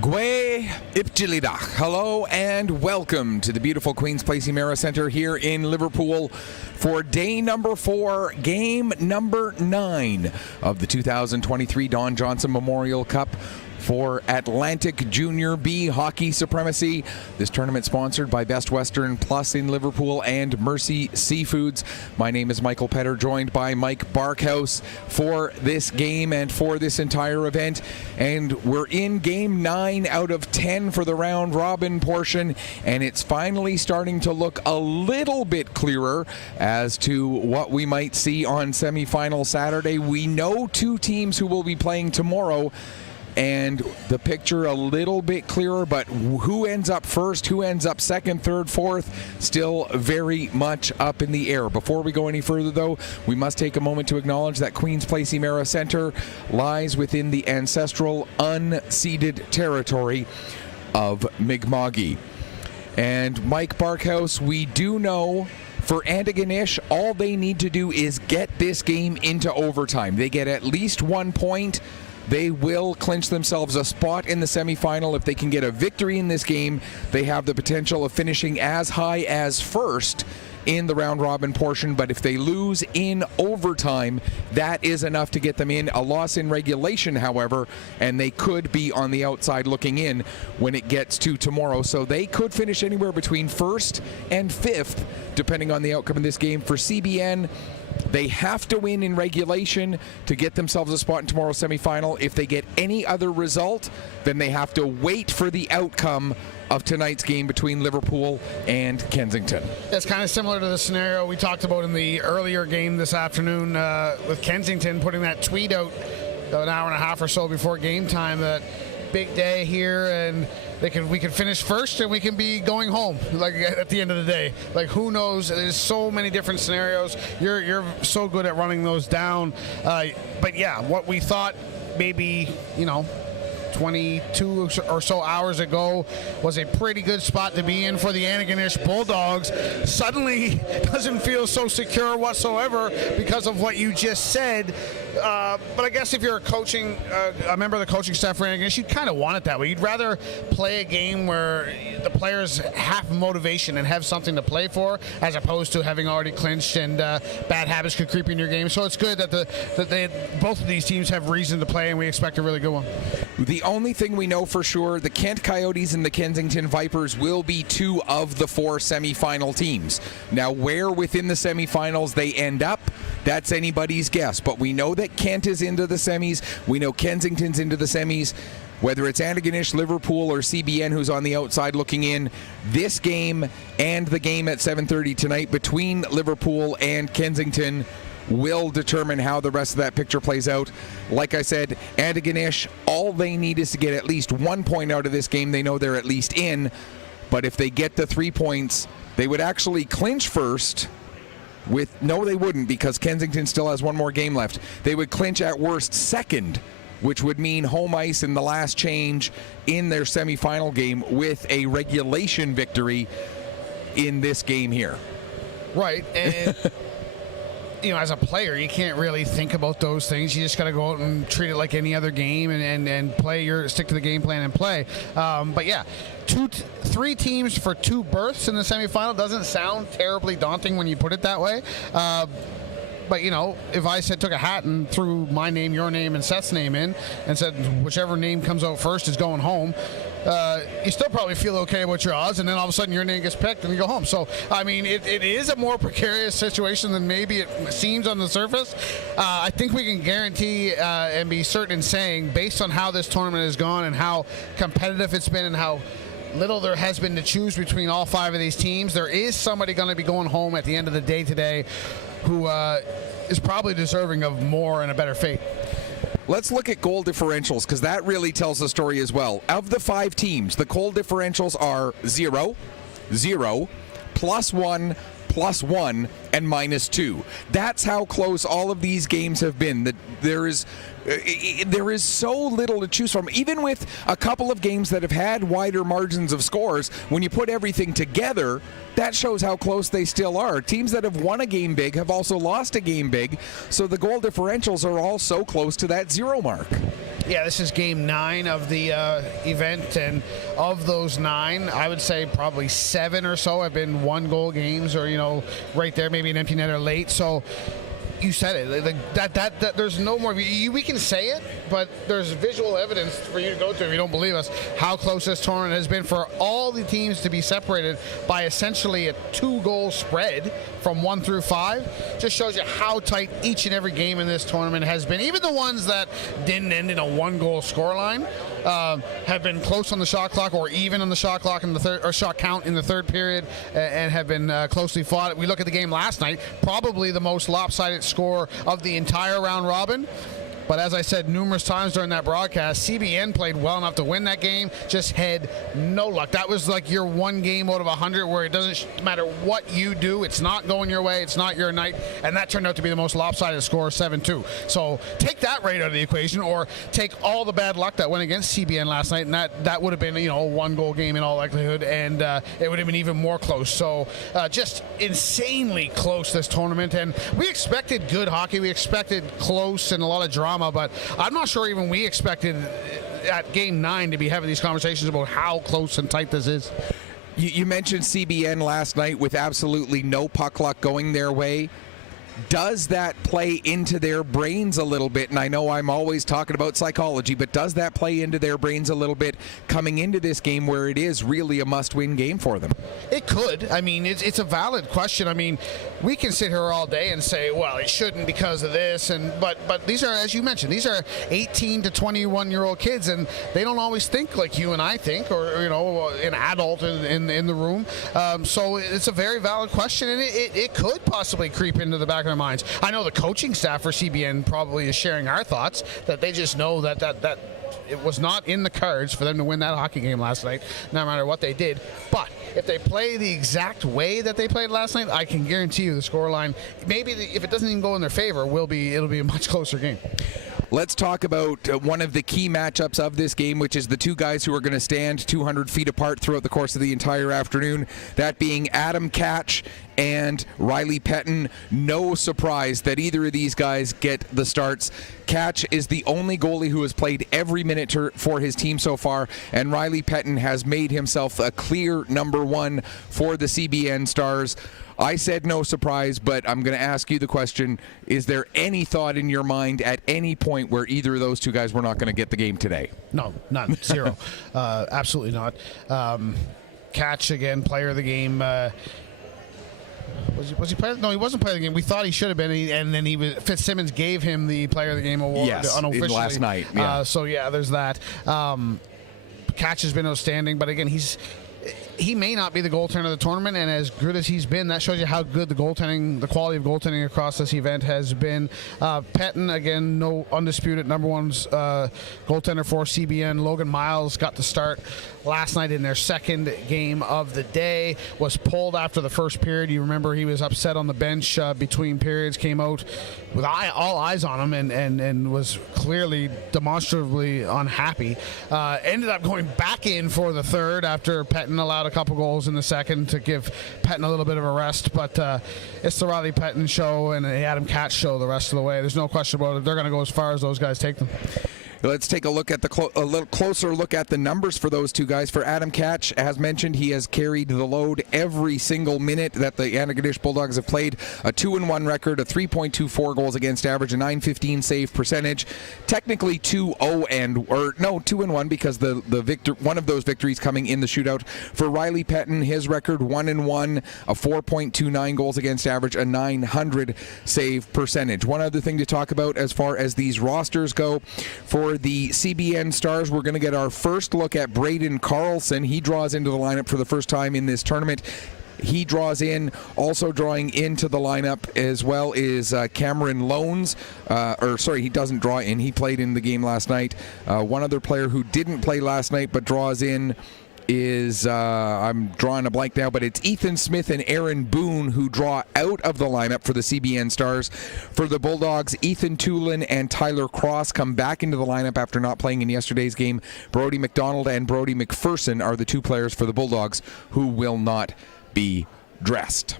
Gwe Ipchilidach. Hello and welcome to the beautiful Queen's Place Emera Centre here in Liverpool for day number 4, game number 9 of the 2023 Don Johnson Memorial Cup for Atlantic Junior B Hockey Supremacy. This tournament sponsored by Best Western Plus in Liverpool and Mercy Seafoods. My name is Michael Petter, joined by Mike Barkhouse for this game and for this entire event. And we're in game 9 out of 10 for the round robin portion, and it's finally starting to look a little bit clearer as to what we might see on semifinal Saturday. We know 2 teams who will be playing tomorrow, and the picture a little bit clearer, but who ends up first, who ends up second, third, fourth, still very much up in the air. Before we go any further, though, we must take a moment to acknowledge that Queen's Place Emera Centre lies within the ancestral unceded territory of Mi'kmaq. And Mike Barkhouse, we do know for Antigonish, all they need to do is get this game into overtime. They get at least 1 point. They will clinch themselves a spot in the semifinal. If they can get a victory in this game, they have the potential of finishing as high as first in the round robin portion. But if they lose in overtime, that is enough to get them in. A loss in regulation, however, and they could be on the outside looking in when it gets to tomorrow. So they could finish anywhere between 1st and 5th, depending on the outcome of this game. For CBN, they have to win in regulation to get themselves a spot in tomorrow's semifinal. If they get any other result, then they have to wait for the outcome of tonight's game between Liverpool and Kensington. It's kind of similar to the scenario we talked about in the earlier game this afternoon with Kensington putting that tweet out an hour and a half or so before game time that big day here, and we could finish first and we can be going home like at the end of the day. Like, who knows? There's so many different scenarios. You're so good at running those down. But yeah, what we thought maybe 22 or so hours ago was a pretty good spot to be in for the Antigonish Bulldogs suddenly doesn't feel so secure whatsoever because of what you just said. But I guess if you're a member of the coaching staff for Antigonish, you'd kind of want it that way. You'd rather play a game where the players have motivation and have something to play for, as opposed to having already clinched and bad habits could creep in your game. So it's good that both of these teams have reason to play, and we expect a really good one. The only thing we know for sure, the Kent Coyotes and the Kensington Vipers will be 2 of the 4 semifinal teams. Now, where within the semifinals they end up, that's anybody's guess. But we know that Kent is into the semis. We know Kensington's into the semis. Whether it's Antigonish, Liverpool, or CBN who's on the outside looking in, this game and the game at 7:30 tonight between Liverpool and Kensington will determine how the rest of that picture plays out. Like I said, Antigonish, all they need is to get at least 1 point out of this game. They know they're at least in. But if they get the 3 points, they would actually clinch first. No, they wouldn't, because Kensington still has 1 more game left. They would clinch at worst second, which would mean home ice in the last change in their semifinal game with a regulation victory in this game here. Right. And as a player, you can't really think about those things. You just got to go out and treat it like any other game and play stick to the game plan and play. But yeah, 3 teams for 2 berths in the semifinal doesn't sound terribly daunting when you put it that way. But if I took a hat and threw my name, your name, and Seth's name in and said whichever name comes out first is going home, you still probably feel okay about your odds, and then all of a sudden your name gets picked and you go home. So, I mean, it is a more precarious situation than maybe it seems on the surface. I think we can guarantee and be certain in saying, based on how this tournament has gone and how competitive it's been and how little there has been to choose between all 5 of these teams, there is somebody going to be going home at the end of the day today who is probably deserving of more and a better fate. Let's look at goal differentials, because that really tells the story as well. Of the 5 teams, the goal differentials are 0, 0, +1, +1, and -2. That's how close all of these games have been. That there is so little to choose from. Even with a couple of games that have had wider margins of scores, when you put everything together, that shows how close they still are. Teams that have won a game big have also lost a game big, so the goal differentials are all so close to that 0 mark. Yeah, this is game 9 of the event, and of those 9, I would say probably 7 or so have been 1-goal games, or right there, maybe an empty netter late. So you said it. Like that there's no more. We can say it, but there's visual evidence for you to go to if you don't believe us. How close this tournament has been for all the teams to be separated by essentially a 2-goal spread from 1 through 5. Just shows you how tight each and every game in this tournament has been. Even the ones that didn't end in a 1-goal scoreline have been close on the shot clock, or even on the shot clock in the third, or shot count in the third period, and have been closely fought. We look at the game last night, probably the most lopsided score of the entire round robin. But as I said numerous times during that broadcast, CBN played well enough to win that game, just had no luck. That was like your 1 game out of 100 where it doesn't matter what you do, it's not going your way, it's not your night, and that turned out to be the most lopsided score, 7-2. So take that right out of the equation, or take all the bad luck that went against CBN last night, and that would have been a 1-goal game in all likelihood, and it would have been even more close. So just insanely close, this tournament, and we expected good hockey, we expected close and a lot of drama, but I'm not sure even we expected at game 9 to be having these conversations about how close and tight this is. You mentioned CBN last night with absolutely no puck luck going their way. Does that play into their brains a little bit? And I know I'm always talking about psychology, but does that play into their brains a little bit coming into this game where it is really a must-win game for them? It could. I mean, it's a valid question. I mean, we can sit here all day and say, well, it shouldn't because of this, but these are, as you mentioned, these are 18 to 21-year-old kids, and they don't always think like you and I think, or an adult in the room. So it's a very valid question, and it could possibly creep into the back of their minds. I know the coaching staff for CBN probably is sharing our thoughts, that they just know that it was not in the cards for them to win that hockey game last night, no matter what they did. But if they play the exact way that they played last night, I can guarantee you the scoreline, maybe if it doesn't even go in their favor, it'll be a much closer game. Let's talk about one of the key matchups of this game, which is the two guys who are going to stand 200 feet apart throughout the course of the entire afternoon, that being Adam Catch and Riley Pettin. No surprise that either of these guys get the starts. Catch is the only goalie who has played every minute for his team so far, and Riley Pettin has made himself a clear number 1 for the CBN Stars. I said no surprise, but I'm going to ask you the question. Is there any thought in your mind at any point where either of those two guys were not going to get the game today? No, none. 0. Absolutely not. Catch, again, player of the game. Was he playing? No, he wasn't playing the game. We thought he should have been, and then Fitzsimmons gave him the player of the game award unofficially. Last night. Yeah. So, yeah, there's that. Catch has been outstanding, but again, he may not be the goaltender of the tournament, and as good as he's been, that shows you how good the quality of goaltending across this event has been. Pettin, again, no undisputed number 1 goaltender for CBN. Logan Miles got the start last night in their second game of the day, was pulled after the first period. You remember he was upset on the bench between periods, came out with all eyes on him, and was clearly demonstrably unhappy. Ended up going back in for the third after Pettin allowed a couple goals in the second to give Pettin a little bit of a rest, but it's the Riley Pettin show and the Adam Catch show the rest of the way. There's no question about it. They're going to go as far as those guys take them. Let's take a look at a little closer look at the numbers for those two guys. For Adam Catch, as mentioned, he has carried the load every single minute that the Antigonish Bulldogs have played. A 2-1 record, a 3.24 goals against average, a .915 save percentage. Technically 2-1 because one of those victories coming in the shootout. For Riley Pettin, his record 1-1, a 4.29 goals against average, a .900 save percentage. One other thing to talk about as far as these rosters go, for the CBN Stars, we're going to get our first look at Braden Carlson. He draws into the lineup for the first time in this tournament. He draws in, also drawing into the lineup as well is Cameron Loans. He doesn't draw in. He played in the game last night. One other player who didn't play last night but draws in is, I'm drawing a blank now, but it's Ethan Smith and Aaron Boone who draw out of the lineup for the CBN Stars. For the Bulldogs, Ethan Tulin and Tyler Cross come back into the lineup after not playing in yesterday's game. Brody McDonald and Brody McPherson are the two players for the Bulldogs who will not be dressed.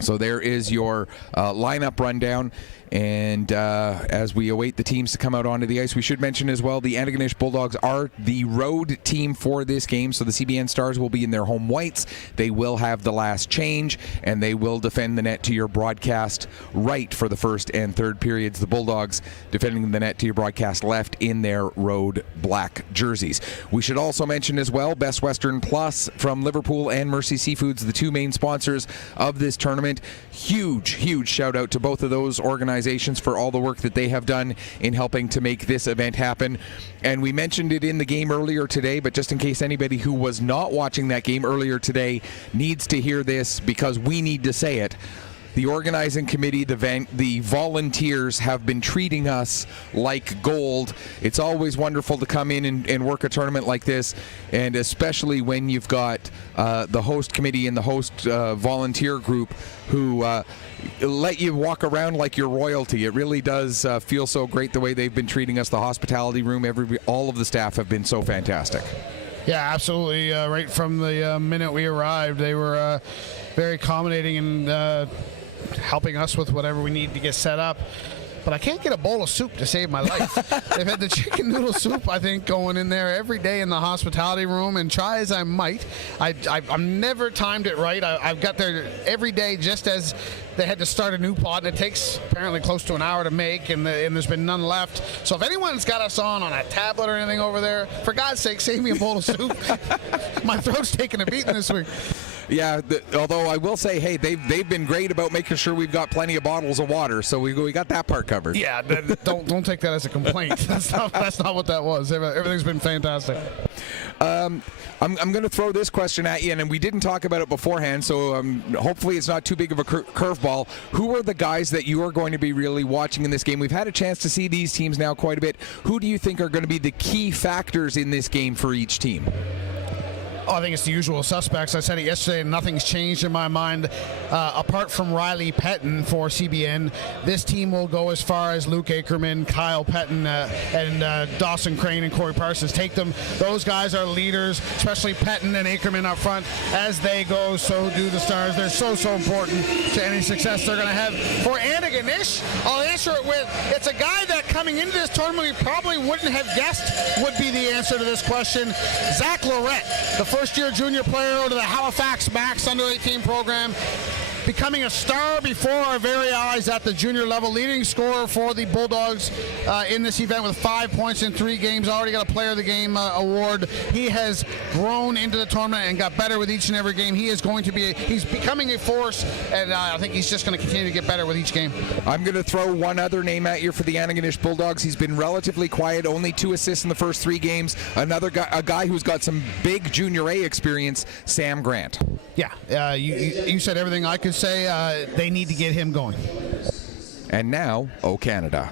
So there is your lineup rundown. And as we await the teams to come out onto the ice, we should mention as well the Antigonish Bulldogs are the road team for this game. So the CBN Stars will be in their home whites. They will have the last change, and they will defend the net to your broadcast right for the first and third periods. The Bulldogs defending the net to your broadcast left in their road black jerseys. We should also mention as well Best Western Plus from Liverpool and Mercy Seafoods, the two main sponsors of this tournament. Huge shout out to both of those organizations for all the work that they have done in helping to make this event happen. And we mentioned it in the game earlier today, but just in case anybody who was not watching that game earlier today needs to hear this, because we need to say it. The organizing committee, the volunteers have been treating us like gold. It's always wonderful to come in and work a tournament like this, and especially when you've got the host committee and the host volunteer group who let you walk around like you're royalty. It really does feel so great the way they've been treating us. The hospitality room, all of the staff have been so fantastic. Yeah, absolutely. Right from the minute we arrived, they were very accommodating and helping us with whatever we need to get set up. But I can't get a bowl of soup to save my life. They've had the chicken noodle soup, I think, going in there every day in the hospitality room, and try as I might, I've never timed it right. I've got there every day just as they had to start a new pot, and it takes apparently close to an hour to make, and there's been none left. So if anyone's got us on a tablet or anything over there, for God's sake, save me a bowl of soup. My throat's taking a beating this week. Yeah, although I will say, hey, they've been great about making sure we've got plenty of bottles of water, so we got that part covered. Yeah, don't take that as a complaint. That's not what that was. Everything's been fantastic. I'm going to throw this question at you, and we didn't talk about it beforehand, so hopefully it's not too big of a curveball. Who are the guys that you are going to be really watching in this game? We've had a chance to see these teams now quite a bit. Who do you think are going to be the key factors in this game for each team? Oh, I think it's the usual suspects. I said it yesterday, and nothing's changed in my mind. Apart from Riley Pettin for CBN, this team will go as far as Luke Ackerman, Kyle Pettin, and Dawson Crane and Corey Parsons. Take them. Those guys are leaders, especially Pettin and Ackerman up front. As they go, so do the Stars. They're so important to any success they're going to have. For Antigonish, I'll answer it with, it's a guy that coming into this tournament we probably wouldn't have guessed would be the answer to this question. Zach Lorette, the first-year junior player out of the Halifax Max Under-18 program, becoming a star before our very eyes at the junior level, leading scorer for the Bulldogs in this event with 5 points in 3 games. Already got a Player of the Game award. He has grown into the tournament and got better with each and every game. He's becoming a force, and I think he's just going to continue to get better with each game. I'm going to throw one other name at you for the Antigonish Bulldogs. He's been relatively quiet, only 2 assists in the first 3 games. Another guy, a guy who's got some big Junior A experience, Sam Grant. Yeah, you said everything I could say. They need to get him going. And now, O Canada.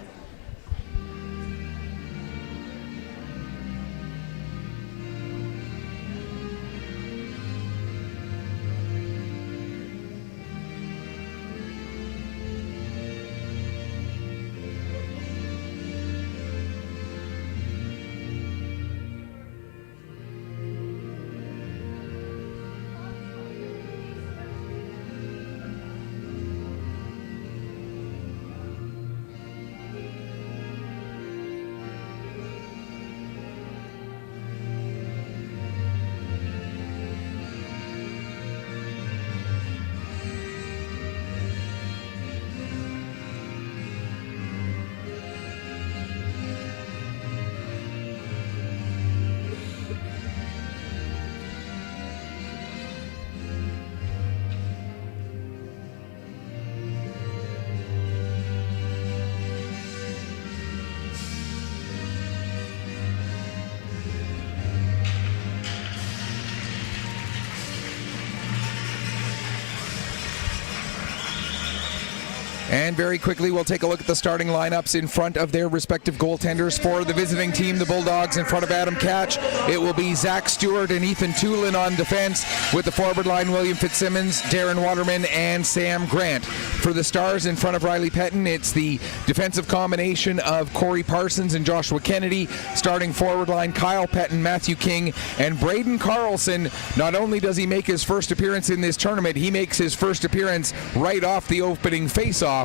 And very quickly, we'll take a look at the starting lineups in front of their respective goaltenders. For the visiting team, the Bulldogs, in front of Adam Catch, it will be Zach Stewart and Ethan Tulin on defense. With the forward line, William Fitzsimmons, Darren Waterman, and Sam Grant. For the Stars, in front of Riley Pettin, it's the defensive combination of Corey Parsons and Joshua Kennedy. Starting forward line, Kyle Pettin, Matthew King, and Braden Carlson. Not only does he make his first appearance in this tournament, he makes his first appearance right off the opening face-off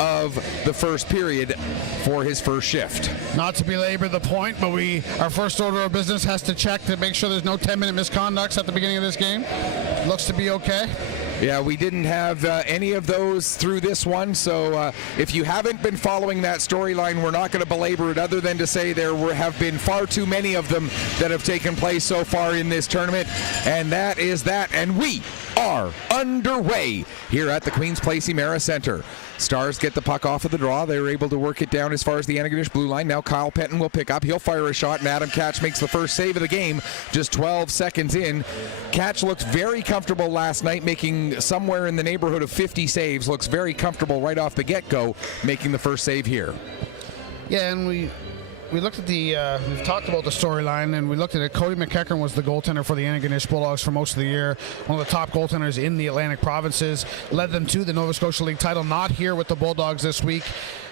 of the first period for his first shift. Not to belabor the point, but our first order of business has to check to make sure there's no 10-minute misconducts at the beginning of this game. Looks to be okay. Yeah, we didn't have any of those through this one, so if you haven't been following that storyline, we're not going to belabor it other than to say have been far too many of them that have taken place so far in this tournament, and that is that, and we are underway here at the Queen's Place Emera Center. Stars get the puck off of the draw. They were able to work it down as far as the Antigonish blue line. Now Kyle Pettin will pick up. He'll fire a shot, and Adam Catch makes the first save of the game just 12 seconds in. Catch looked very comfortable last night, making somewhere in the neighborhood of 50 saves. Looks very comfortable right off the get-go, making the first save here. Yeah, and we looked at we've talked about the storyline, and we looked at it. Cody McEachern was the goaltender for the Antigonish Bulldogs for most of the year. One of the top goaltenders in the Atlantic provinces. Led them to the Nova Scotia League title. Not here with the Bulldogs this week.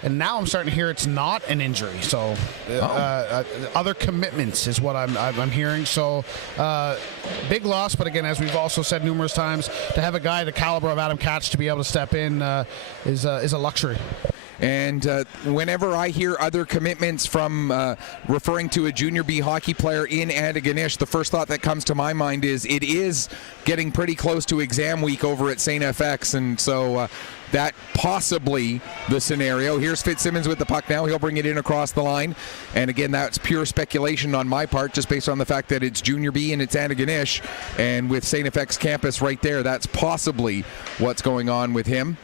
And now I'm starting to hear it's not an injury. So other commitments is what I'm hearing. So big loss, but again, as we've also said numerous times, to have a guy the caliber of Adam Catch to be able to step in is a luxury. And whenever I hear other commitments from referring to a junior B hockey player in Antigonish, the first thought that comes to my mind is it is getting pretty close to exam week over at St. FX, and so that possibly the scenario. Here's Fitzsimmons with the puck now. He'll bring it in across the line. And again, that's pure speculation on my part, just based on the fact that it's junior B and it's Antigonish. And with St. FX campus right there, that's possibly what's going on with him.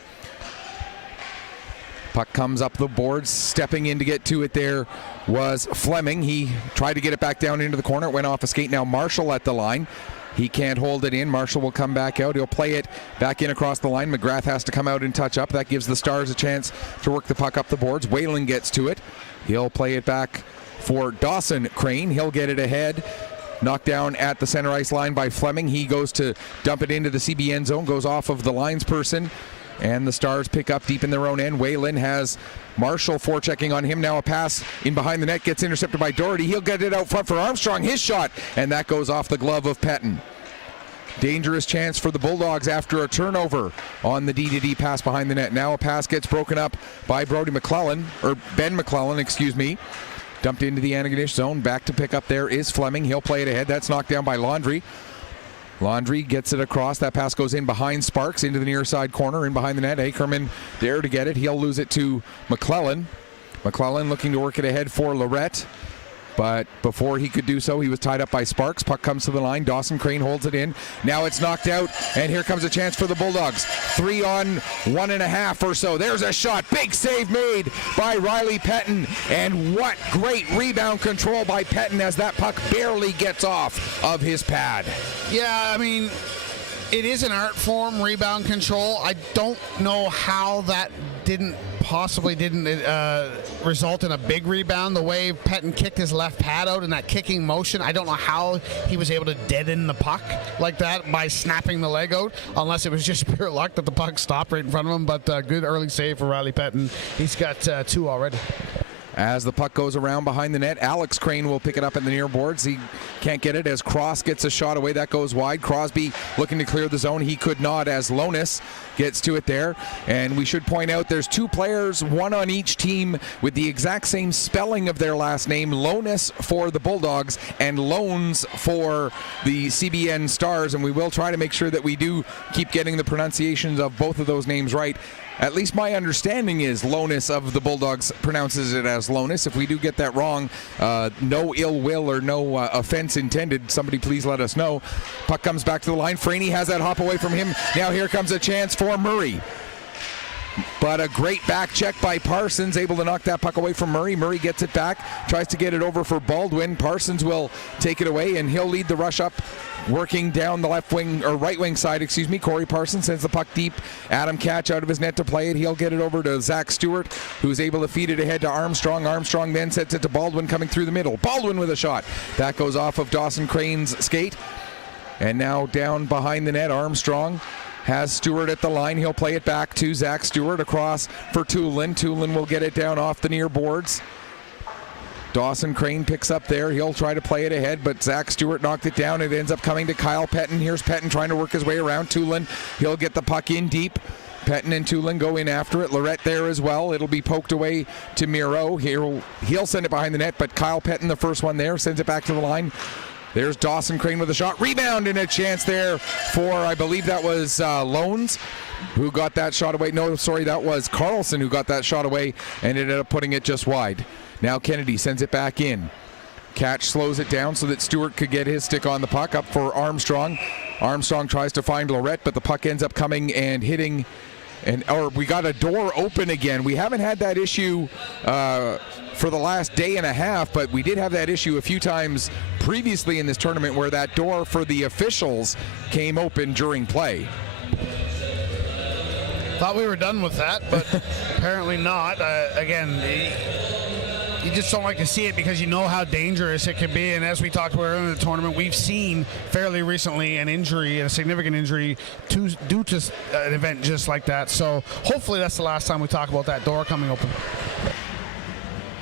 Puck comes up the boards. Stepping in to get to it there was Fleming. He tried to get it back down into the corner. It went off a skate. Now Marshall at the line. He can't hold it in. Marshall will come back out. He'll play it back in across the line. McGrath has to come out and touch up. That gives the Stars a chance to work the puck up the boards. Whalen gets to it. He'll play it back for Dawson Crane. He'll get it ahead. Knocked down at the center ice line by Fleming. He goes to dump it into the CBN zone. Goes off of the linesperson. And the Stars pick up deep in their own end. Whalen has Marshall forechecking on him. Now a pass in behind the net gets intercepted by Doherty. He'll get it out front for Armstrong. His shot, and that goes off the glove of Pettin. Dangerous chance for the Bulldogs after a turnover on the D-to-D pass behind the net. Now a pass gets broken up by Ben McClellan, excuse me. Dumped into the Antigonish zone. Back to pick up there is Fleming. He'll play it ahead. That's knocked down by Laundrie. Laundrie gets it across. That pass goes in behind Sparks into the near side corner, in behind the net. Akerman there to get it. He'll lose it to McClellan. McClellan looking to work it ahead for Lorette. But before he could do so, he was tied up by Sparks. Puck comes to the line. Dawson Crane holds it in. Now it's knocked out, and here comes a chance for the Bulldogs. 3 on 1.5 or so. There's a shot. Big save made by Riley Pettin. And what great rebound control by Pettin as that puck barely gets off of his pad. Yeah, I mean, it is an art form, rebound control. I don't know how that didn't result in a big rebound. The way Pettin kicked his left pad out in that kicking motion, I don't know how he was able to deaden the puck like that by snapping the leg out, unless it was just pure luck that the puck stopped right in front of him. But good early save for Riley Pettin. He's got 2 already. As the puck goes around behind the net, Alex Crane will pick it up in the near boards. He can't get it as Cross gets a shot away. That goes wide. Crosby looking to clear the zone. He could not as Lonis gets to it there. And we should point out there's 2 players, one on each team with the exact same spelling of their last name. Lonis for the Bulldogs and Loans for the CBN Stars. And we will try to make sure that we do keep getting the pronunciations of both of those names right. At least my understanding is Lonis of the Bulldogs pronounces it as Lonis. If we do get that wrong, no ill will or no offense intended. Somebody please let us know. Puck comes back to the line. Franey has that hop away from him. Now here comes a chance for Murray. But a great back check by Parsons, able to knock that puck away from Murray. Murray gets it back, tries to get it over for Baldwin. Parsons will take it away, and he'll lead the rush up, working down the left wing, or right wing side, excuse me. Corey Parsons sends the puck deep. Adam Catch out of his net to play it. He'll get it over to Zach Stewart, who's able to feed it ahead to Armstrong. Armstrong then sets it to Baldwin coming through the middle. Baldwin with a shot. That goes off of Dawson Crane's skate. And now down behind the net, Armstrong has Stewart at the line. He'll play it back to Zach Stewart across for Tulin. Tulin will get it down off the near boards. Dawson Crane picks up there. He'll try to play it ahead, but Zach Stewart knocked it down. It ends up coming to Kyle Pettin. Here's Pettin trying to work his way around Tulin. He'll get the puck in deep. Pettin and Tulin go in after it. Lorette there as well. It'll be poked away to Miro. He'll send it behind the net, but Kyle Pettin, the first one there, sends it back to the line. There's Dawson Crane with a shot. Rebound and a chance there for, I believe that was Loans, who got that shot away. No, sorry, that was Carlson who got that shot away and ended up putting it just wide. Now Kennedy sends it back in. Catch slows it down so that Stewart could get his stick on the puck. Up for Armstrong. Armstrong tries to find Lorette, but the puck ends up coming and hitting. Or we got a door open again. We haven't had that issue for the last day and a half, but we did have that issue a few times previously in this tournament where that door for the officials came open during play. Thought we were done with that, but apparently not. Again, you just don't like to see it because you know how dangerous it can be. And as we talked about earlier in the tournament, we've seen fairly recently an injury, a significant injury due to an event just like that. So hopefully that's the last time we talk about that door coming open.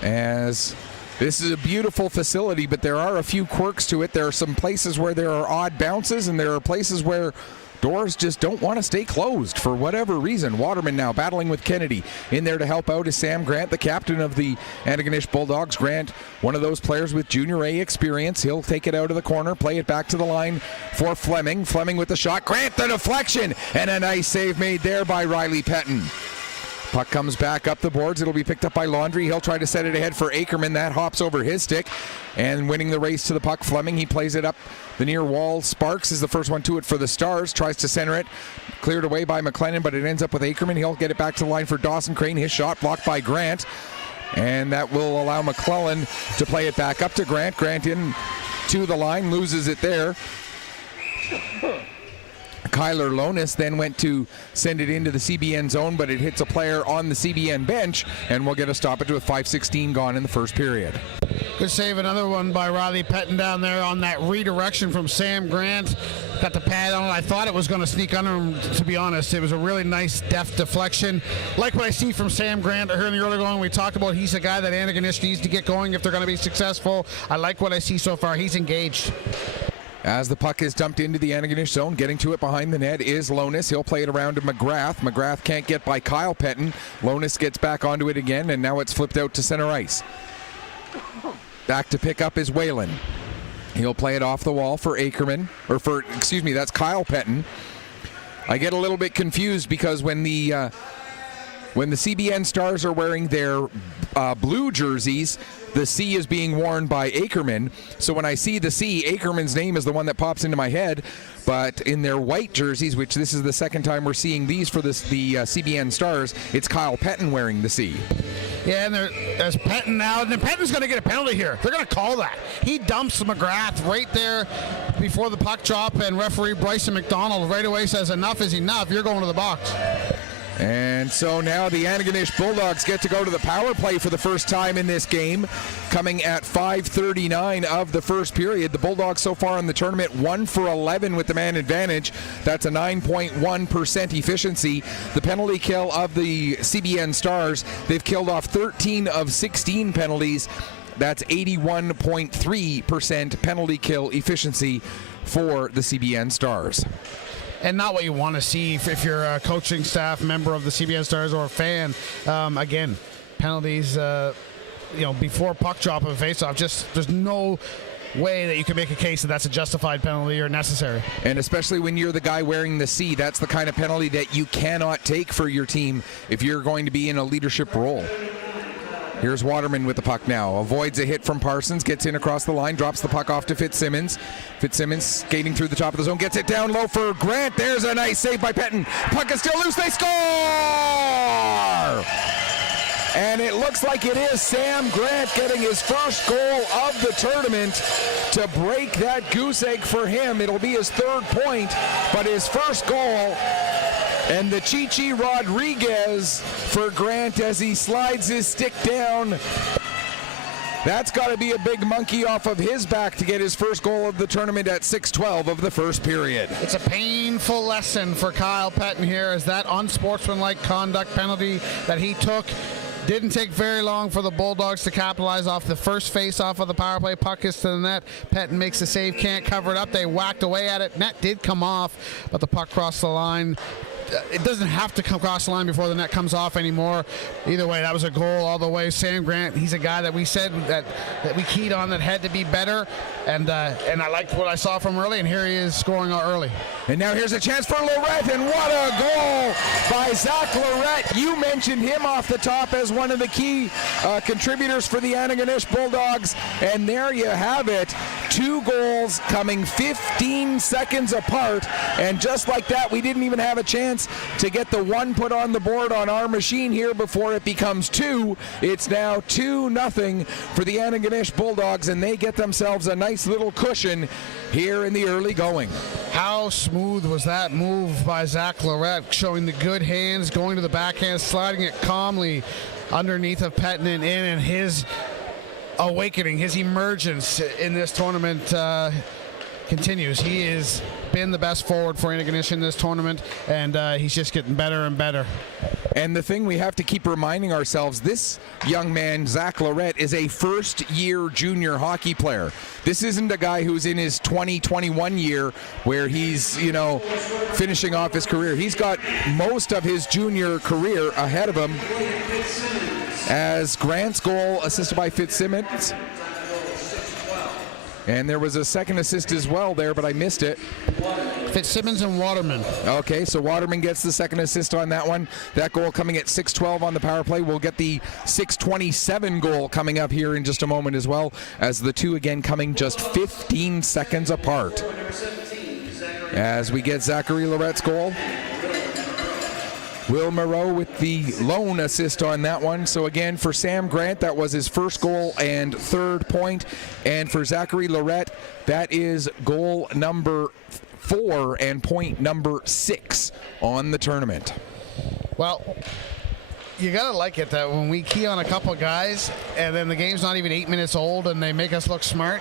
As this is a beautiful facility, but there are a few quirks to it. There are some places where there are odd bounces, and there are places where doors just don't want to stay closed for whatever reason. Waterman now battling with Kennedy. In there to help out is Sam Grant, the captain of the Antigonish Bulldogs. Grant, one of those players with Junior A experience. He'll take it out of the corner, play it back to the line for Fleming. Fleming with the shot. Grant, the deflection, and a nice save made there by Riley Pettin. Puck comes back up the boards. It'll be picked up by Laundrie. He'll try to set it ahead for Ackerman. That hops over his stick. And winning the race to the puck, Fleming, he plays it up the near wall. Sparks is the first one to it for the Stars. Tries to center it. Cleared away by McLennan, but it ends up with Ackerman. He'll get it back to the line for Dawson Crane. His shot blocked by Grant. And that will allow McClellan to play it back up to Grant. Grant in to the line, loses it there. Kyler Lonis then went to send it into the CBN zone, but it hits a player on the CBN bench, and we'll get a stoppage with 5:16 gone in the first period. Good save, another one by Riley Pettin down there on that redirection from Sam Grant. Got the pad on it. I thought it was going to sneak under him, to be honest. It was a really nice, deft deflection. Like what I see from Sam Grant here in the early going. We talked about he's a guy that Antigonish needs to get going if they're going to be successful. I like what I see so far. He's engaged. As the puck is dumped into the Antigonish zone, getting to it behind the net is Lonis. He'll play it around to McGrath. McGrath can't get by Kyle Pettin. Lonis gets back onto it again, and now it's flipped out to center ice. Back to pick up is Whalen. He'll play it off the wall for Ackerman, that's Kyle Pettin. I get a little bit confused because when the CBN Stars are wearing their blue jerseys, the C is being worn by Ackerman. So when I see the C, Ackerman's name is the one that pops into my head. But in their white jerseys, which this is the second time we're seeing these for the CBN Stars, it's Kyle Pettin wearing the C. Yeah, and there's Pettin now, and then Pettin's going to get a penalty here. They're going to call that. He dumps McGrath right there before the puck drop, and referee Bryson McDonald right away says enough is enough. You're going to the box. And so now the Antigonish Bulldogs get to go to the power play for the first time in this game, coming at 5:39 of the first period. The Bulldogs so far in the tournament 1 for 11 with the man advantage. That's a 9.1% efficiency. The penalty kill of the CBN Stars, they've killed off 13 of 16 penalties. That's 81.3% penalty kill efficiency for the CBN Stars. And not what you want to see if you're a coaching staff member of the CBN Stars or a fan. Again, penalties, before puck drop of a faceoff, just there's no way that you can make a case that that's a justified penalty or necessary. And especially when you're the guy wearing the C, that's the kind of penalty that you cannot take for your team if you're going to be in a leadership role. Here's Waterman with the puck now. Avoids a hit from Parsons, gets in across the line, drops the puck off to Fitzsimmons. Fitzsimmons skating through the top of the zone, gets it down low for Grant. There's a nice save by Pettin. Puck is still loose, they score! And it looks like it is Sam Grant getting his first goal of the tournament to break that goose egg for him. It'll be his third point, but his first goal. And the Chichi Rodriguez for Grant as he slides his stick down. That's got to be a big monkey off of his back to get his first goal of the tournament at 6:12 of the first period. It's a painful lesson for Kyle Pettin here, as that unsportsmanlike conduct penalty that he took didn't take very long for the Bulldogs to capitalize off the first face-off of the power play. Puck is to the net. Pettin makes the save, can't cover it up. They whacked away at it. Net did come off, but the puck crossed the line. It doesn't have to come across the line before the net comes off anymore. Either way, that was a goal all the way. Sam Grant, he's a guy that we said that we keyed on that had to be better, and I liked what I saw from early, and here he is scoring early. And now here's a chance for Lorette, and what a goal by Zach Lorette. You mentioned him off the top as one of the key contributors for the Antigonish Bulldogs, and there you have it. 2 goals coming 15 seconds apart, and just like that, we didn't even have a chance to get the one put on the board on our machine here before it becomes 2. It's now 2-0 for the Antigonish Bulldogs, and they get themselves a nice little cushion here in the early going. How smooth was that move by Zach Lorette, showing the good hands, going to the backhand, sliding it calmly underneath of Pettin and in, and his awakening, his emergence in this tournament continues. He has been the best forward for Antigonish in this tournament, and he's just getting better and better. And the thing we have to keep reminding ourselves, this young man, Zach Lorette, is a first-year junior hockey player. This isn't a guy who's in his 2021 year where he's, finishing off his career. He's got most of his junior career ahead of him, as Grant's goal assisted by Fitzsimmons. And there was a second assist as well there, but I missed it. Fitzsimmons and Waterman. Okay, so Waterman gets the second assist on that one. That goal coming at 6:12 on the power play. We'll get the 6:27 goal coming up here in just a moment as well, as the two again coming just 15 seconds apart. As we get Zachary Lorette's goal. Will Munro with the lone assist on that one. So again, for Sam Grant, that was his first goal and third point. And for Zachary Lorette, that is goal number 4 and point number 6 on the tournament. Well, you gotta like it that when we key on a couple guys and then the game's not even 8 minutes old and they make us look smart,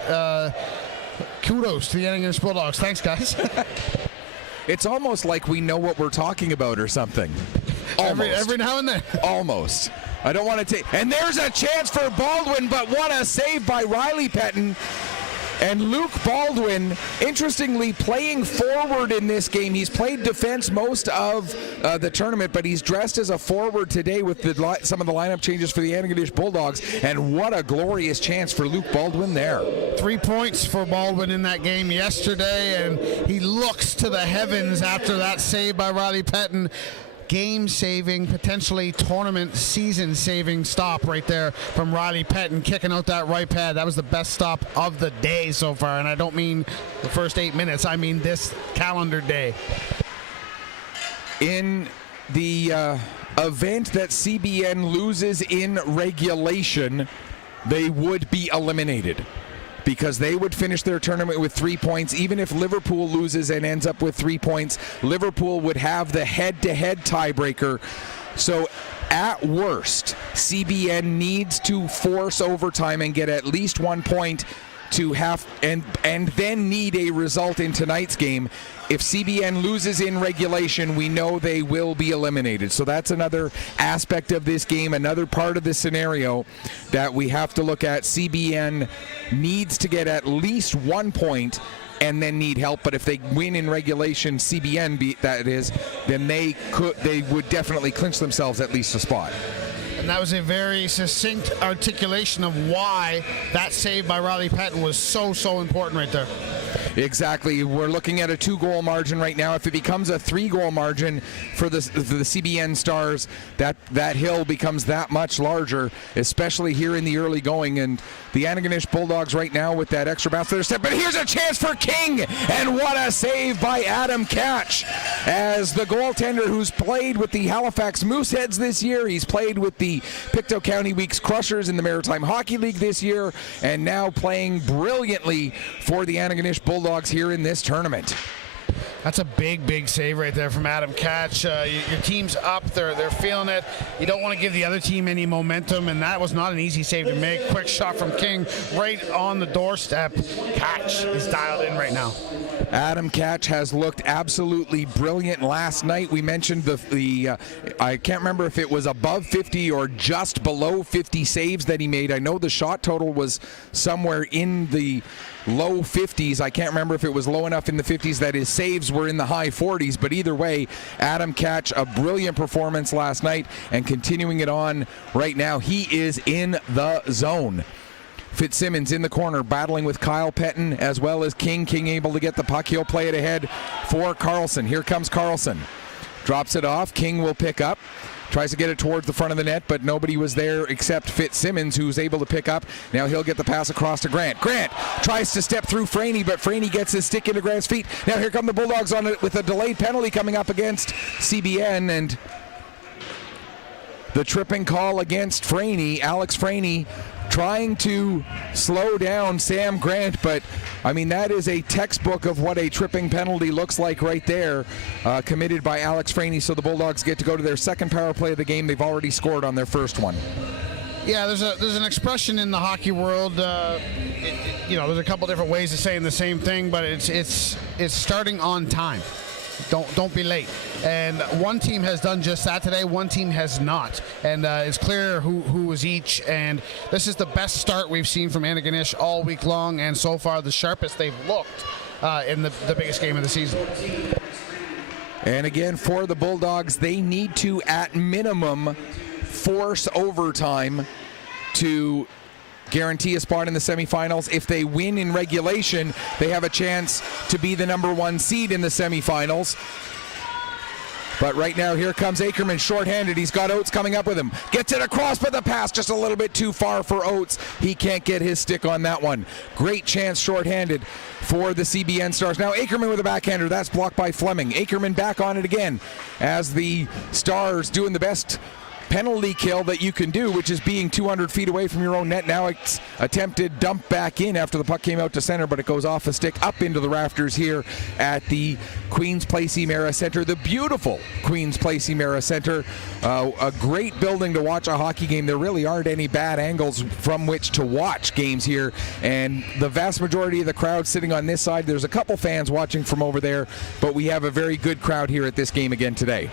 kudos to the Antigonish Bulldogs. Thanks, guys. It's almost like we know what we're talking about or something. Every now and then. Almost. I don't want to take... And there's a chance for Baldwin, but what a save by Riley Pettin. And Luke Baldwin, interestingly, playing forward in this game. He's played defense most of the tournament, but he's dressed as a forward today with some of the lineup changes for the Antigonish Bulldogs. And what a glorious chance for Luke Baldwin there. 3 points for Baldwin in that game yesterday, and he looks to the heavens after that save by Riley Pettin. Game-saving, potentially tournament season-saving stop right there from Riley Pettin, kicking out that right pad. That was the best stop of the day so far, and I don't mean the first 8 minutes. I mean this calendar day. In the event that CBN loses in regulation, they would be eliminated, because they would finish their tournament with 3 points. Even if Liverpool loses and ends up with 3 points, Liverpool would have the head-to-head tiebreaker. So at worst, CBN needs to force overtime and get at least 1 point to have, and then need a result in tonight's game. If CBN loses in regulation, we know they will be eliminated. So that's another aspect of this game, another part of this scenario that we have to look at. CBN needs to get at least 1 point and then need help. But if they win in regulation, CBN that is, then they would definitely clinch themselves at least a spot. And that was a very succinct articulation of why that save by Riley Pettin was so important right there. Exactly. We're looking at a 2-goal margin right now. If it becomes a 3-goal margin for the CBN Stars, that hill becomes that much larger, especially here in the early going. And the Antigonish Bulldogs right now with that extra bounce to their step. But here's a chance for King, and what a save by Adam Catch, as the goaltender who's played with the Halifax Mooseheads this year. He's played with the Pictou County Weeks Crushers in the Maritime Hockey League this year, and now playing brilliantly for the Antigonish Bulldogs here in this tournament. That's a big save right there from Adam Catch. Your team's up. They're feeling it. You don't want to give the other team any momentum, and that was not an easy save to make. Quick shot from King right on the doorstep. Catch is dialed in right now. Adam Catch has looked absolutely brilliant last night. We mentioned the I can't remember if it was above 50 or just below 50 saves that he made. I know the shot total was somewhere in the low 50s. I can't remember if it was low enough in the 50s that his saves were in the high 40s, but either way, Adam Catch, a brilliant performance last night and continuing it on right now. He is in the zone. Fitzsimmons in the corner battling with Kyle Pettin as well as King. King able to get the puck. He'll play it ahead for Carlson. Here comes Carlson. Drops it off. King will pick up. Tries to get it towards the front of the net, but nobody was there except Fitzsimmons, who's able to pick up. Now he'll get the pass across to Grant. Grant tries to step through Franey, but Franey gets his stick into Grant's feet. Now here come the Bulldogs on it with a delayed penalty coming up against CBN, and the tripping call against Franey. Alex Franey trying to slow down Sam Grant, but I mean, that is a textbook of what a tripping penalty looks like right there, committed by Alex Franey. So the Bulldogs get to go to their second power play of the game. They've already scored on their first one. Yeah, there's an expression in the hockey world. There's a couple different ways of saying the same thing, but it's starting on time. Don't be late. And one team has done just that today. One team has not. And it's clear who was each. And this is the best start we've seen from Antigonish all week long, and so far the sharpest they've looked in the biggest game of the season. And again, for the Bulldogs, they need to, at minimum, force overtime to guarantee a spot in the semifinals. If they win in regulation, they have a chance to be the #1 seed in the semifinals. But right now, here comes Ackerman, shorthanded. He's got Oates coming up with him. Gets it across, but the pass just a little bit too far for Oates. He can't get his stick on that one. Great chance shorthanded for the CBN Stars. Now Ackerman with a backhander. That's blocked by Fleming. Ackerman back on it again as the Stars doing the best penalty kill that you can do, which is being 200 feet away from your own net. Now it's attempted dump back in after the puck came out to center, but it goes off a stick up into the rafters here at the Queens Place Emera Center, the beautiful Queens Place Emera Center. A great building to watch a hockey game. There really aren't any bad angles from which to watch games here, and the vast majority of the crowd sitting on this side. There's a couple fans watching from over there, but we have a very good crowd here at this game again today.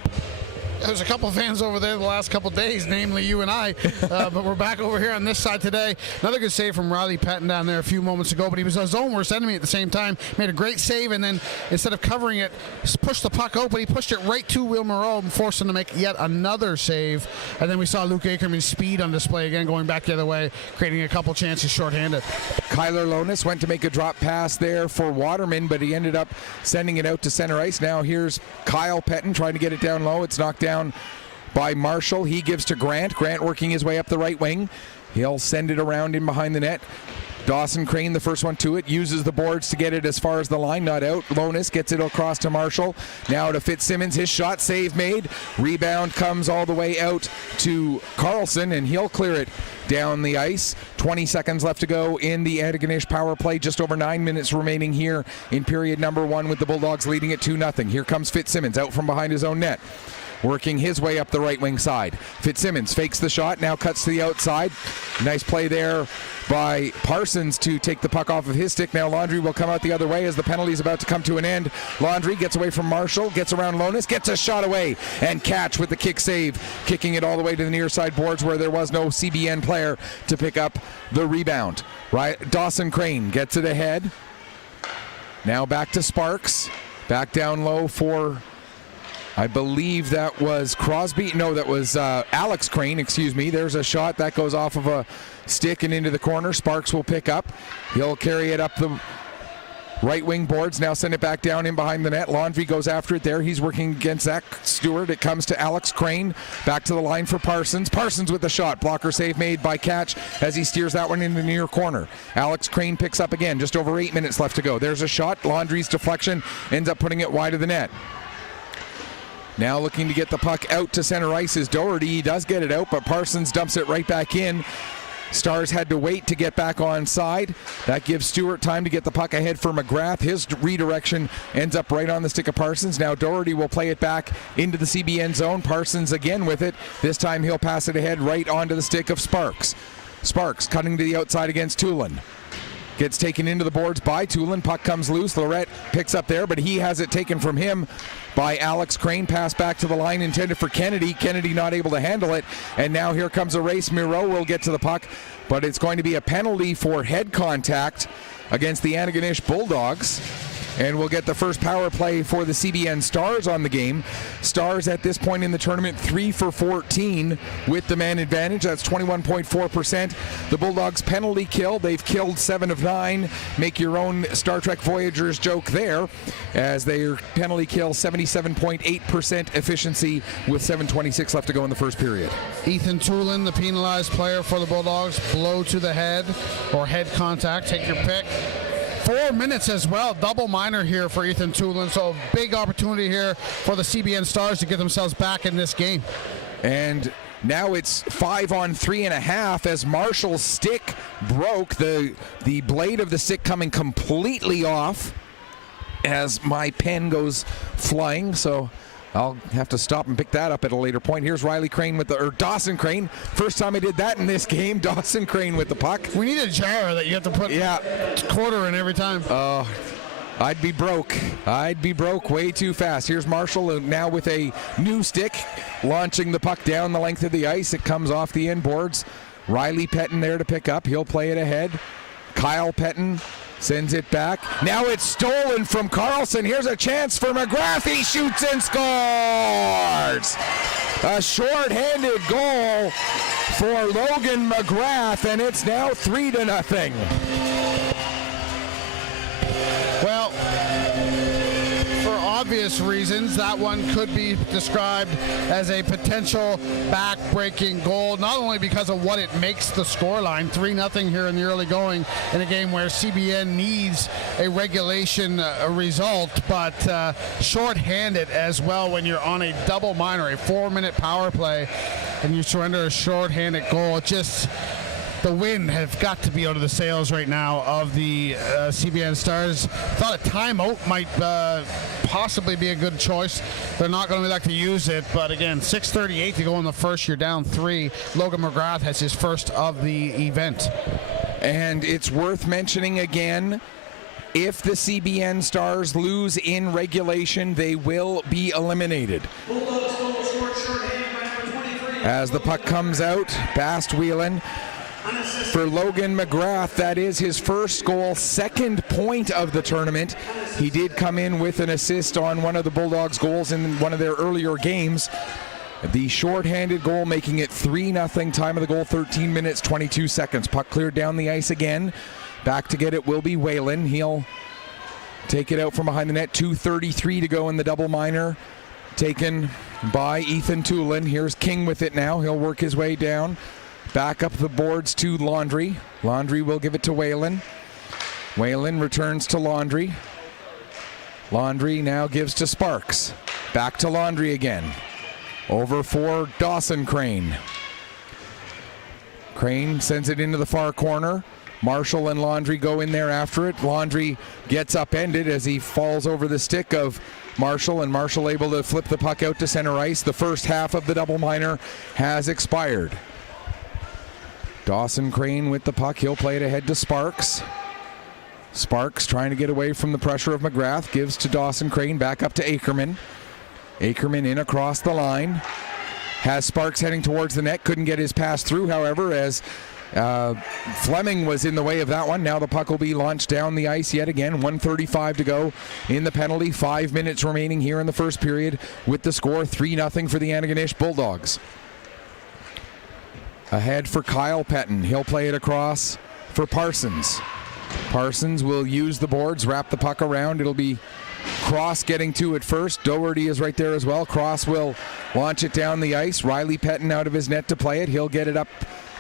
There's a couple of fans over there the last couple of days, namely you and I, but we're back over here on this side today. Another good save from Riley Patton down there a few moments ago, but he was his own worst enemy at the same time. Made a great save, and then instead of covering it, pushed the puck out, but he pushed it right to Will Munro and forced him to make yet another save. And then we saw Luke Ackerman's speed on display again, going back the other way, creating a couple chances shorthanded. Kyler Lonis went to make a drop pass there for Waterman, but he ended up sending it out to center ice. Now here's Kyle Pettin trying to get it down low. It's knocked down by Marshall. He gives to Grant. Grant working his way up the right wing. He'll send it around in behind the net. Dawson Crane, the first one to it, uses the boards to get it as far as the line, not out. Lonis gets it across to Marshall. Now to Fitzsimmons, his shot, save made. Rebound comes all the way out to Carlson, and he'll clear it down the ice. 20 seconds left to go in the Antigonish power play. Just over 9 minutes remaining here in period number 1 with the Bulldogs leading it 2-0. Here comes Fitzsimmons out from behind his own net, working his way up the right wing side. Fitzsimmons fakes the shot, now cuts to the outside. Nice play there by Parsons to take the puck off of his stick. Now Laundry will come out the other way as the penalty is about to come to an end. Laundry gets away from Marshall, gets around Lonis, gets a shot away, and Catch with the kick save, kicking it all the way to the near side boards where there was no CBN player to pick up the rebound. Right, Dawson Crane gets it ahead. Now back to Sparks, back down low for, I believe that was Crosby. No, that was Alex Crane, excuse me. There's a shot that goes off of a stick and into the corner. Sparks will pick up. He'll carry it up the Right wing boards, now send it back down in behind the net. Laundry goes after it there. He's working against Zach Stewart. It comes to Alex Crane. Back to the line for Parsons. Parsons with the shot. Blocker save made by Catch as he steers that one into the near corner. Alex Crane picks up again. Just over 8 minutes left to go. There's a shot. Laundry's deflection ends up putting it wide of the net. Now looking to get the puck out to center ice is Doherty. He does get it out, but Parsons dumps it right back in. Stars had to wait to get back on side. That gives Stewart time to get the puck ahead for McGrath. His redirection ends up right on the stick of Parsons. Now Doherty will play it back into the CBN zone. Parsons again with it. This time he'll pass it ahead right onto the stick of Sparks. Sparks cutting to the outside against Tulin. Gets taken into the boards by Tulin. Puck comes loose. Lorette picks up there, but he has it taken from him by Alex Crane. Pass back to the line intended for Kennedy. Kennedy not able to handle it. And now here comes a race. Munro will get to the puck, but it's going to be a penalty for head contact against the Antigonish Bulldogs. And we'll get the first power play for the CBN Stars on the game. Stars at this point in the tournament 3 for 14 with the man advantage. That's 21.4%. The Bulldogs penalty kill. They've killed 7 of 9. Make your own Star Trek Voyagers joke there, as their penalty kill 77.8% efficiency with 7:26 left to go in the first period. Ethan Tulin, the penalized player for the Bulldogs. Blow to the head or head contact. Take your pick. 4 minutes as well. Double minor here for Ethan Tulin. So big opportunity here for the CBN Stars to get themselves back in this game. And now it's 5 on 3.5 as Marshall's stick broke. The blade of the stick coming completely off as my pen goes flying. So I'll have to stop and pick that up at a later point. Here's Riley Crane Dawson Crane. First time I did that in this game. Dawson Crane with the puck. We need a jar that you have to put quarter in every time. I'd be broke. I'd be broke way too fast. Here's Marshall now with a new stick, launching the puck down the length of the ice. It comes off the inboards. Riley Pettin there to pick up. He'll play it ahead. Kyle Pettin sends it back. Now it's stolen from Carlson. Here's a chance for McGrath. He shoots and scores! A short-handed goal for Logan McGrath, and it's now 3-0. Well, for obvious reasons, that one could be described as a potential back-breaking goal, not only because of what it makes the scoreline, 3-0 here in the early going in a game where CBN needs a regulation result, but short-handed as well when you're on a double minor, a 4-minute power play, and you surrender a short-handed goal. Just the wind has got to be out of the sails right now of the CBN Stars. Thought a timeout might possibly be a good choice. They're not going to like to use it, but again, 6:38 to go in the first. You're down 3. Logan McGrath has his first of the event. And it's worth mentioning again, if the CBN Stars lose in regulation, they will be eliminated. As the puck comes out, Bast Whelan. For Logan McGrath, that is his first goal, second point of the tournament. He did come in with an assist on one of the Bulldogs' goals in one of their earlier games. The short-handed goal making it 3-0. Time of the goal, 13 minutes, 22 seconds. Puck cleared down the ice again. Back to get it will be Whalen. He'll take it out from behind the net. 2:33 to go in the double minor. Taken by Ethan Tulin. Here's King with it now. He'll work his way down. Back up the boards to Laundry. Laundry will give it to Whalen. Whalen returns to Laundry. Laundry now gives to Sparks. Back to Laundry again. Over for Dawson Crane. Crane sends it into the far corner. Marshall and Laundry go in there after it. Laundry gets upended as he falls over the stick of Marshall, and Marshall able to flip the puck out to center ice. The first half of the double minor has expired. Dawson Crane with the puck. He'll play it ahead to Sparks. Sparks trying to get away from the pressure of McGrath. Gives to Dawson Crane. Back up to Ackerman. Ackerman in across the line. Has Sparks heading towards the net. Couldn't get his pass through, however, as Fleming was in the way of that one. Now the puck will be launched down the ice yet again. 1:35 to go in the penalty. 5 minutes remaining here in the first period with the score 3-0 for the Antigonish Bulldogs. Ahead for Kyle Pettin. He'll play it across for Parsons. Parsons will use the boards, wrap the puck around. It'll be Cross getting to it first. Doherty is right there as well. Cross will launch it down the ice. Riley Pettin out of his net to play it. He'll get it up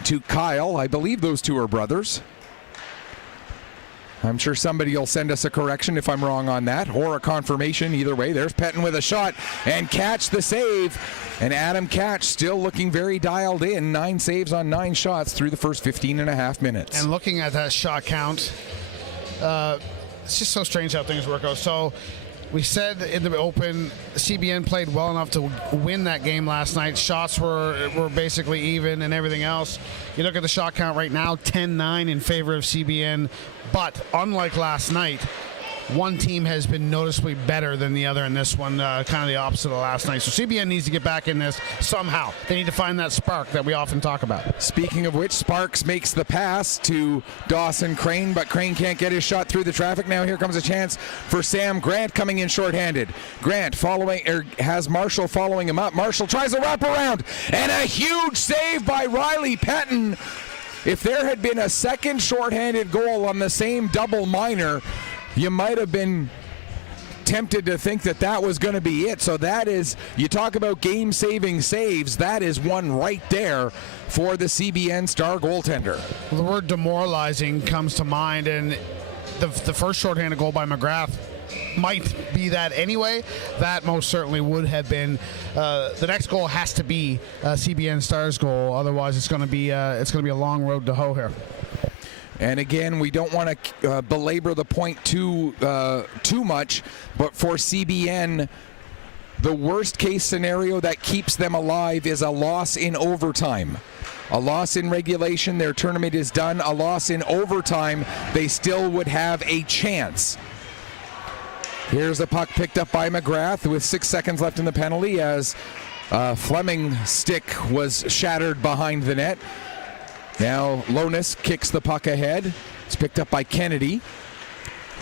to Kyle. I believe those two are brothers. I'm sure somebody will send us a correction if I'm wrong on that, or a confirmation. Either way, there's Pettin with a shot, and Catch the save. And Adam Catch still looking very dialed in. 9 saves on 9 shots through the first 15.5 minutes. And looking at that shot count, it's just so strange how things work out. So we said in the open, CBN played well enough to win that game last night. Shots were basically even and everything else. You look at the shot count right now, 10-9 in favor of CBN. But unlike last night, one team has been noticeably better than the other in this one, kind of the opposite of last night. So CBN needs to get back in this somehow. They need to find that spark that we often talk about. Speaking of which, Sparks makes the pass to Dawson Crane, but Crane can't get his shot through the traffic. Now here comes a chance for Sam Grant coming in shorthanded. Grant has Marshall following him up. Marshall tries a wraparound, and a huge save by Riley Pettin. If there had been a second shorthanded goal on the same double minor, you might have been tempted to think that that was going to be it. So that is, you talk about game-saving saves, that is one right there for the CBN star goaltender. Well, the word demoralizing comes to mind, and the first shorthanded goal by McGrath might be that anyway. That most certainly would have been. The next goal has to be CBN Stars goal. Otherwise, it's going to be a long road to hoe here. And again, we don't want to belabor the point too much, but for CBN, the worst case scenario that keeps them alive is a loss in overtime. A loss in regulation, their tournament is done. A loss in overtime, they still would have a chance. Here's the puck picked up by McGrath with 6 seconds left in the penalty as Fleming's stick was shattered behind the net. Now Lonis kicks the puck ahead. It's picked up by Kennedy.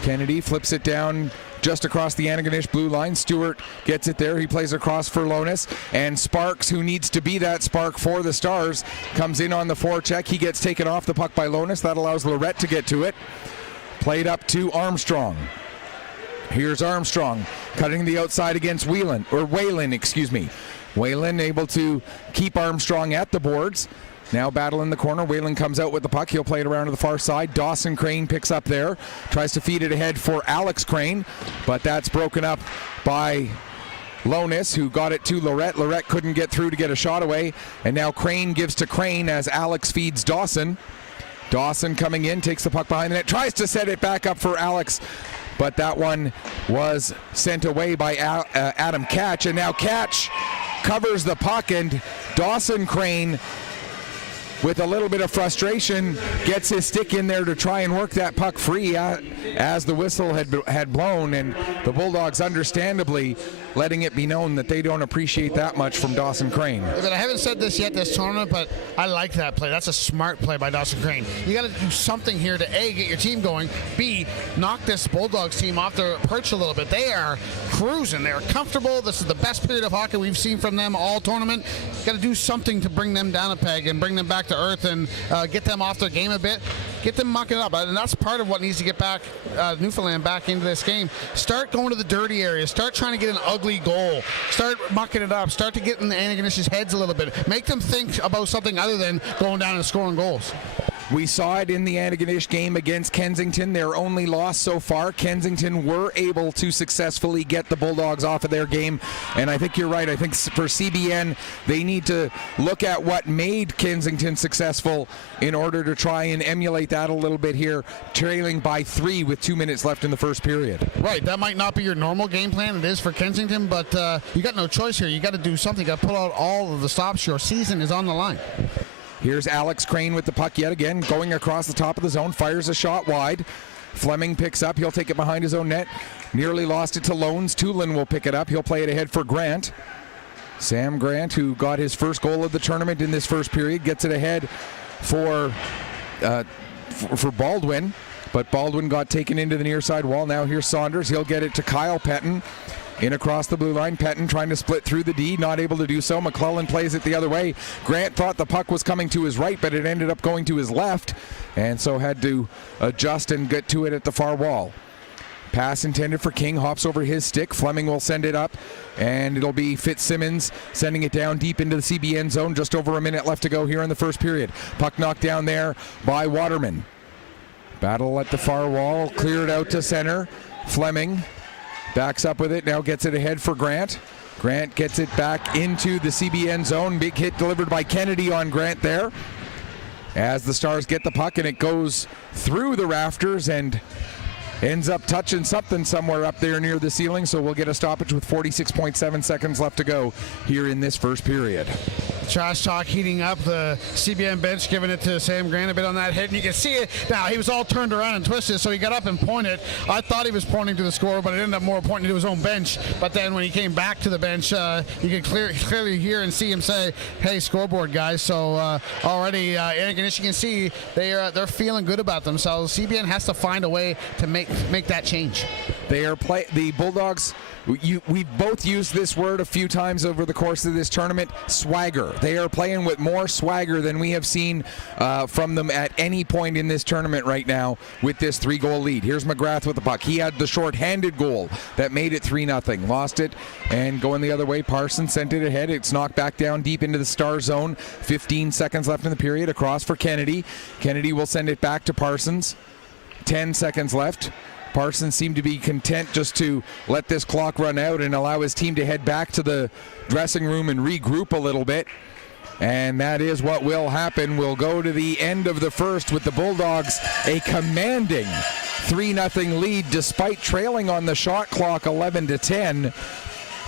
Kennedy flips it down just across the Antigonish blue line. Stewart gets it there. He plays across for Lonis. And Sparks, who needs to be that spark for the Stars, comes in on the forecheck. He gets taken off the puck by Lonis. That allows Lorette to get to it. Played up to Armstrong. Here's Armstrong cutting the outside against Whalen. Whalen able to keep Armstrong at the boards. Now battle in the corner. Whalen comes out with the puck. He'll play it around to the far side. Dawson Crane picks up there. Tries to feed it ahead for Alex Crane, but that's broken up by Lonis, who got it to Lorette. Lorette couldn't get through to get a shot away, and now Crane gives to Crane as Alex feeds Dawson. Dawson coming in, takes the puck behind the net, tries to set it back up for Alex, but that one was sent away by Adam Catch, and now Catch covers the puck, and Dawson Crane, with a little bit of frustration, gets his stick in there to try and work that puck free as the whistle had blown, and the Bulldogs understandably letting it be known that they don't appreciate that much from Dawson Crane. I haven't said this yet this tournament, but I like that play. That's a smart play by Dawson Crane. You got to do something here to A, get your team going, B, knock this Bulldogs team off their perch a little bit. They are cruising. They're comfortable. This is the best period of hockey we've seen from them all tournament. Got to do something to bring them down a peg and bring them back to earth and get them off their game a bit. Get them mucking up. And that's part of what needs to get back Newfoundland back into this game. Start going to the dirty areas. Start trying to get an ugly goal. Start mucking it up. Start to get in the Antigonish's heads a little bit. Make them think about something other than going down and scoring goals. We saw it in the Antigonish game against Kensington, their only loss so far. Kensington were able to successfully get the Bulldogs off of their game, and I think you're right. I think for CBN, they need to look at what made Kensington successful in order to try and emulate that a little bit here, trailing by 3 with 2 minutes left in the first period. Right, that might not be your normal game plan. It is for Kensington, but you got no choice here. You got to do something. You got to pull out all of the stops. Your season is on the line. Here's Alex Crane with the puck yet again, going across the top of the zone, fires a shot wide. Fleming picks up. He'll take it behind his own net. Nearly lost it to Lones. Tulin will pick it up. He'll play it ahead for Grant. Sam Grant, who got his first goal of the tournament in this first period, gets it ahead for Baldwin. But Baldwin got taken into the near side wall. Now here's Saunders. He'll get it to Kyle Pettin. In across the blue line, Pettin trying to split through the D, not able to do so. McClellan plays it the other way. Grant thought the puck was coming to his right, but it ended up going to his left, and so had to adjust and get to it at the far wall. Pass intended for King, hops over his stick. Fleming will send it up, and it'll be Fitzsimmons sending it down deep into the CBN zone. Just over a minute left to go here in the first period. Puck knocked down there by Waterman. Battle at the far wall, cleared out to center. Fleming backs up with it, now gets it ahead for Grant. Grant gets it back into the CBN zone. Big hit delivered by Kennedy on Grant there. As the Stars get the puck, and it goes through the rafters and ends up touching something somewhere up there near the ceiling, so we'll get a stoppage with 46.7 seconds left to go here in this first period. Trash talk heating up. The CBN bench giving it to Sam Grant a bit on that hit, and you can see it now. He was all turned around and twisted, so he got up and pointed. I thought he was pointing to the score, but it ended up more pointing to his own bench. But then when he came back to the bench, you could clearly hear and see him say, "Hey, scoreboard guys." So already, Antigonish, you can see they're feeling good about themselves. CBN has to find a way to make that change. The Bulldogs. We've both used this word a few times over the course of this tournament, swagger. They are playing with more swagger than we have seen from them at any point in this tournament right now with this 3-goal lead. Here's McGrath with the puck. He had the short-handed goal that made it 3-0. Lost it, and going the other way, Parsons sent it ahead. It's knocked back down deep into the Star zone. 15 seconds left in the period. Across for Kennedy. Kennedy will send it back to Parsons. 10 seconds left. Parsons seemed to be content just to let this clock run out and allow his team to head back to the dressing room and regroup a little bit. And that is what will happen. We'll go to the end of the first with the Bulldogs a commanding 3-0 lead despite trailing on the shot clock 11-10.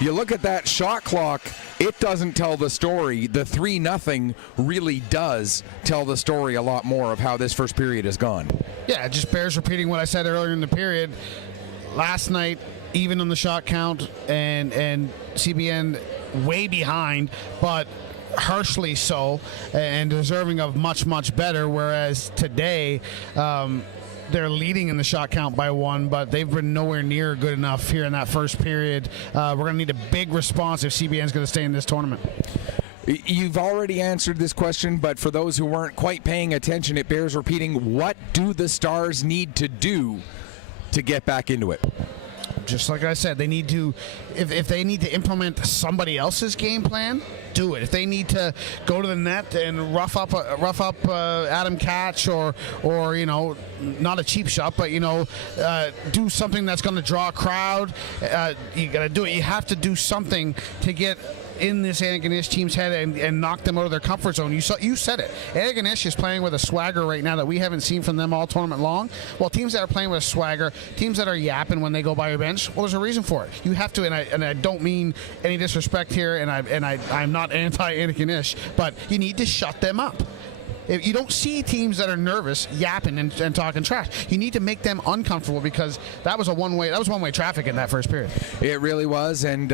You look at that shot clock, it doesn't tell the story. The 3-0 really does tell the story a lot more of how this first period has gone. Yeah, it just bears repeating what I said earlier in the period. Last night, even on the shot count, and CBN way behind, but harshly so, and deserving of much, much better, whereas today, they're leading in the shot count by 1, but they've been nowhere near good enough here in that first period. We're going to need a big response if CBN's going to stay in this tournament. You've already answered this question, but for those who weren't quite paying attention, it bears repeating. What do the Stars need to do to get back into it? Just like I said, they need to, if they need to implement somebody else's game plan, do it. If they need to go to the net and rough up Adam Catch, or not a cheap shot, but do something that's going to draw a crowd. You got to do it. You have to do something to get in this Antigonish team's head and knock them out of their comfort zone. You said it. Antigonish is playing with a swagger right now that we haven't seen from them all tournament long. Well, teams that are playing with a swagger, teams that are yapping when they go by your bench, well, there's a reason for it. You have to, and I don't mean any disrespect here, and I'm not anti-Antigonish, but you need to shut them up. If you don't see teams that are nervous yapping and talking trash, you need to make them uncomfortable, because that was one-way traffic in that first period. It really was, and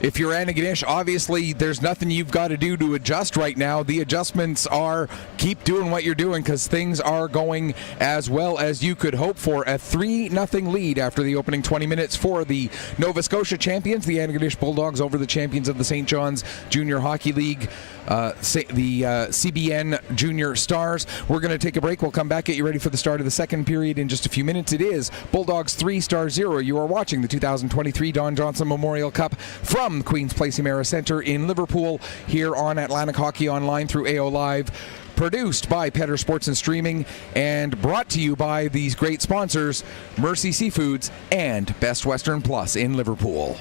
if you're Antigonish, obviously there's nothing you've got to do to adjust right now. The adjustments are keep doing what you're doing, because things are going as well as you could hope for. A 3-0 lead after the opening 20 minutes for the Nova Scotia champions, the Antigonish Bulldogs, over the champions of the St. John's Junior Hockey League, the CBN Junior Stars. We're going to take a break. We'll come back, get you ready for the start of the second period in just a few minutes. It is Bulldogs 3, Stars 0. You are watching the 2023 Don Johnson Memorial Cup from Queen's Place Emera Centre in Liverpool, here on Atlantic Hockey Online through AO Live. Produced by Petter Sports and Streaming, and brought to you by these great sponsors, Mercy Seafoods and Best Western Plus in Liverpool.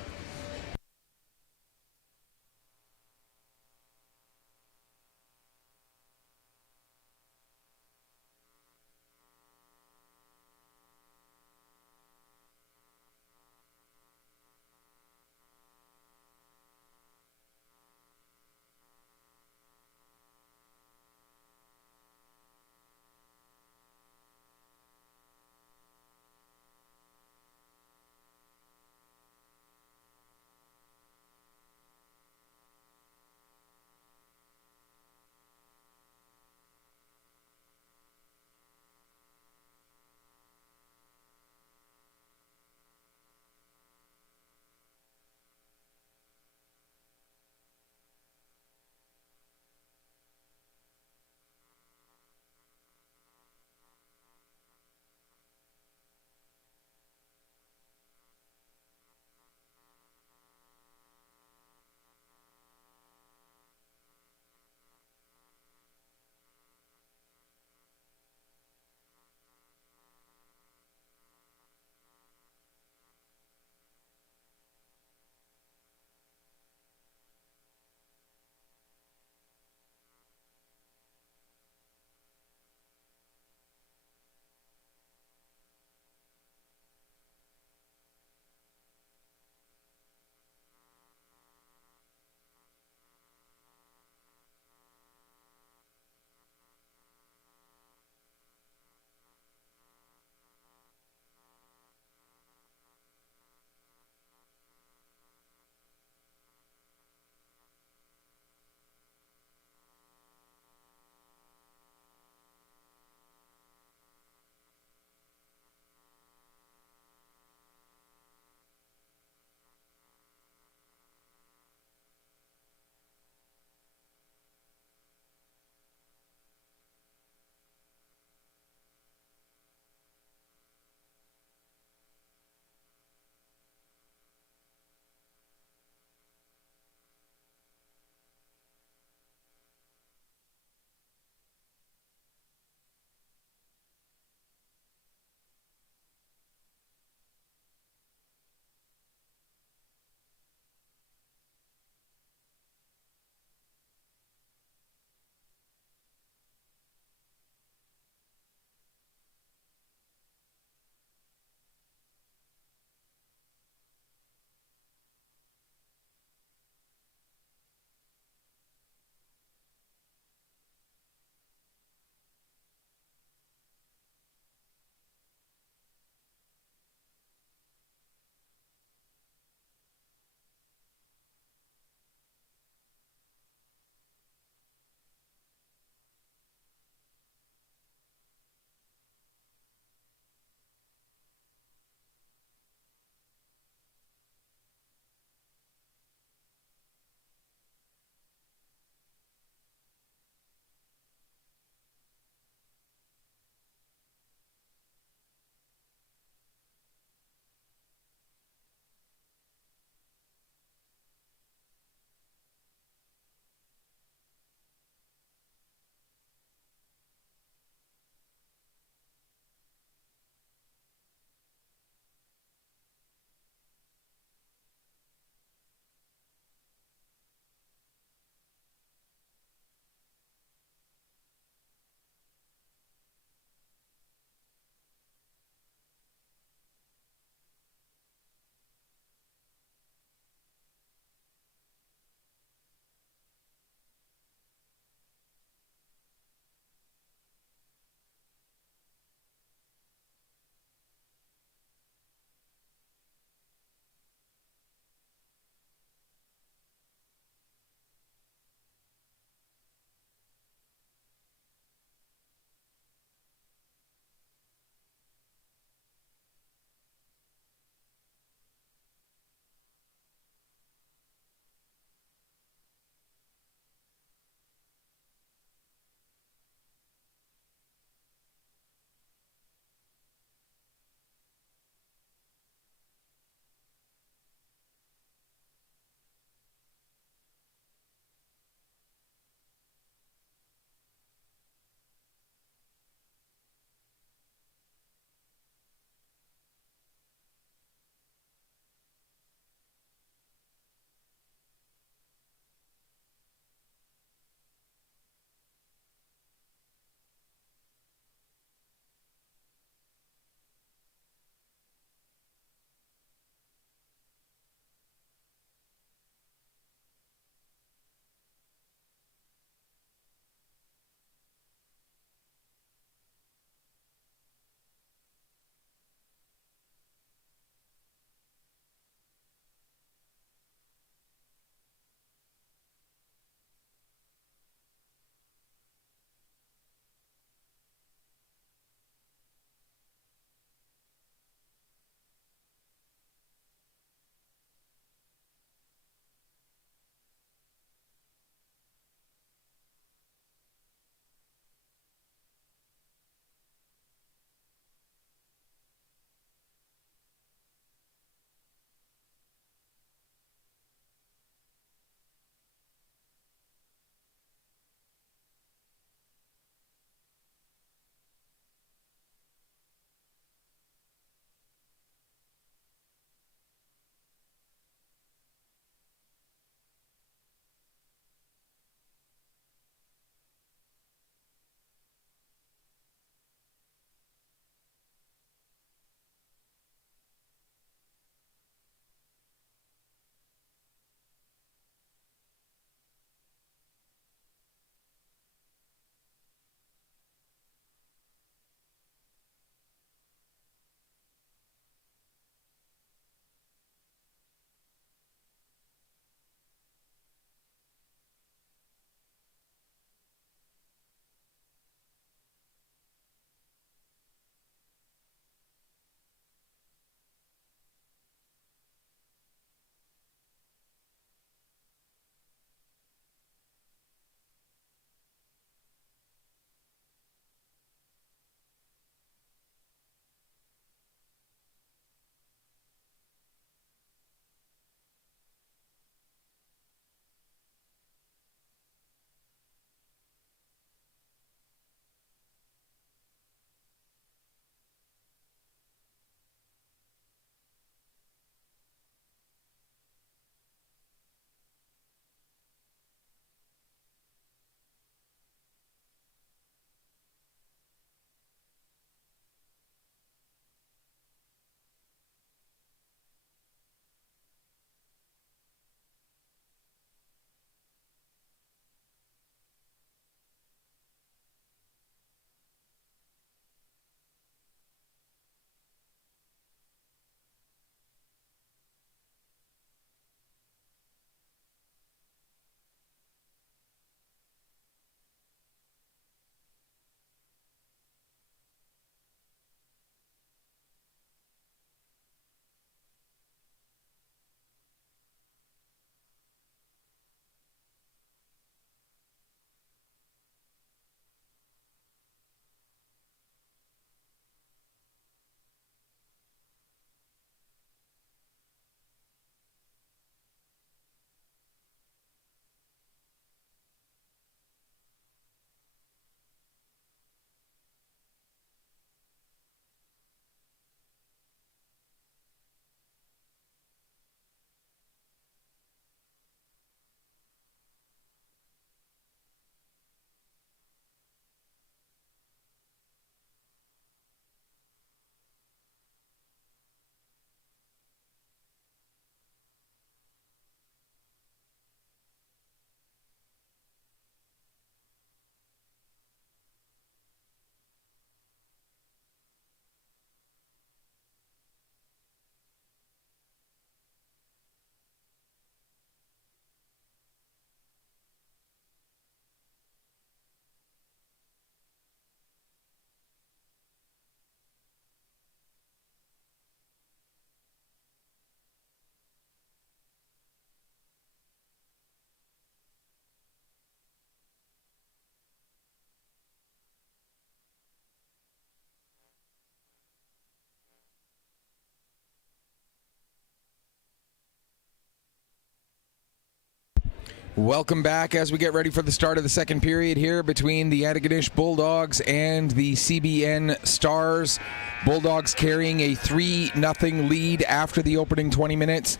Welcome back as we get ready for the start of the second period here between the Antigonish Bulldogs and the CBN Stars. Bulldogs carrying a 3-0 lead after the opening 20 minutes.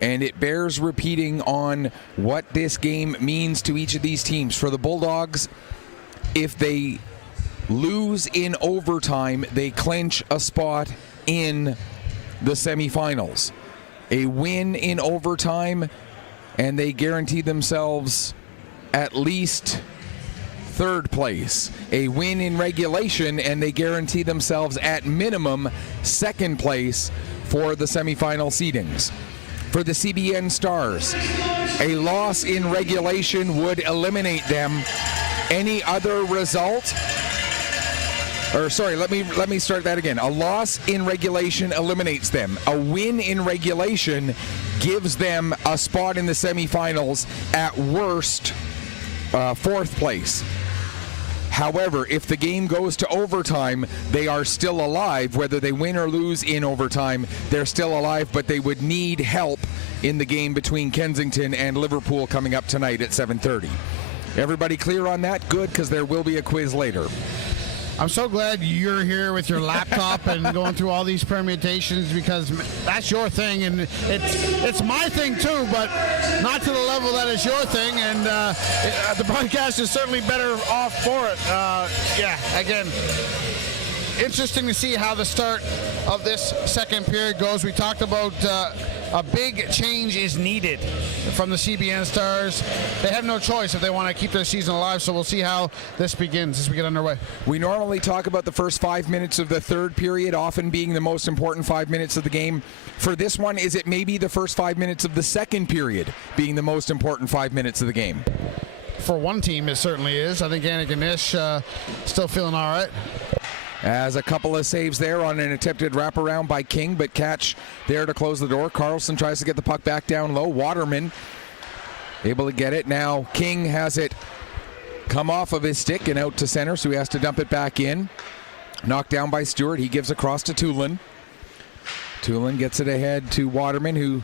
And it bears repeating on what this game means to each of these teams. For the Bulldogs, if they lose in overtime, they clinch a spot in the semifinals. A win in overtime, and they guarantee themselves at least third place. A win in regulation, and they guarantee themselves at minimum second place for the semifinal seedings. For the CBN Stars, a loss in regulation would eliminate them. Any other result, let me start that again. A loss in regulation eliminates them. A win in regulation gives them a spot in the semifinals, at worst, fourth place. However, if the game goes to overtime, they are still alive. Whether they win or lose in overtime, they're still alive, but they would need help in the game between Kensington and Liverpool coming up tonight at 7:30. Everybody clear on that? Good, because there will be a quiz later. I'm so glad you're here with your laptop and going through all these permutations, because that's your thing, and it's my thing too, but not to the level that it's your thing, and the broadcast is certainly better off for it. Again, interesting to see how the start of this second period goes. We talked about a big change is needed from the CBN Stars. They have no choice if they want to keep their season alive, so we'll see how this begins as we get underway. We normally talk about the first 5 minutes of the third period often being the most important 5 minutes of the game. For this one, is it maybe the first 5 minutes of the second period being the most important 5 minutes of the game? For one team, it certainly is. I think Antigonish still feeling all right. As a couple of saves there on an attempted wraparound by King, but catch there to close the door. Carlson tries to get the puck back down low. Waterman able to get it. Now King has it come off of his stick and out to center, so he has to dump it back in. Knocked down by Stewart. He gives across to Tulin. Tulin gets it ahead to Waterman, who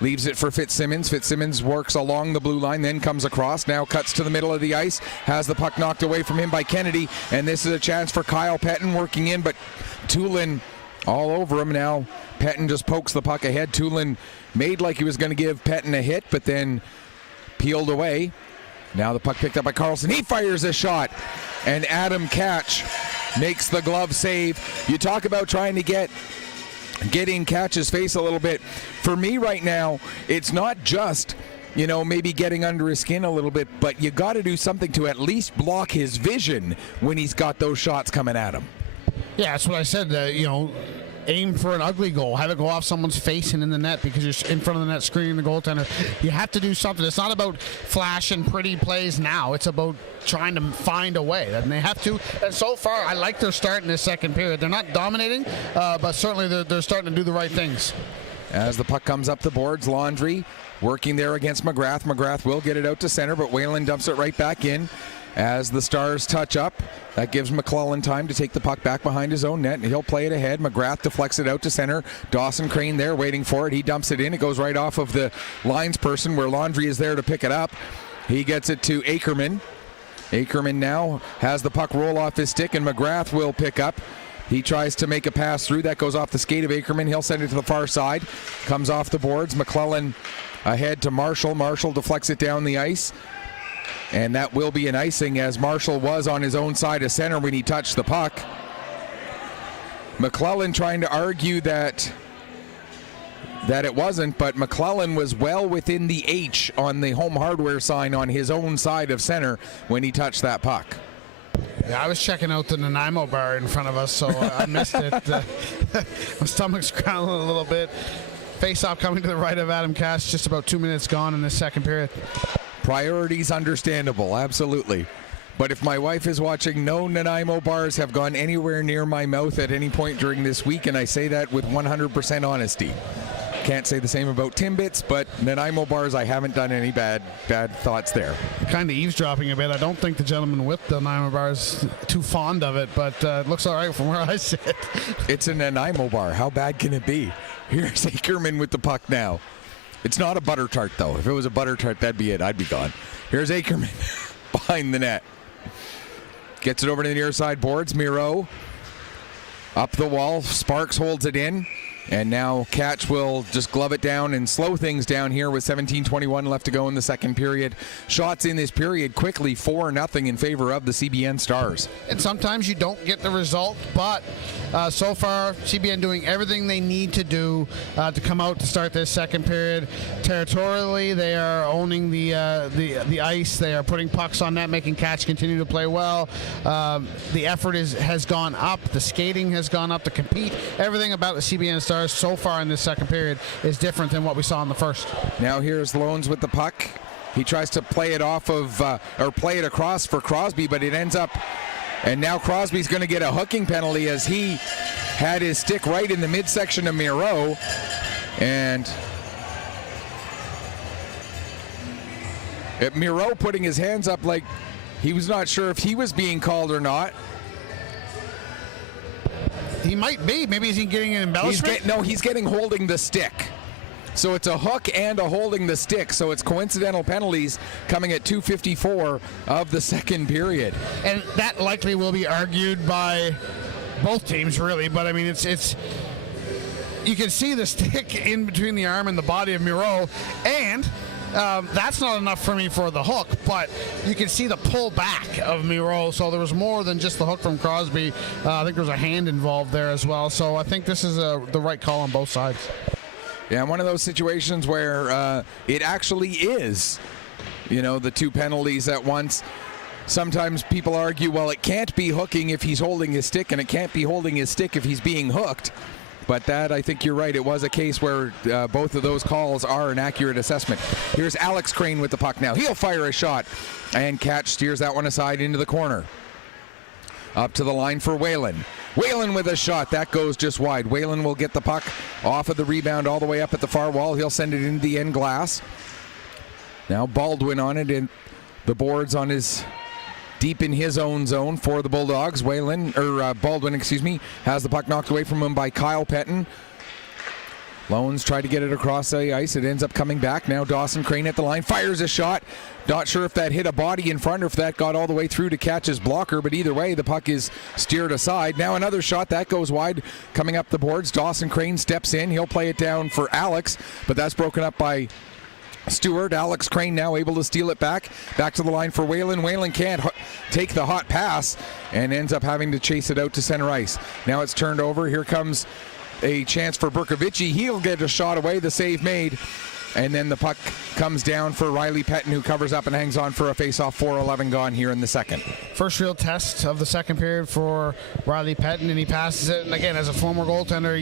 leaves it for Fitzsimmons. Fitzsimmons works along the blue line, then comes across. Now cuts to the middle of the ice. Has the puck knocked away from him by Kennedy. And this is a chance for Kyle Pettin working in, but Tulin all over him now. Pettin just pokes the puck ahead. Tulin made like he was going to give Pettin a hit, but then peeled away. Now the puck picked up by Carlson. He fires a shot, and Adam Catch makes the glove save. You talk about trying to get in Catch's face a little bit. For me right now, it's not just, maybe getting under his skin a little bit, but you got to do something to at least block his vision when he's got those shots coming at him. Yeah, that's what I said. Aim for an ugly goal. Have it go off someone's face and in the net, because you're in front of the net screening the goaltender. You have to do something. It's not about flash and pretty plays now. It's about trying to find a way. And they have to. And so far, I like their start in this second period. They're not dominating, but certainly they're starting to do the right things. As the puck comes up the boards, Laundrie working there against McGrath. McGrath will get it out to center, but Whalen dumps it right back in. As the Stars touch up, that gives McClellan time to take the puck back behind his own net, and he'll play it ahead. McGrath deflects it out to center. Dawson Crane there waiting for it. He dumps it in. It goes right off of the linesperson, where Laundrie is there to pick it up. He gets it to Akerman. Akerman now has the puck roll off his stick, and McGrath will pick up. He tries to make a pass through. That goes off the skate of Akerman. He'll send it to the far side. Comes off the boards. McClellan ahead to Marshall. Marshall deflects it down the ice. And that will be an icing, as Marshall was on his own side of center when he touched the puck. McClellan trying to argue that it wasn't, but McClellan was well within the H on the home hardware sign on his own side of center when he touched that puck. Yeah, I was checking out the Nanaimo bar in front of us, so I missed it. My stomach's growling a little bit. Face-off coming to the right of Adam Cash. Just about 2 minutes gone in this second period. Priorities understandable, absolutely. But if my wife is watching, no Nanaimo bars have gone anywhere near my mouth at any point during this week, and I say that with 100% honesty. Can't say the same about Timbits, but Nanaimo bars, I haven't done any bad thoughts there. Kind of eavesdropping a bit. I don't think the gentleman with the Nanaimo bar is too fond of it, but it looks all right from where I sit. It's a Nanaimo bar. How bad can it be? Here's Akerman with the puck now. It's not a butter tart, though. If it was a butter tart, that'd be it. I'd be gone. Here's Ackerman behind the net. Gets it over to the near side boards. Miro up the wall. Sparks holds it in. And now Catch will just glove it down and slow things down here with 17:21 left to go in the second period. Shots in this period quickly, 4-0 in favor of the CBN Stars. And sometimes you don't get the result, but so far CBN doing everything they need to do to come out to start this second period. Territorially, they are owning the ice. They are putting pucks on net, making Catch continue to play well. The effort has gone up. The skating has gone up to compete. Everything about the CBN Stars so far in this second period is different than what we saw in the first. Now here's Loans with the puck. He tries to play it off of, or play it across for Crosby, but it ends up, and now Crosby's going to get a hooking penalty as he had his stick right in the midsection of Miro. And Miro putting his hands up like he was not sure if he was being called or not. He might be. Maybe he's getting an embellishment? He's getting holding the stick. So it's a hook and a holding the stick. So it's coincidental penalties coming at 2:54 of the second period. And that likely will be argued by both teams, really. But, I mean, it's you can see the stick in between the arm and the body of Miro. And that's not enough for me for the hook, but you can see the pull back of Miro, so there was more than just the hook from Crosby. I think there was a hand involved there as well, so I think this is the right call on both sides. Yeah, one of those situations where it actually is, the two penalties at once. Sometimes people argue, well, it can't be hooking if he's holding his stick, and it can't be holding his stick if he's being hooked. But that, I think you're right, it was a case where both of those calls are an accurate assessment. Here's Alex Crane with the puck now. He'll fire a shot, and Catch steers that one aside into the corner. Up to the line for Whalen. Whalen with a shot. That goes just wide. Whalen will get the puck off of the rebound all the way up at the far wall. He'll send it into the end glass. Now Baldwin on it, and the boards on his... deep in his own zone for the Bulldogs. Baldwin, has the puck knocked away from him by Kyle Pettin. Loans tried to get it across the ice. It ends up coming back. Now Dawson Crane at the line, fires a shot. Not sure if that hit a body in front or if that got all the way through to Catch's blocker, but either way, the puck is steered aside. Now another shot, that goes wide, coming up the boards. Dawson Crane steps in. He'll play it down for Alex, but that's broken up by Stewart. Alex Crane now able to steal it back to the line for Whalen. Whalen can't take the hot pass and ends up having to chase it out to center ice. Now it's turned over. Here comes a chance for Burkovici. He'll get a shot away, the save made, and then the puck comes down for Riley Pettin, who covers up and hangs on for a face-off. 4:11 gone here in the second. First real test of the second period for Riley Pettin, and he passes it. And again, as a former goaltender,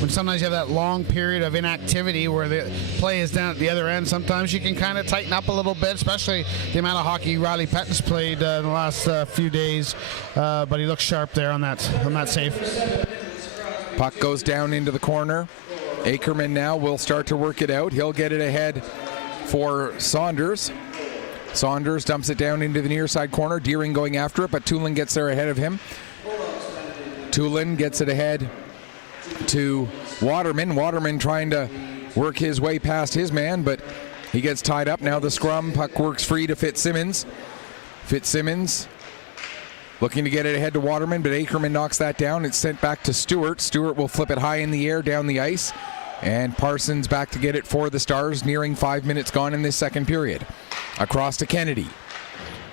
when sometimes you have that long period of inactivity where the play is down at the other end, sometimes you can kind of tighten up a little bit, especially the amount of hockey Riley Pettin's played in the last few days. But he looks sharp there on that save. Puck goes down into the corner. Ackerman now will start to work it out. He'll get it ahead for Saunders. Saunders dumps it down into the near side corner. Deering going after it, but Tulin gets there ahead of him. Tulin gets it ahead to Waterman. Waterman trying to work his way past his man, but he gets tied up. Now the scrum. Puck works free to Fitzsimmons. Fitzsimmons looking to get it ahead to Waterman, but Ackerman knocks that down. It's sent back to Stewart. Stewart will flip it high in the air down the ice. And Parsons back to get it for the Stars, nearing 5 minutes gone in this second period. Across to Kennedy.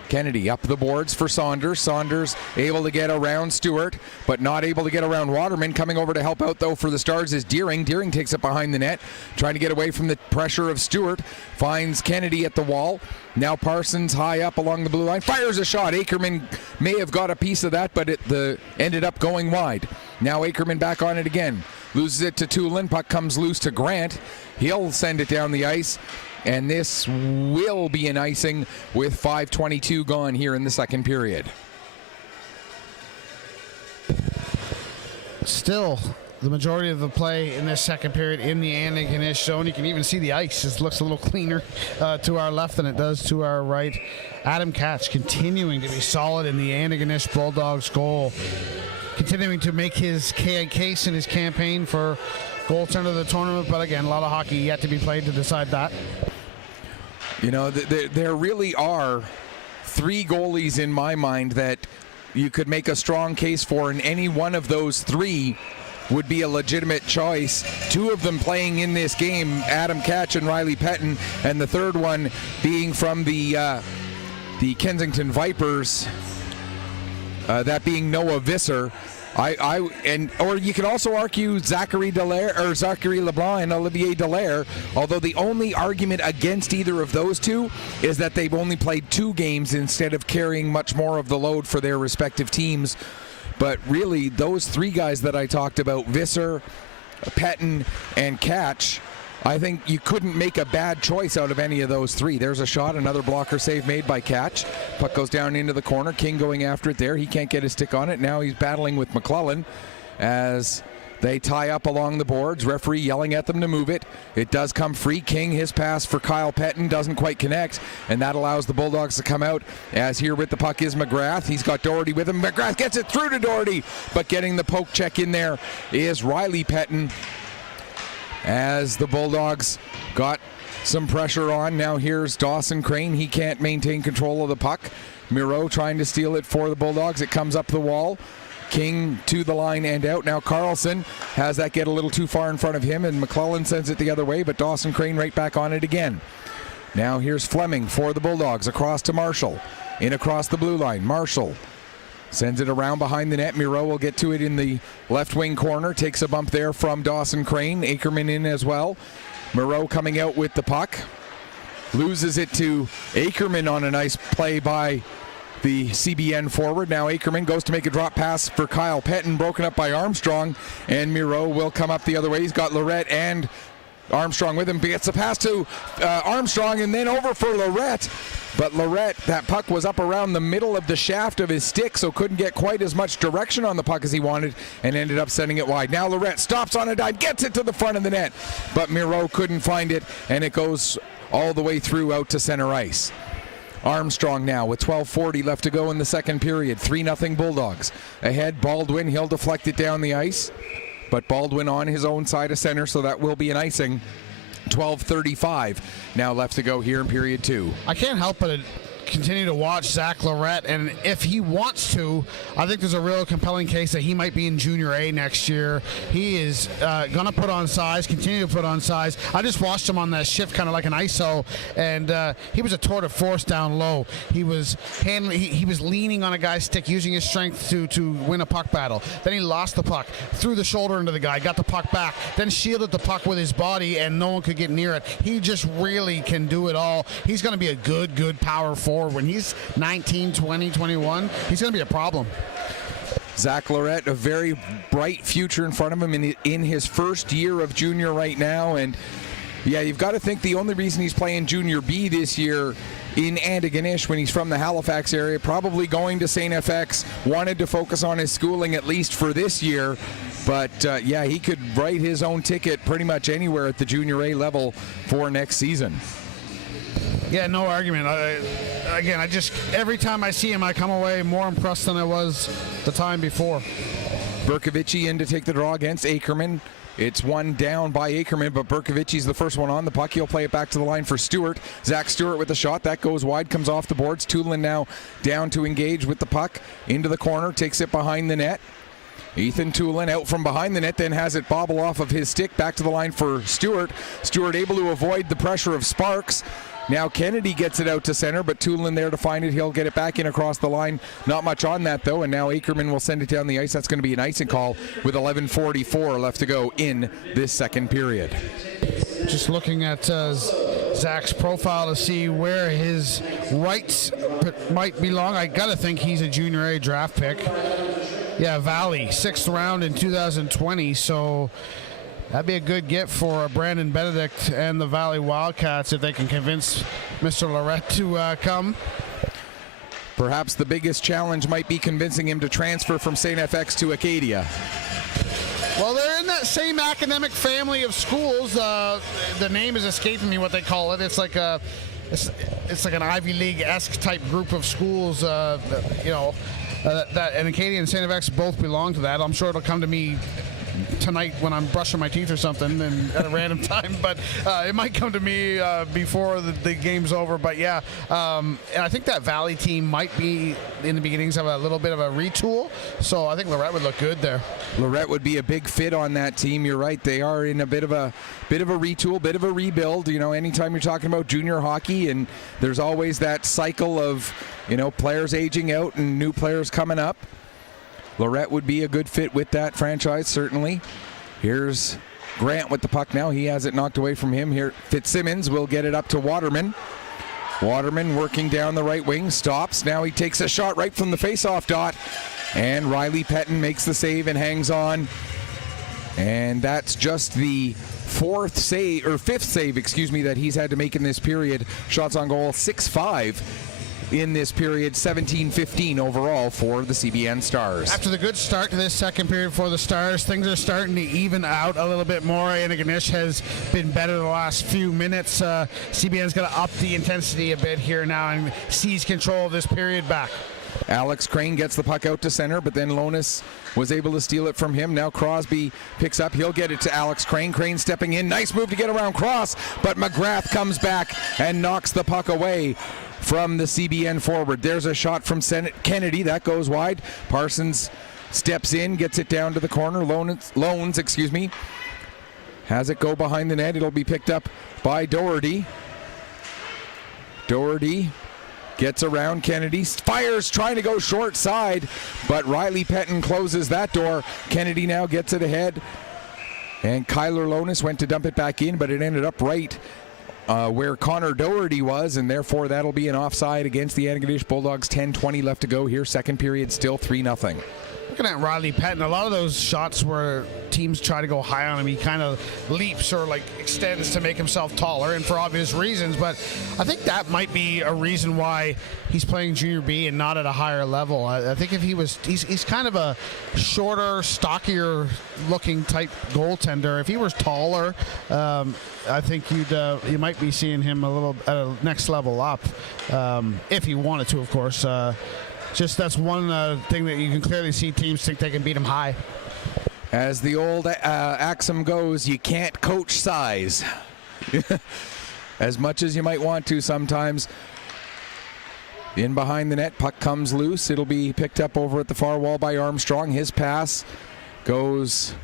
Kennedy up the boards for Saunders. Saunders able to get around Stewart, but not able to get around Waterman. Coming over to help out, though, for the Stars is Deering. Deering takes it behind the net, trying to get away from the pressure of Stewart. Finds Kennedy at the wall. Now Parsons high up along the blue line. Fires a shot. Ackerman may have got a piece of that, but it ended up going wide. Now Ackerman back on it again. Loses it to Tulin. Puck comes loose to Grant. He'll send it down the ice. And this will be an icing with 5:22 gone here in the second period. Still, the majority of the play in this second period in the Antigonish zone. You can even see the ice. It looks a little cleaner to our left than it does to our right. Adam Catch continuing to be solid in the Antigonish Bulldogs goal. Continuing to make his case in his campaign for goaltender of the tournament. But again, a lot of hockey yet to be played to decide that. You know, there really are 3 goalies in my mind that you could make a strong case for, and any one of those 3 would be a legitimate choice. 2 of them playing in this game, Adam Catch and Riley Pettin, and the third one being from the Kensington Vipers, that being Noah Visser. Or you could also argue Zachary LeBlanc and Olivier Dallaire, although the only argument against either of those 2 is that they've only played 2 games instead of carrying much more of the load for their respective teams. But really, those 3 guys that I talked about, Visser, Pettin, and Catch, I think you couldn't make a bad choice out of any of those 3. There's a shot, another blocker save made by Catch. Puck goes down into the corner. King going after it there. He can't get his stick on it. Now he's battling with McClellan as they tie up along the boards. Referee yelling at them to move it. It does come free. King, his pass for Kyle Pettin doesn't quite connect, and that allows the Bulldogs to come out. As here with the puck is McGrath. He's got Doherty with him. McGrath gets it through to Doherty, but getting the poke check in there is Riley Pettin. As the Bulldogs got some pressure on. Now here's Dawson Crane. He can't maintain control of the puck. Munro trying to steal it for the Bulldogs. It comes up the wall. King to the line and out. Now Carlson has that get a little too far in front of him, and McClellan sends it the other way, but Dawson Crane right back on it again. Now here's Fleming for the Bulldogs across to Marshall. In across the blue line. Marshall sends it around behind the net. Miro will get to it in the left wing corner. Takes a bump there from Dawson Crane. Ackerman in as well. Miro coming out with the puck. Loses it to Ackerman on a nice play by the CBN forward. Now Ackerman goes to make a drop pass for Kyle Pettin. Broken up by Armstrong. And Miro will come up the other way. He's got Lorette and Armstrong with him. Gets a pass to Armstrong and then over for Lorette. But Lorette, that puck was up around the middle of the shaft of his stick, so couldn't get quite as much direction on the puck as he wanted and ended up sending it wide. Now Lorette stops on a dime, gets it to the front of the net, but Miro couldn't find it, and it goes all the way through out to center ice. Armstrong now with 12:40 left to go in the second period. 3-0 Bulldogs. Ahead, Baldwin, he'll deflect it down the ice, but Baldwin on his own side of center, so that will be an icing. 12:35 now left to go here in period 2. I can't help but continue to watch Zach Lorette, and if he wants to, I think there's a real compelling case that he might be in Junior A next year. He is going to put on size, continue to put on size. I just watched him on that shift, kind of like an ISO, and he was a tour de force down low. He was handling, he was leaning on a guy's stick, using his strength to win a puck battle. Then he lost the puck, threw the shoulder into the guy, got the puck back, then shielded the puck with his body, and no one could get near it. He just really can do it all. He's going to be a good power forward. When he's 19, 20, 21, he's going to be a problem. Zach Lorette, a very bright future in front of him in his first year of junior right now. And yeah, you've got to think the only reason he's playing Junior B this year in Antigonish, when he's from the Halifax area, probably going to St. FX, wanted to focus on his schooling at least for this year. But yeah, he could write his own ticket pretty much anywhere at the Junior A level for next season. Yeah, no argument. Again, every time I see him, I come away more impressed than I was the time before. Berkovici in to take the draw against Ackerman. It's one down by Ackerman, but Berkovici's the first one on the puck. He'll play it back to the line for Stewart. Zach Stewart with the shot. That goes wide, comes off the boards. Tulin now down to engage with the puck. Into the corner, takes it behind the net. Ethan Tulin out from behind the net, then has it bobble off of his stick. Back to the line for Stewart. Stewart able to avoid the pressure of Sparks. Now Kennedy gets it out to center, but Tulin there to find it. He'll get it back in across the line. Not much on that, though, and now Ackerman will send it down the ice. That's going to be an icing call with 11:44 left to go in this second period. Just looking at Zach's profile to see where his rights might belong. I got to think he's a Junior A draft pick. Yeah, Valley, 6th round in 2020, so that'd be a good get for Brandon Benedict and the Valley Wildcats if they can convince Mr. Lorette to come. Perhaps the biggest challenge might be convincing him to transfer from St. FX to Acadia. Well, they're in that same academic family of schools. The name is escaping me what they call it. It's like an Ivy League-esque type group of schools, that and Acadia and St. FX both belong to that. I'm sure it'll come to me tonight when I'm brushing my teeth or something and at a random time, but it might come to me before the game's over. But yeah, and I think that Valley team might be in the beginnings of a little bit of a retool, so I think Lorette would look good there. Lorette would be a big fit on that team. You're right, they are in a bit of a retool, bit of a rebuild. You know, anytime you're talking about junior hockey, and there's always that cycle of, you know, players aging out and new players coming up. Lorette would be a good fit with that franchise, certainly. Here's Grant with the puck now. He has it knocked away from him. Here, Fitzsimmons will get it up to Waterman. Waterman working down the right wing, stops. Now he takes a shot right from the face-off dot. And Riley Pettin makes the save and hangs on. And that's just the fifth save, that he's had to make in this period. Shots on goal, 6-5 in this period, 17-15 overall for the CBN Stars. After the good start to this second period for the Stars, things are starting to even out a little bit more. Antigonish has been better the last few minutes. CBN's going to up the intensity a bit here now and seize control of this period back. Alex Crane gets the puck out to center, but then Lonis was able to steal it from him. Now Crosby picks up. He'll get it to Alex Crane. Crane stepping in. Nice move to get around Cross, but McGrath comes back and knocks the puck away from the CBN forward. There's a shot from Kennedy. That goes wide. Parsons steps in, gets it down to the corner. Loans, has it go behind the net. It'll be picked up by Doherty. Doherty gets around Kennedy, fires, trying to go short side, but Riley Pettin closes that door. Kennedy now gets it ahead, and Kyler Lonis went to dump it back in, but it ended up right where Connor Doherty was, and therefore that'll be an offside against the Antigonish Bulldogs. 10:20 left to go here. Second period, still 3-0. Looking at Riley Pettin, a lot of those shots where teams try to go high on him, he kind of leaps or like extends to make himself taller, and for obvious reasons, but I think that might be a reason why he's playing junior B and not at a higher level. I think if he's kind of a shorter, stockier looking type goaltender. If he was taller, I think you might be seeing him a little at a next level up, if he wanted to, of course. Just that's one thing that you can clearly see teams think they can beat him high. As the old axiom goes, you can't coach size. As much as you might want to sometimes. In behind the net, puck comes loose. It'll be picked up over at the far wall by Armstrong. His pass goes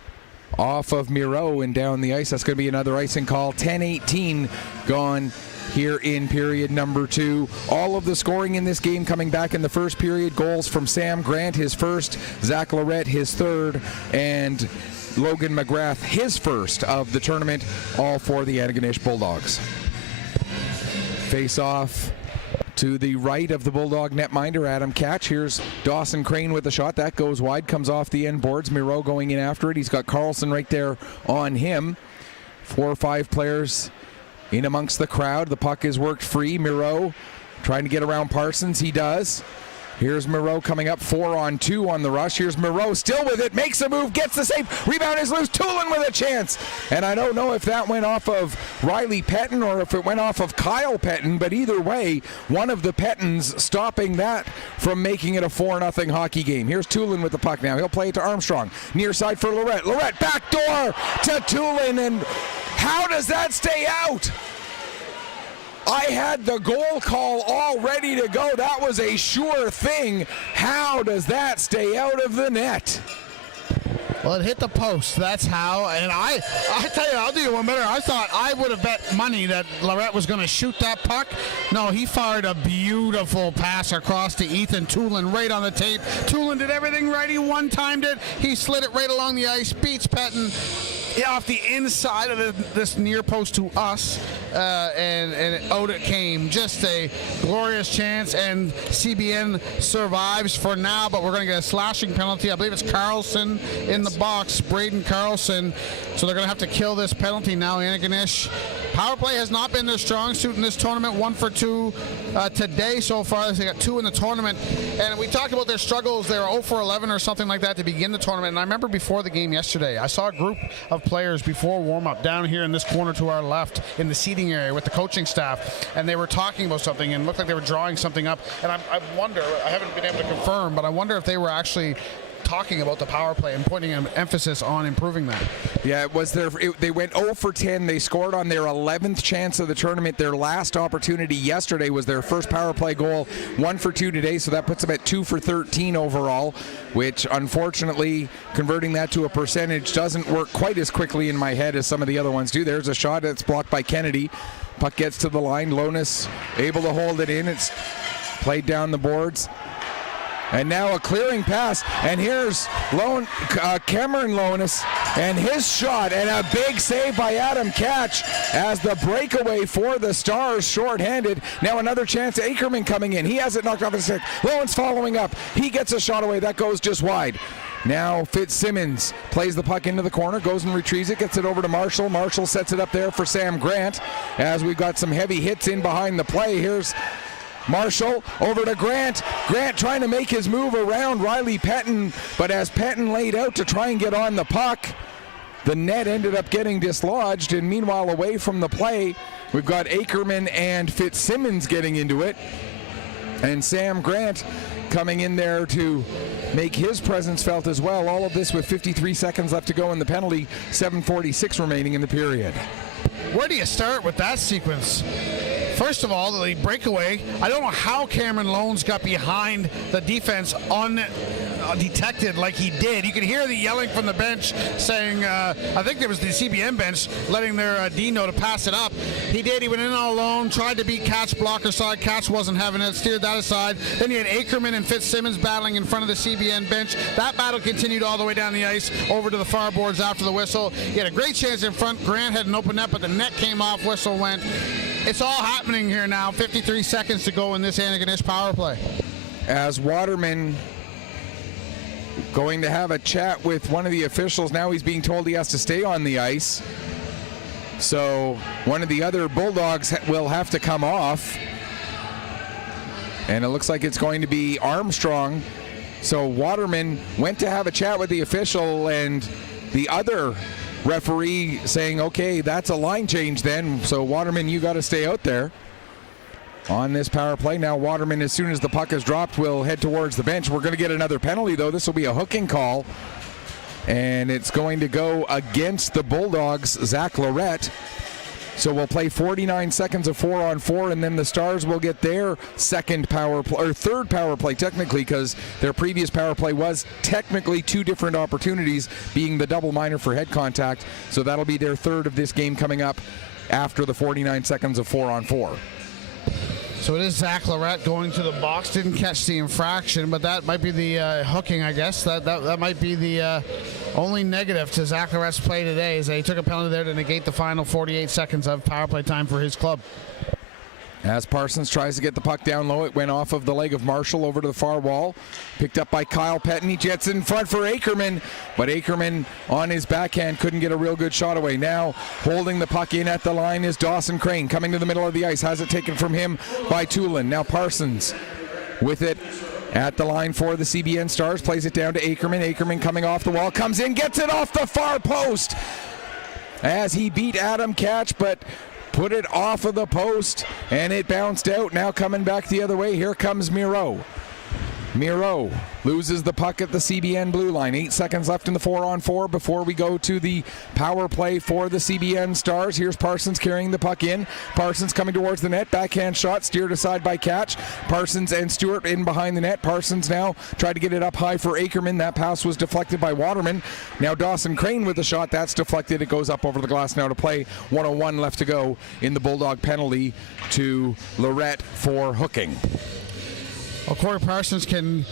off of Miro and down the ice. That's going to be another icing call. 10:18 gone here in period number 2. All of the scoring in this game coming back in the first period. Goals from Sam Grant, his first, Zach Lorette, his third, and Logan McGrath, his first of the tournament, all for the Antigonish Bulldogs. Face off to the right of the Bulldog netminder, Adam Catch. Here's Dawson Crane with a shot. That goes wide, comes off the end boards. Miro going in after it. He's got Carlson right there on him. 4 or 5 players in amongst the crowd. The puck is worked free. Miro trying to get around Parsons. He does. Here's Miro coming up 4-on-2 on the rush. Here's Miro still with it. Makes a move. Gets the save. Rebound is loose. Tulin with a chance. And I don't know if that went off of Riley Pettin or if it went off of Kyle Pettin. But either way, one of the Pettins stopping that from making it a 4-0 hockey game. Here's Tulin with the puck now. He'll play it to Armstrong. Near side for Lorette. Lorette backdoor to Tulin. And how does that stay out? I had the goal call all ready to go. That was a sure thing. How does that stay out of the net? Well, it hit the post. That's how. And I tell you, I'll do you one better. I thought I would have bet money that Lorette was going to shoot that puck. No, he fired a beautiful pass across to Ethan Tulin right on the tape. Tulin did everything right. He one-timed it. He slid it right along the ice. Beats Pettin off the inside of this near post to us, and out it came. Just a glorious chance, and CBN survives for now, but we're going to get a slashing penalty. I believe it's Carlson in the box, Braden Carlson, so they're going to have to kill this penalty now. Antigonish power play has not been their strong suit in this tournament. 1 for 2 today so far. They got 2 in the tournament, and we talked about their struggles. They were 0 for 11 or something like that to begin the tournament, and I remember before the game yesterday, I saw a group of players before warm-up down here in this corner to our left in the seating area with the coaching staff, and they were talking about something and looked like they were drawing something up, and I wonder, I haven't been able to confirm, but I wonder if they were actually talking about the power play and putting an emphasis on improving that. Yeah, it was they went 0 for 10. They scored on their 11th chance of the tournament. Their last opportunity yesterday was their first power play goal. 1 for 2 today, so that puts them at 2 for 13 overall, which unfortunately converting that to a percentage doesn't work quite as quickly in my head as some of the other ones do. There's a shot that's blocked by Kennedy. Puck gets to the line. Lonis able to hold it in. It's played down the boards. And now a clearing pass, and here's Cameron Lonis and his shot, and a big save by Adam Catch as the breakaway for the Stars, shorthanded. Now another chance, Ackerman coming in. He has it knocked off his stick. Lonis following up. He gets a shot away. That goes just wide. Now Fitzsimmons plays the puck into the corner, goes and retrieves it, gets it over to Marshall. Marshall sets it up there for Sam Grant as we've got some heavy hits in behind the play. Here's Marshall over to Grant. Grant trying to make his move around Riley Pettin, but as Pettin laid out to try and get on the puck, the net ended up getting dislodged, and meanwhile away from the play, we've got Ackerman and Fitzsimmons getting into it, and Sam Grant coming in there to make his presence felt as well. All of this with 53 seconds left to go in the penalty, 7:46 remaining in the period. Where do you start with that sequence? First of all, the breakaway. I don't know how Cameron Lones got behind the defense undetected like he did. You could hear the yelling from the bench saying, I think there was the CBN bench letting their D know to pass it up. He did. He went in all alone, tried to beat Catch blocker side. Catch wasn't having it, steered that aside. Then you had Ackerman and Fitzsimmons battling in front of the CBN bench. That battle continued all the way down the ice over to the far boards after the whistle. He had a great chance in front. Grant had an open net, but the net came off, whistle went. It's all happening here now. 53 seconds to go in this Antigonish power play. As Waterman going to have a chat with one of the officials. Now he's being told he has to stay on the ice. So one of the other Bulldogs will have to come off. And it looks like it's going to be Armstrong. So Waterman went to have a chat with the official, and the other referee saying, okay, that's a line change then. So Waterman, you got to stay out there on this power play. Now Waterman, as soon as the puck is dropped, will head towards the bench. We're going to get another penalty, though. This will be a hooking call, and it's going to go against the Bulldogs, Zach Lorette. So we'll play 49 seconds of 4-on-4, and then the Stars will get their second power play, or third power play technically, because their previous power play was technically two different opportunities, being the double minor for head contact. So that'll be their third of this game coming up after the 49 seconds of 4-on-4. So it is Zach Lorette going to the box. Didn't catch the infraction, but that might be the hooking, I guess. That might be the only negative to Zach Lorette's play today, is that he took a penalty there to negate the final 48 seconds of power play time for his club. As Parsons tries to get the puck down low, it went off of the leg of Marshall over to the far wall. Picked up by Kyle Pettin. He jets in front for Ackerman, but Ackerman on his backhand couldn't get a real good shot away. Now holding the puck in at the line is Dawson Crane, coming to the middle of the ice. Has it taken from him by Tulin. Now Parsons with it at the line for the CBN Stars. Plays it down to Ackerman. Ackerman coming off the wall, comes in, gets it off the far post as he beat Adam Catch, but put it off of the post, and it bounced out. Now coming back the other way, here comes Munro. Munro loses the puck at the CBN blue line. 8 seconds left in the 4-on-4 before we go to the power play for the CBN Stars. Here's Parsons carrying the puck in. Parsons coming towards the net. Backhand shot steered aside by Catch. Parsons and Stewart in behind the net. Parsons now tried to get it up high for Ackerman. That pass was deflected by Waterman. Now Dawson Crane with the shot. That's deflected. It goes up over the glass now to play. 1:01 left to go in the Bulldog penalty to Lorette for hooking. Well, Corey Parsons can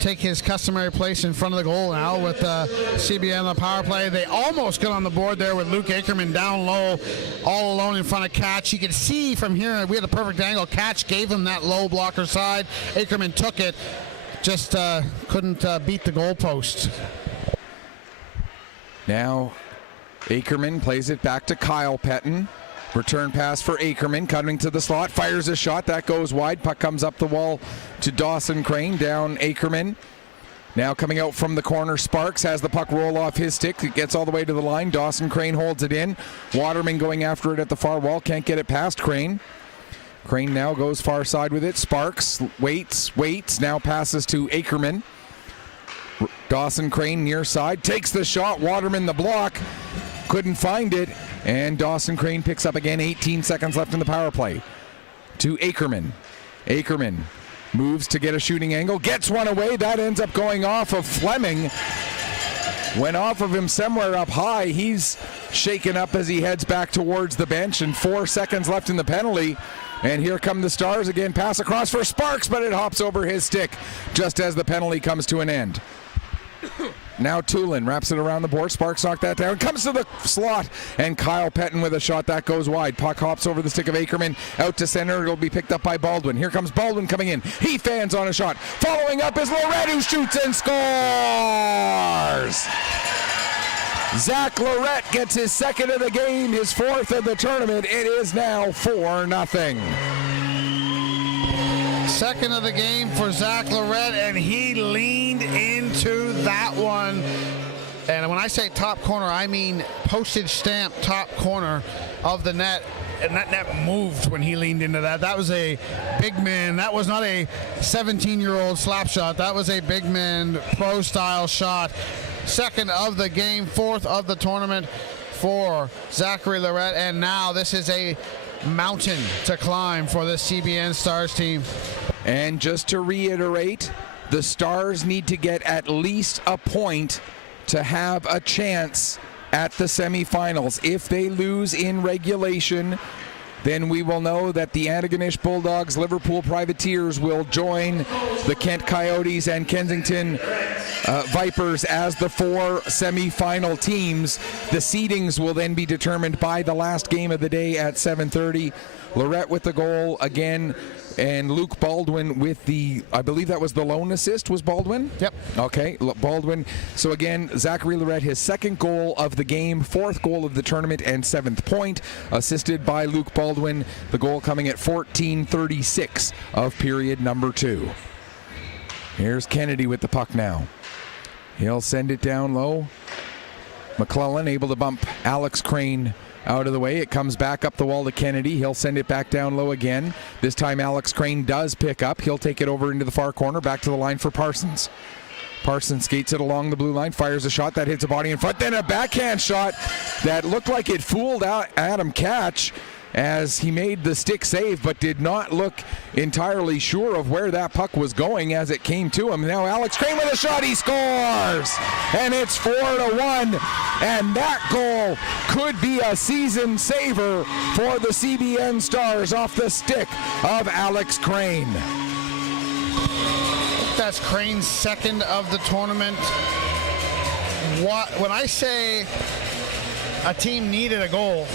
take his customary place in front of the goal now with CBN on the power play. They almost got on the board there with Luke Ackerman down low, all alone in front of Catch. You can see from here, we had a perfect angle. Catch gave him that low blocker side. Ackerman took it, just couldn't beat the goalpost. Now Ackerman plays it back to Kyle Pettin. Return pass for Ackerman, cutting to the slot, fires a shot, that goes wide. Puck comes up the wall to Dawson Crane, down Ackerman. Now coming out from the corner, Sparks has the puck roll off his stick. It gets all the way to the line. Dawson Crane holds it in. Waterman going after it at the far wall, can't get it past Crane. Crane now goes far side with it. Sparks waits, now passes to Ackerman. Dawson Crane near side, takes the shot, Waterman the block, couldn't find it, and Dawson Crane picks up again. 18 seconds left in the power play. To Ackerman. Ackerman moves to get a shooting angle, gets one away, that ends up going off of Fleming. Went off of him somewhere up high. He's shaken up as he heads back towards the bench, and 4 seconds left in the penalty. And here come the Stars again, pass across for Sparks, but it hops over his stick just as the penalty comes to an end. Now Tulin wraps it around the board. Sparks knocked that down. Comes to the slot, and Kyle Pettin with a shot that goes wide. Puck hops over the stick of Ackerman. Out to center. It'll be picked up by Baldwin. Here comes Baldwin coming in. He fans on a shot. Following up is Lorette, who shoots and scores! Zach Lorette gets his second of the game, his fourth of the tournament. It is now 4-0. Second of the game for Zach Lorette, and he leaned into that one. And when I say top corner, I mean postage stamp top corner of the net. And that net moved when he leaned into that. That was a big man. That was not a 17-year-old slap shot. That was a big man pro-style shot. Second of the game, fourth of the tournament for Zachary Lorette. And now this is a mountain to climb for this CBN Stars team. And just to reiterate, the Stars need to get at least a point to have a chance at the semifinals. If they lose in regulation, then we will know that the Antigonish Bulldogs, Liverpool Privateers will join the Kent Coyotes and Kensington Vipers as the 4 semifinal teams. The seedings will then be determined by the last game of the day at 7:30. Lorette with the goal again, and Luke Baldwin with the, I believe that was the lone assist, was Baldwin? Yep. Okay, Baldwin. So again, Zachary Lorette, his second goal of the game, fourth goal of the tournament, and 7th point, assisted by Luke Baldwin. The goal coming at 14:36 of period number 2. Here's Kennedy with the puck now. He'll send it down low. McClellan able to bump Alex Crane out of the way. It comes back up the wall to Kennedy. He'll send it back down low again. This time Alex Crane does pick up. He'll take it over into the far corner, back to the line for Parsons. Parsons skates it along the blue line, fires a shot that hits a body in front, then a backhand shot that looked like it fooled out Adam Catch as he made the stick save, but did not look entirely sure of where that puck was going as it came to him. Now Alex Crane with a shot, he scores! And it's 4-1, and that goal could be a season saver for the CBN Stars off the stick of Alex Crane. That's Crane's second of the tournament. When I say a team needed a goal,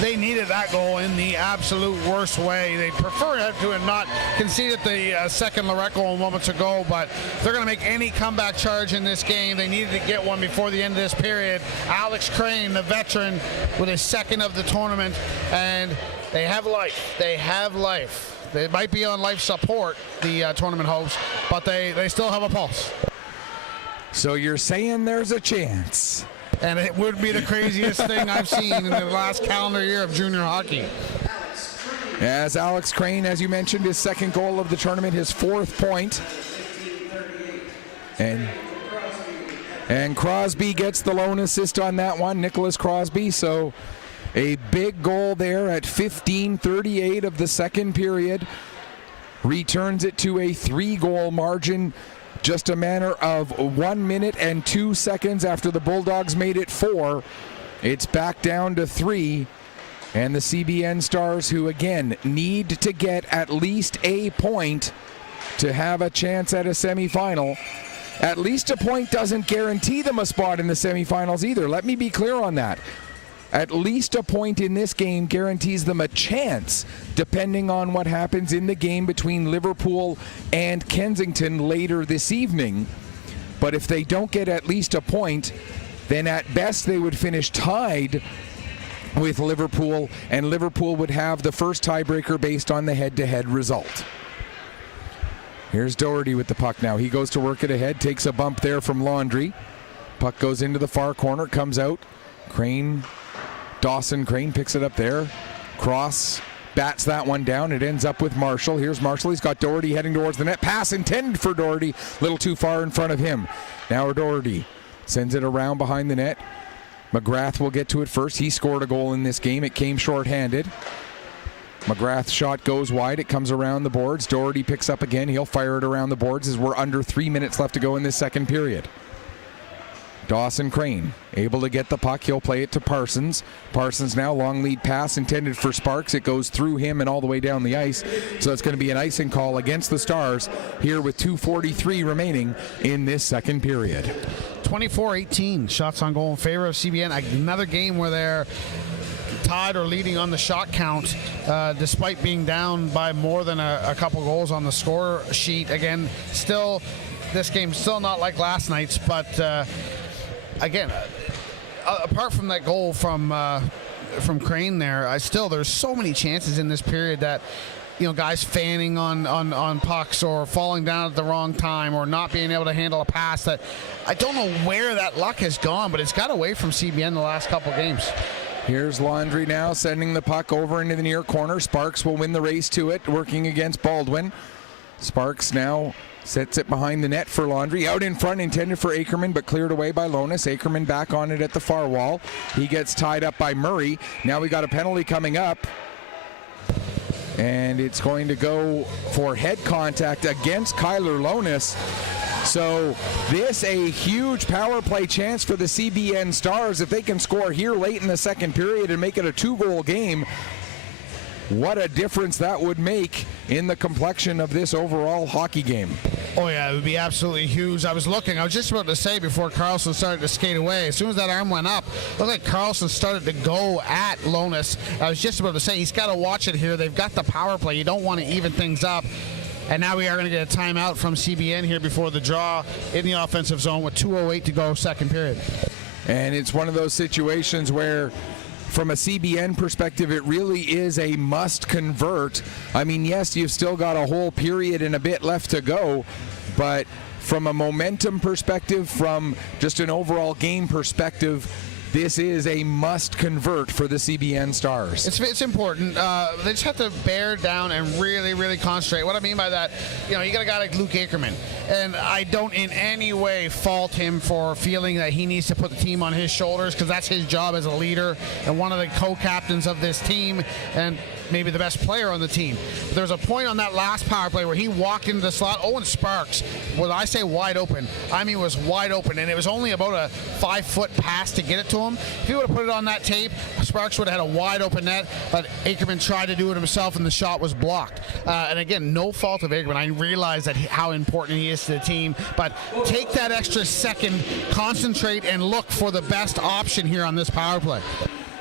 they needed that goal in the absolute worst way. They prefer to have not conceded the second Lorette goal moments ago, but if they're going to make any comeback charge in this game, they needed to get one before the end of this period. Alex Crane, the veteran, with his second of the tournament, and they have life. They have life. They might be on life support, the tournament hosts, but they still have a pulse. So you're saying there's a chance? And it would be the craziest thing I've seen in the last calendar year of junior hockey. As Alex Crane, as you mentioned, his second goal of the tournament, his 4th point. And Crosby gets the lone assist on that one, Nicholas Crosby. So a big goal there at 15:38 of the second period. Returns it to a 3-goal margin. Just a matter of 1 minute and 2 seconds after the Bulldogs made it 4. It's back down to 3. And the CBN Stars, who again need to get at least a point to have a chance at a semifinal. At least a point doesn't guarantee them a spot in the semifinals either. Let me be clear on that. At least a point in this game guarantees them a chance, depending on what happens in the game between Liverpool and Kensington later this evening. But if they don't get at least a point, then at best they would finish tied with Liverpool, and Liverpool would have the first tiebreaker based on the head-to-head result. Here's Doherty with the puck now. He goes to work it ahead, takes a bump there from Laundrie. Puck goes into the far corner, comes out. Dawson Crane picks it up there. Cross bats that one down. It ends up with Marshall. Here's Marshall. He's got Doherty heading towards the net. Pass intended for Doherty. A little too far in front of him. Now Doherty sends it around behind the net. McGrath will get to it first. He scored a goal in this game. It came shorthanded. McGrath's shot goes wide. It comes around the boards. Doherty picks up again. He'll fire it around the boards as we're under 3 minutes left to go in this second period. Dawson Crane able to get the puck. He'll play it to Parsons. Parsons now long lead pass intended for Sparks. It goes through him and all the way down the ice. So it's going to be an icing call against the Stars here with 2:43 remaining in this second period. 24-18 shots on goal in favor of CBN. Another game where they're tied or leading on the shot count despite being down by more than a couple goals on the score sheet. Again, still, this game's still not like last night's, but again, apart from that goal from Crane there, there's so many chances in this period that, you know, guys fanning on pucks or falling down at the wrong time or not being able to handle a pass that I don't know where that luck has gone, but it's got away from CBN the last couple games. Here's Laundrie now sending the puck over into the near corner. Sparks will win the race to it, working against Baldwin. Sparks now sets it behind the net for Laundrie. Out in front, intended for Ackerman, but cleared away by Lonis. Ackerman back on it at the far wall. He gets tied up by Murray. Now we got a penalty coming up. And it's going to go for head contact against Kyler Lonis. So this a huge power play chance for the CBN Stars. If they can score here late in the second period and make it a 2-goal game, what a difference that would make in the complexion of this overall hockey game. Oh yeah, it would be absolutely huge. I was just about to say before Carlson started to skate away, as soon as that arm went up, it looked like Carlson started to go at Lonis. I was just about to say, he's got to watch it here. They've got the power play. You don't want to even things up. And now we are going to get a timeout from CBN here before the draw in the offensive zone with 2:08 to go, second period. And it's one of those situations where, from a CBN perspective, it really is a must convert. I mean, yes, you've still got a whole period and a bit left to go, but from a momentum perspective, from just an overall game perspective, this is a must convert for the CBN Stars. It's important. They just have to bear down and really, really concentrate. What I mean by that, you know, you got a guy like Luke Ackerman, and I don't in any way fault him for feeling that he needs to put the team on his shoulders, because that's his job as a leader and one of the co-captains of this team and maybe the best player on the team. But there's a point on that last power play where he walked into the slot. Owen Sparks, when I say wide open, I mean was wide open, and it was only about a 5-foot pass to get it to him. If he would have put it on that tape, Sparks would have had a wide open net, but Ackerman tried to do it himself and the shot was blocked. And again, no fault of Ackerman. I realize that how important he is to the team, but take that extra second, concentrate, and look for the best option here on this power play.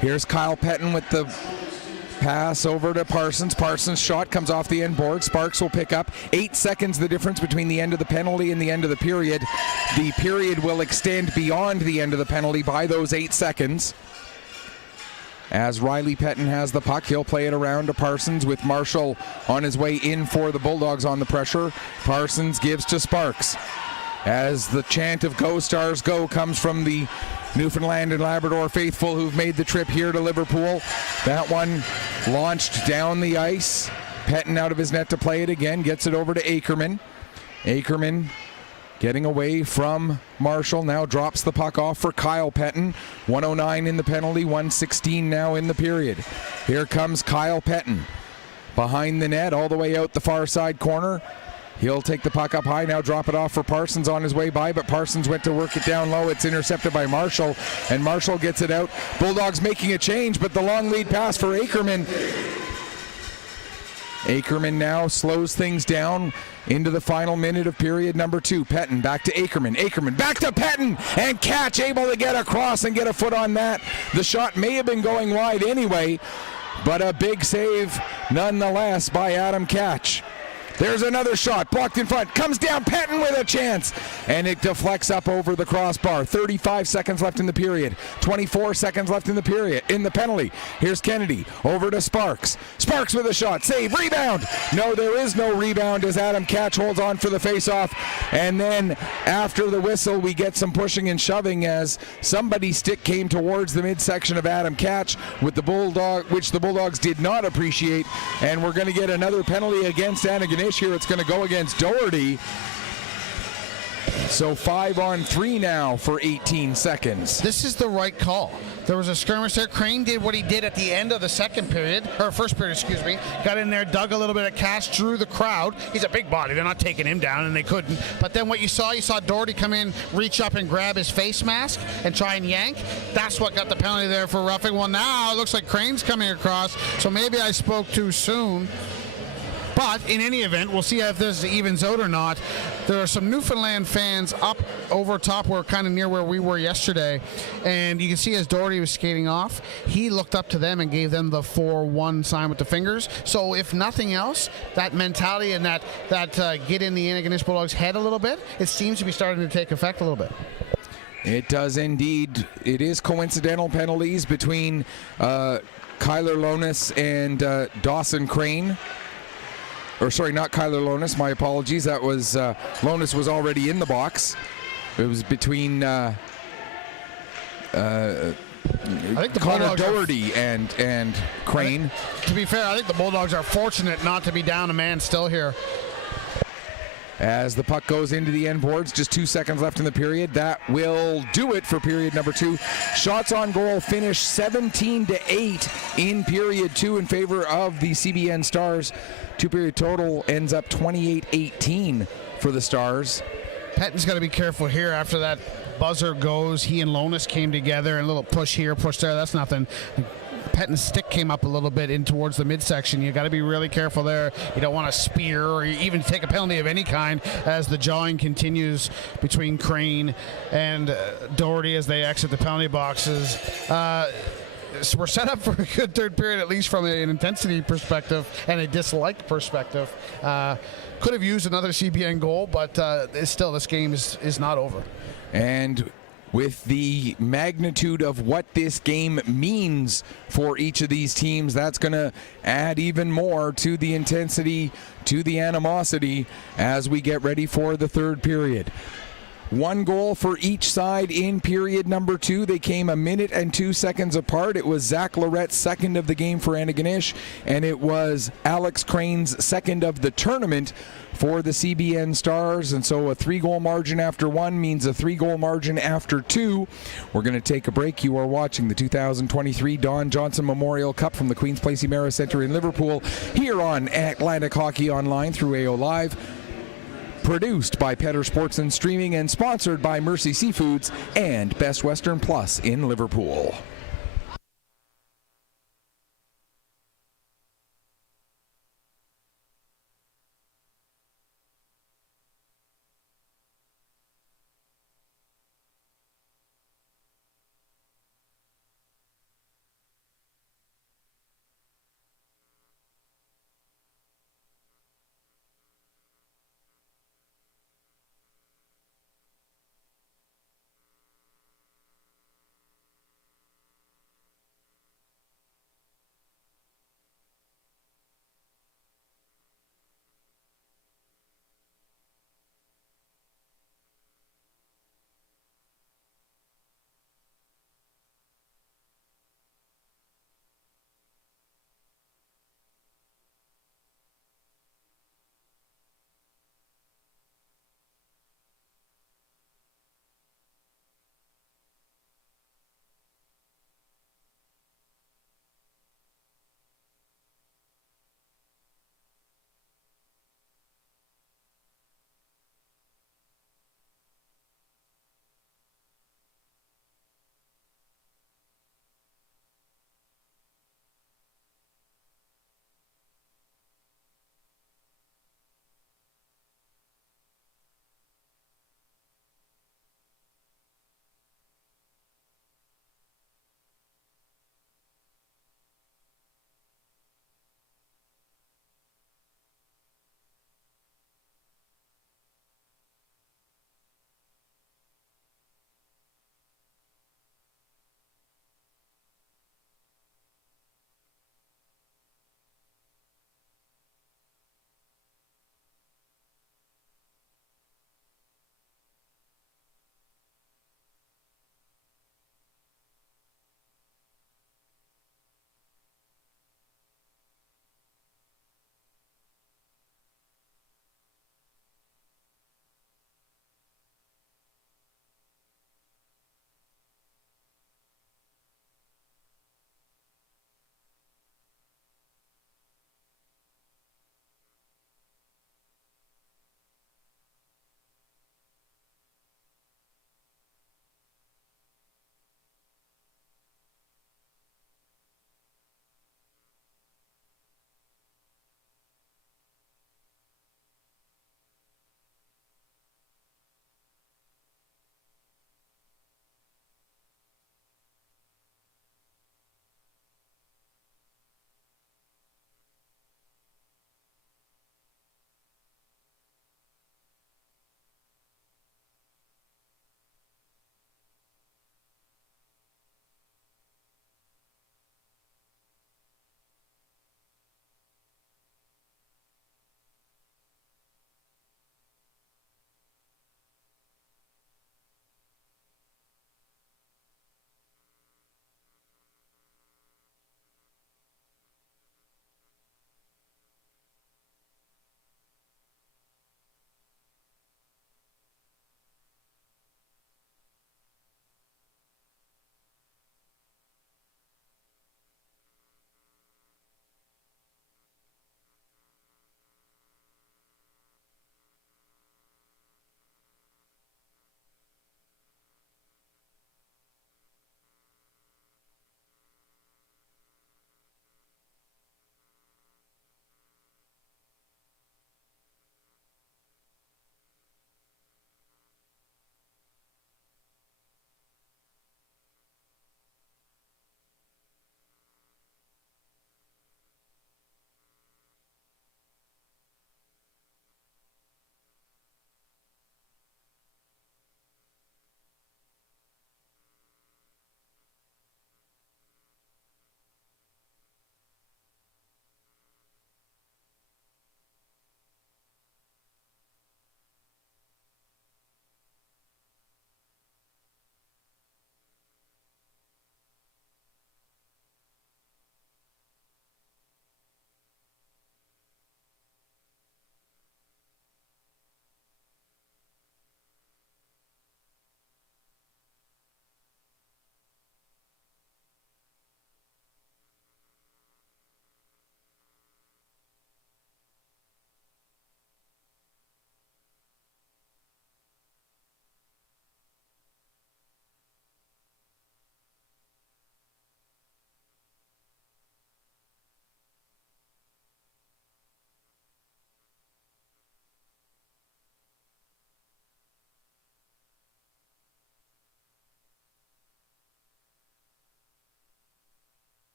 Here's Kyle Pettin with the pass over to Parsons. Parsons' shot comes off the end board. Sparks will pick up. 8 seconds the difference between the end of the penalty and the end of the period. The period will extend beyond the end of the penalty by those 8 seconds. As Riley Pettin has the puck, he'll play it around to Parsons with Marshall on his way in for the Bulldogs on the pressure. Parsons gives to Sparks. As the chant of "Go Stars Go" comes from the Newfoundland and Labrador faithful who've made the trip here to Liverpool. That one launched down the ice. Pettin out of his net to play it again. Gets it over to Ackerman. Ackerman getting away from Marshall. Now drops the puck off for Kyle Pettin. 1:09 in the penalty. 1:16 now in the period. Here comes Kyle Pettin. Behind the net, all the way out the far side corner. He'll take the puck up high, now drop it off for Parsons on his way by, but Parsons went to work it down low. It's intercepted by Marshall, and Marshall gets it out. Bulldogs making a change, but the long lead pass for Ackerman. Ackerman now slows things down into the final minute of period number 2. Pettin back to Ackerman. Ackerman back to Pettin, and Catch able to get across and get a foot on that. The shot may have been going wide anyway, but a big save nonetheless by Adam Catch. There's another shot, blocked in front, comes down, Penton with a chance, and it deflects up over the crossbar. 35 seconds left in the period, 24 seconds left in the period, in the penalty. Here's Kennedy, over to Sparks. Sparks with a shot, save, rebound. No, there is no rebound as Adam Catch holds on for the face-off, and then after the whistle, we get some pushing and shoving as somebody's stick came towards the midsection of Adam Catch with the Bulldog, which the Bulldogs did not appreciate, and we're going to get another penalty against Antigonish here. It's going to go against Doherty. So 5-on-3 now for 18 seconds. This is the right call. There was a skirmish there. Crane did what he did at the end of the second period, or first period, excuse me. Got in there, dug a little bit of cash, drew the crowd. He's a big body. They're not taking him down, and they couldn't. But then what you saw Doherty come in, reach up and grab his face mask and try and yank. That's what got the penalty there for roughing. Well, now it looks like Crane's coming across, so maybe I spoke too soon. But in any event, we'll see if this evens out or not. There are some Newfoundland fans up over top, where kind of near where we were yesterday, and you can see as Doherty was skating off, he looked up to them and gave them the 4-1 sign with the fingers. So if nothing else, that mentality and that get in the Antigonish Bulldogs' head a little bit, it seems to be starting to take effect a little bit. It does indeed. It is coincidental penalties between Kyler Lonis and Dawson Crane. Or sorry, not Kyler Lonis, my apologies. That was, Lonis was already in the box. It was between I think the Connor Doherty and Crane. To be fair, I think the Bulldogs are fortunate not to be down a man still here. As the puck goes into the end boards, just 2 seconds left in the period. That will do it for period number 2. Shots on goal finished 17-8 in period 2 in favor of the CBN Stars. 2-period total ends up 28-18 for the Stars. Penton's got to be careful here after that buzzer goes. He and Lonis came together, and a little push here, push there. That's nothing. Penton's stick came up a little bit in towards the midsection. You got to be really careful there. You don't want to spear or even take a penalty of any kind as the jawing continues between Crane and Doherty as they exit the penalty boxes. So we're set up for a good third period, at least from an intensity perspective and a disliked perspective. Could have used another CBN goal, but still, this game is not over. And with the magnitude of what this game means for each of these teams, that's going to add even more to the intensity, to the animosity as we get ready for the third period. 1 goal for each side in period number 2. They came 1 minute and 2 seconds apart. It was Zach Lorette's second of the game for Antigonish, and it was Alex Crane's second of the tournament for the CBN Stars. And so a 3-goal margin after 1 means a 3-goal margin after 2. We're going to take a break. You are watching the 2023 Don Johnson Memorial Cup from the Queen's Place Emera Centre in Liverpool here on Atlantic Hockey Online through AO Live. Produced by Petter Sports and Streaming and sponsored by Mercy Seafoods and Best Western Plus in Liverpool.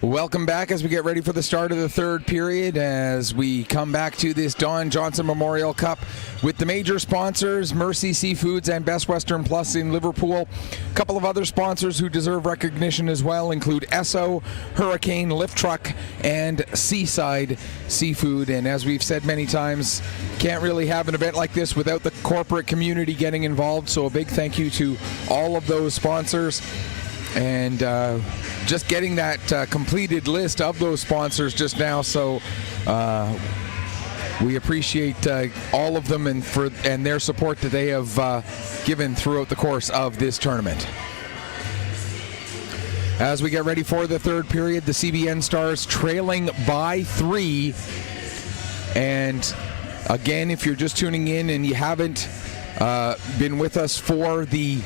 Welcome back as we get ready for the start of the third period as we come back to this Don Johnson Memorial Cup with the major sponsors, Mercy Seafoods and Best Western Plus in Liverpool. A couple of other sponsors who deserve recognition as well include Esso, Hurricane, Lift Truck, and Seaside Seafood. And as we've said many times, can't really have an event like this without the corporate community getting involved. So a big thank you to all of those sponsors. And just getting that completed list of those sponsors just now, so we appreciate all of them and their support that they have given throughout the course of this tournament. As we get ready for the third period, the CBN Stars trailing by 3. And again, if you're just tuning in and you haven't been with us for the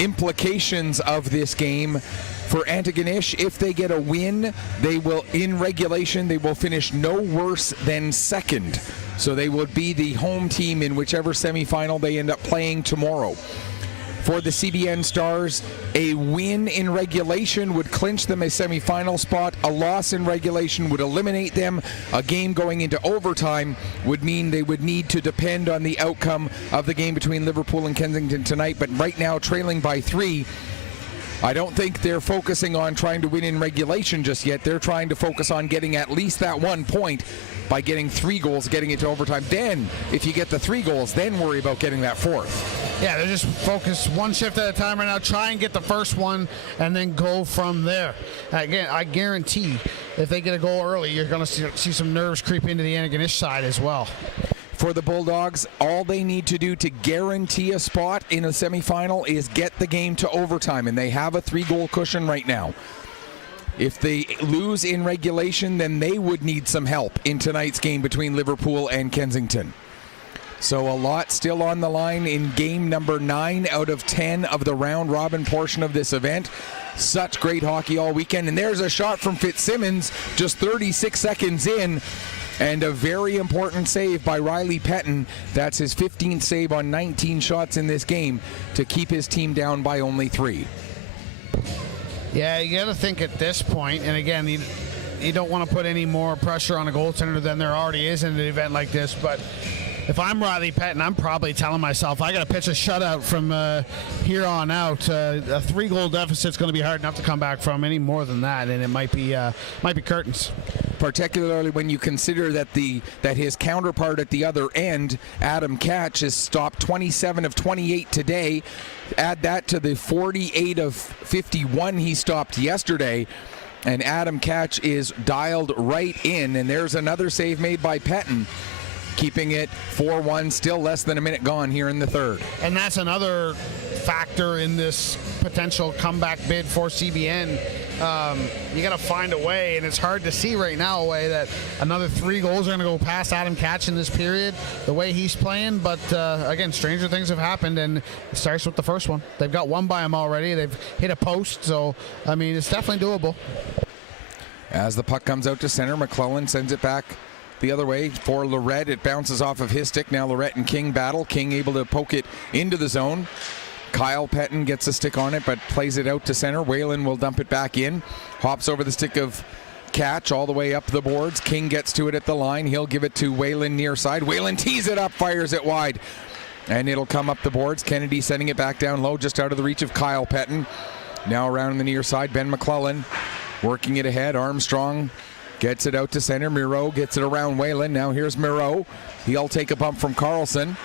implications of this game, for Antigonish, if they get a win, they will, in regulation, they will finish no worse than second. So they will be the home team in whichever semifinal they end up playing tomorrow. For the CBN Stars, a win in regulation would clinch them a semifinal spot. A loss in regulation would eliminate them. A game going into overtime would mean they would need to depend on the outcome of the game between Liverpool and Kensington tonight. But right now, trailing by 3, I don't think they're focusing on trying to win in regulation just yet. They're trying to focus on getting at least that 1 point by getting 3 goals, getting it to overtime. Then, if you get the 3 goals, then worry about getting that 4th. Yeah, they're just focused one shift at a time right now. Try and get the first one and then go from there. Again, I guarantee if they get a goal early, you're going to see some nerves creep into the Antigonish side as well. For the Bulldogs, all they need to do to guarantee a spot in a semifinal is get the game to overtime, and they have a 3-goal cushion right now. If they lose in regulation, then they would need some help in tonight's game between Liverpool and Kensington. So a lot still on the line in game number 9 out of 10 of the round-robin portion of this event. Such great hockey all weekend. And there's a shot from Fitzsimmons just 36 seconds in. And a very important save by Riley Pettin. That's his 15th save on 19 shots in this game to keep his team down by only 3. Yeah, you got to think at this point, and again, you don't want to put any more pressure on a goaltender than there already is in an event like this, but if I'm Riley Pettin, I'm probably telling myself I got to pitch a shutout from here on out. A 3-goal deficit's going to be hard enough to come back from. Any more than that, and it might be curtains. Particularly when you consider that his counterpart at the other end, Adam Catch, has stopped 27 of 28 today. Add that to the 48 of 51 he stopped yesterday, and Adam Catch is dialed right in. And there's another save made by Pettin, keeping it 4-1, still less than a minute gone here in the third. And that's another factor in this potential comeback bid for CBN. You got to find a way, and it's hard to see right now a way that another 3 goals are going to go past Adam Catch in this period, the way he's playing. But again, stranger things have happened, and it starts with the first one. They've got one by him already. They've hit a post, so I mean, it's definitely doable. As the puck comes out to center, McClellan sends it back the other way for Lorette. It bounces off of his stick. Now Lorette and King battle. King able to poke it into the zone. Kyle Pettin gets a stick on it, but plays it out to center. Whalen will dump it back in. Hops over the stick of Catch all the way up the boards. King gets to it at the line. He'll give it to Whalen near side. Whalen tees it up, fires it wide, and it'll come up the boards. Kennedy sending it back down low, just out of the reach of Kyle Pettin. Now around the near side, Ben McClellan working it ahead. Armstrong gets it out to center. Miro gets it around Whalen. Now here's Miro. He'll take a bump from Carlson.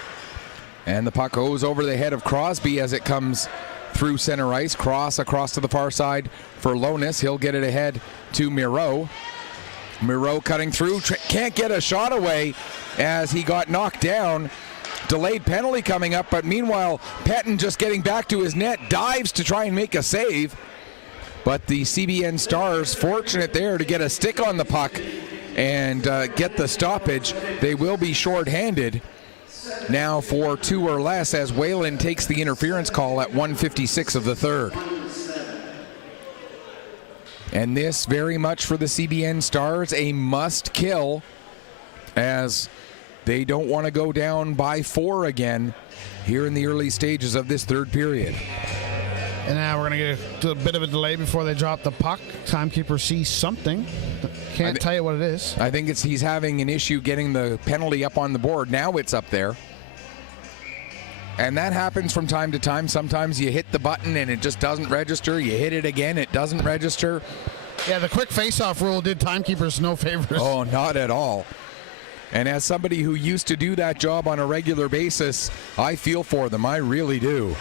And the puck goes over the head of Crosby as it comes through center ice. Cross across to the far side for Lonis. He'll get it ahead to Miro. Miro cutting through. Can't get a shot away as he got knocked down. Delayed penalty coming up, but meanwhile, Pettin just getting back to his net. Dives to try and make a save. But the CBN Stars fortunate there to get a stick on the puck and get the stoppage. They will be shorthanded now for 2 or less as Whalen takes the interference call at 1:56 of the third. And this very much for the CBN Stars a must kill, as they don't want to go down by 4 again here in the early stages of this third period. And now we're going to get a bit of a delay before they drop the puck. Timekeeper sees something. Can't tell you what it is. I think he's having an issue getting the penalty up on the board. Now it's up there. And that happens from time to time. Sometimes you hit the button and it just doesn't register. You hit it again, it doesn't register. Yeah, the quick face-off rule did timekeepers no favors. Oh, not at all. And as somebody who used to do that job on a regular basis, I feel for them. I really do.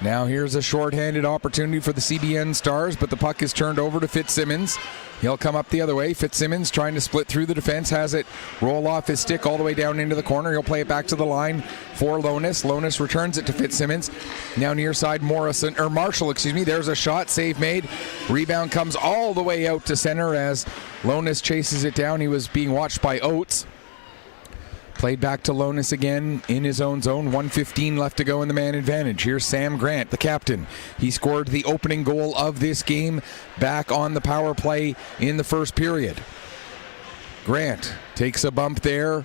Now here's a shorthanded opportunity for the CBN Stars, but the puck is turned over to Fitzsimmons. He'll come up the other way. Fitzsimmons trying to split through the defense, has it roll off his stick all the way down into the corner. He'll play it back to the line for Lonis. Lonis returns it to Fitzsimmons. Now near side Marshall, there's a shot, save made. Rebound comes all the way out to center as Lonis chases it down. He was being watched by Oates. Played back to Lonis again in his own zone. 1:15 left to go in the man advantage. Here's Sam Grant, the captain. He scored the opening goal of this game back on the power play in the first period. Grant takes a bump there,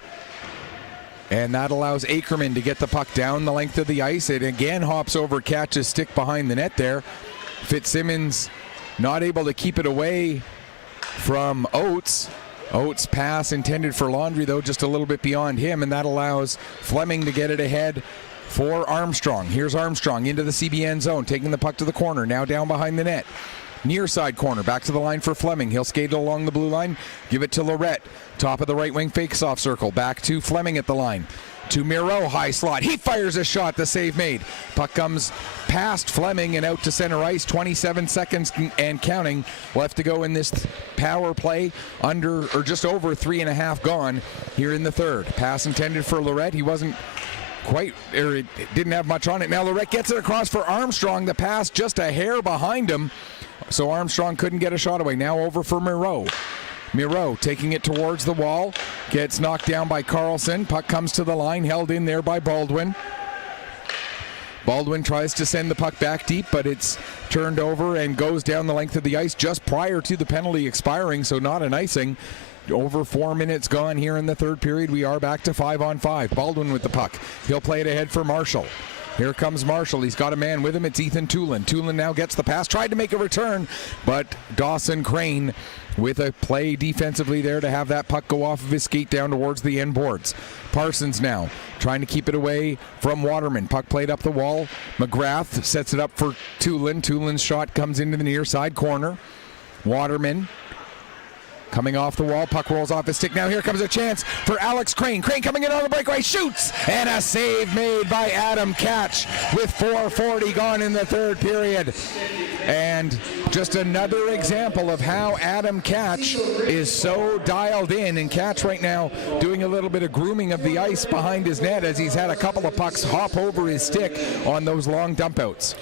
and that allows Ackerman to get the puck down the length of the ice. It again hops over, catches stick behind the net there. Fitzsimmons not able to keep it away from Oates. Oates' pass intended for Laundry, though, just a little bit beyond him, and that allows Fleming to get it ahead for Armstrong. Here's Armstrong into the CBN zone, taking the puck to the corner, now down behind the net. Near side corner, back to the line for Fleming. He'll skate along the blue line, give it to Lorette. Top of the right wing face-off circle, back to Fleming at the line. To Munro, high slot. He fires a shot, the save made. Puck comes past Fleming and out to center ice. 27 seconds and counting left to go in this power play. Under or just over 3.5 gone here in the third. Pass intended for Lorette. He wasn't quite, or it didn't have much on it. Now Lorette gets it across for Armstrong. The pass just a hair behind him, so Armstrong couldn't get a shot away. Now over for Munro. Munro taking it towards the wall, gets knocked down by Carlson. Puck comes to the line, held in there by Baldwin. Baldwin tries to send the puck back deep, but it's turned over and goes down the length of the ice just prior to the penalty expiring, so not an icing. Over 4 minutes gone here in the third period. We are back to 5-on-5. Baldwin with the puck. He'll play it ahead for Marshall. Here comes Marshall. He's got a man with him. It's Ethan Tulin. Tulin now gets the pass. Tried to make a return, but Dawson Crane with a play defensively there to have that puck go off of his skate down towards the end boards. Parsons now trying to keep it away from Waterman. Puck played up the wall. McGrath sets it up for Tulin. Tulin's shot comes into the near side corner. Waterman coming off the wall, puck rolls off his stick. Now here comes a chance for Alex Crane. Crane coming in on the breakaway, shoots, and a save made by Adam Catch with 4:40 gone in the third period. And just another example of how Adam Catch is so dialed in. And Catch right now doing a little bit of grooming of the ice behind his net as he's had a couple of pucks hop over his stick on those long dump outs.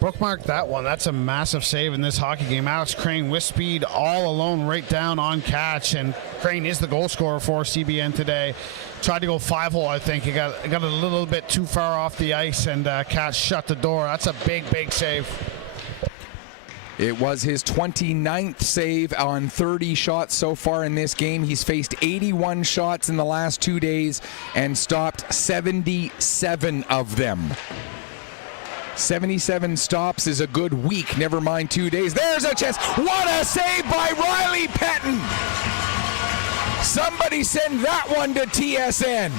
Bookmark that one. That's a massive save in this hockey game. Alex Crane with speed all alone right down on Catch, and Crane is the goal scorer for CBN today. Tried to go 5-hole, I think. He got a little bit too far off the ice, and Catch shut the door. That's a big, big save. It was his 29th save on 30 shots so far in this game. He's faced 81 shots in the last 2 days and stopped 77 of them. 77 stops is a good week, never mind 2 days. There's a chance. What a save by Riley Pettin. Somebody send that one to TSN.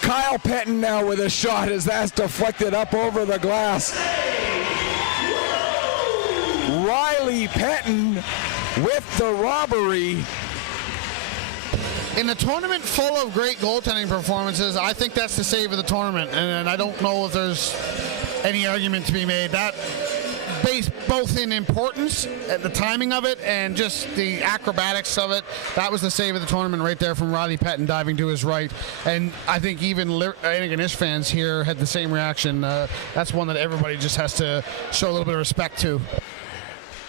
Kyle Pettin now with a shot as that's deflected up over the glass. Riley Pettin with the robbery. In a tournament full of great goaltending performances, I think that's the save of the tournament, and I don't know if there's any argument to be made. That based both in importance, at the timing of it, and just the acrobatics of it, that was the save of the tournament right there from Riley Pettin diving to his right. And I think even Antigonish fans here had the same reaction. That's one that everybody just has to show a little bit of respect to.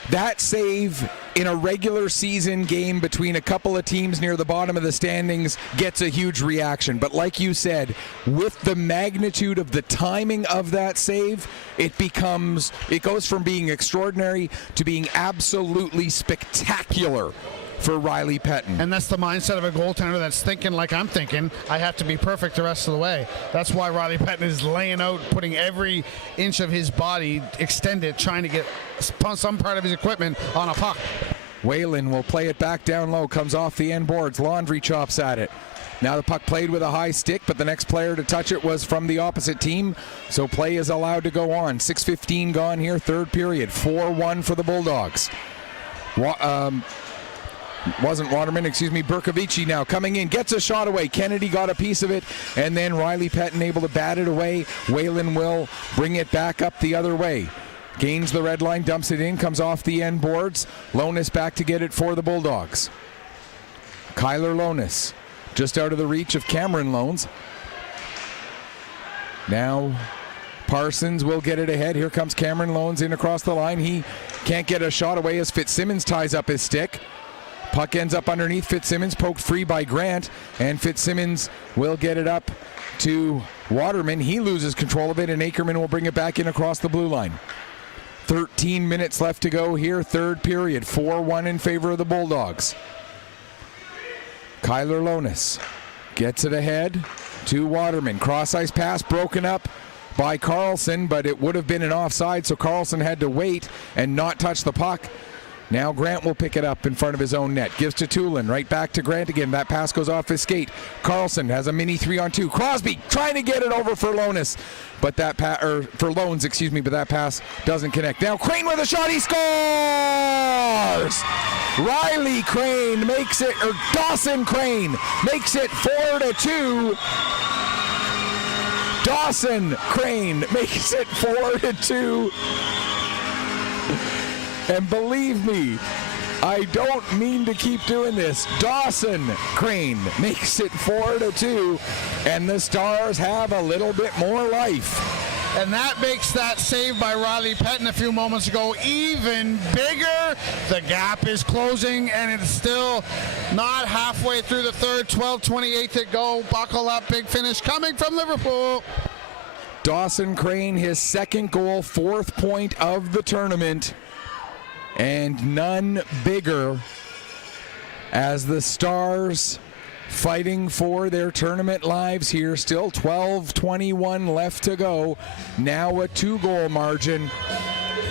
That save in a regular season game between a couple of teams near the bottom of the standings gets a huge reaction. But like you said, with the magnitude of the timing of that save, it goes from being extraordinary to being absolutely spectacular for Riley Pettin. And that's the mindset of a goaltender that's thinking like I'm thinking. I have to be perfect the rest of the way. That's why Riley Pettin is laying out, putting every inch of his body extended, trying to get some part of his equipment on a puck. Whalen will play it back down low, comes off the end boards. Laundry chops at it. Now the puck played with a high stick, but the next player to touch it was from the opposite team, so play is allowed to go on. 6:15 gone here, third period. 4-1 for the Bulldogs. Berkovici now coming in, gets a shot away. Kennedy got a piece of it, and then Riley Pettin able to bat it away. Whalen will bring it back up the other way. Gains the red line, dumps it in, comes off the end boards. Lonis back to get it for the Bulldogs. Kyler Lonis, just out of the reach of Cameron Loans. Now Parsons will get it ahead. Here comes Cameron Loans in across the line. He can't get a shot away as Fitzsimmons ties up his stick. Puck ends up underneath Fitzsimmons, poked free by Grant, and Fitzsimmons will get it up to Waterman. He loses control of it, and Ackerman will bring it back in across the blue line. 13 minutes left to go here, third period. 4-1 in favor of the Bulldogs. Kyler Lonis gets it ahead to Waterman. Cross-ice pass broken up by Carlson, but it would have been an offside, so Carlson had to wait and not touch the puck. Now Grant will pick it up in front of his own net. Gives to Tulin. Right back to Grant again. That pass goes off his skate. Carlson has a mini 3-on-2. Crosby trying to get it over for Lonis, but that for Loans, but that pass doesn't connect. Now Crane with a shot. He scores! Riley Crane makes it, or Dawson Crane makes it 4-2. Dawson Crane makes it 4-2. And believe me, I don't mean to keep doing this. Dawson Crane makes it 4-2, and the Stars have a little bit more life. And that makes that save by Riley Pettin a few moments ago even bigger. The gap is closing, and it's still not halfway through the third. 12:28 to go. Buckle up, big finish coming from Liverpool. Dawson Crane, his second goal, fourth point of the tournament. And none bigger as the Stars fighting for their tournament lives here. Still 12:21 left to go. Now a 2-goal margin.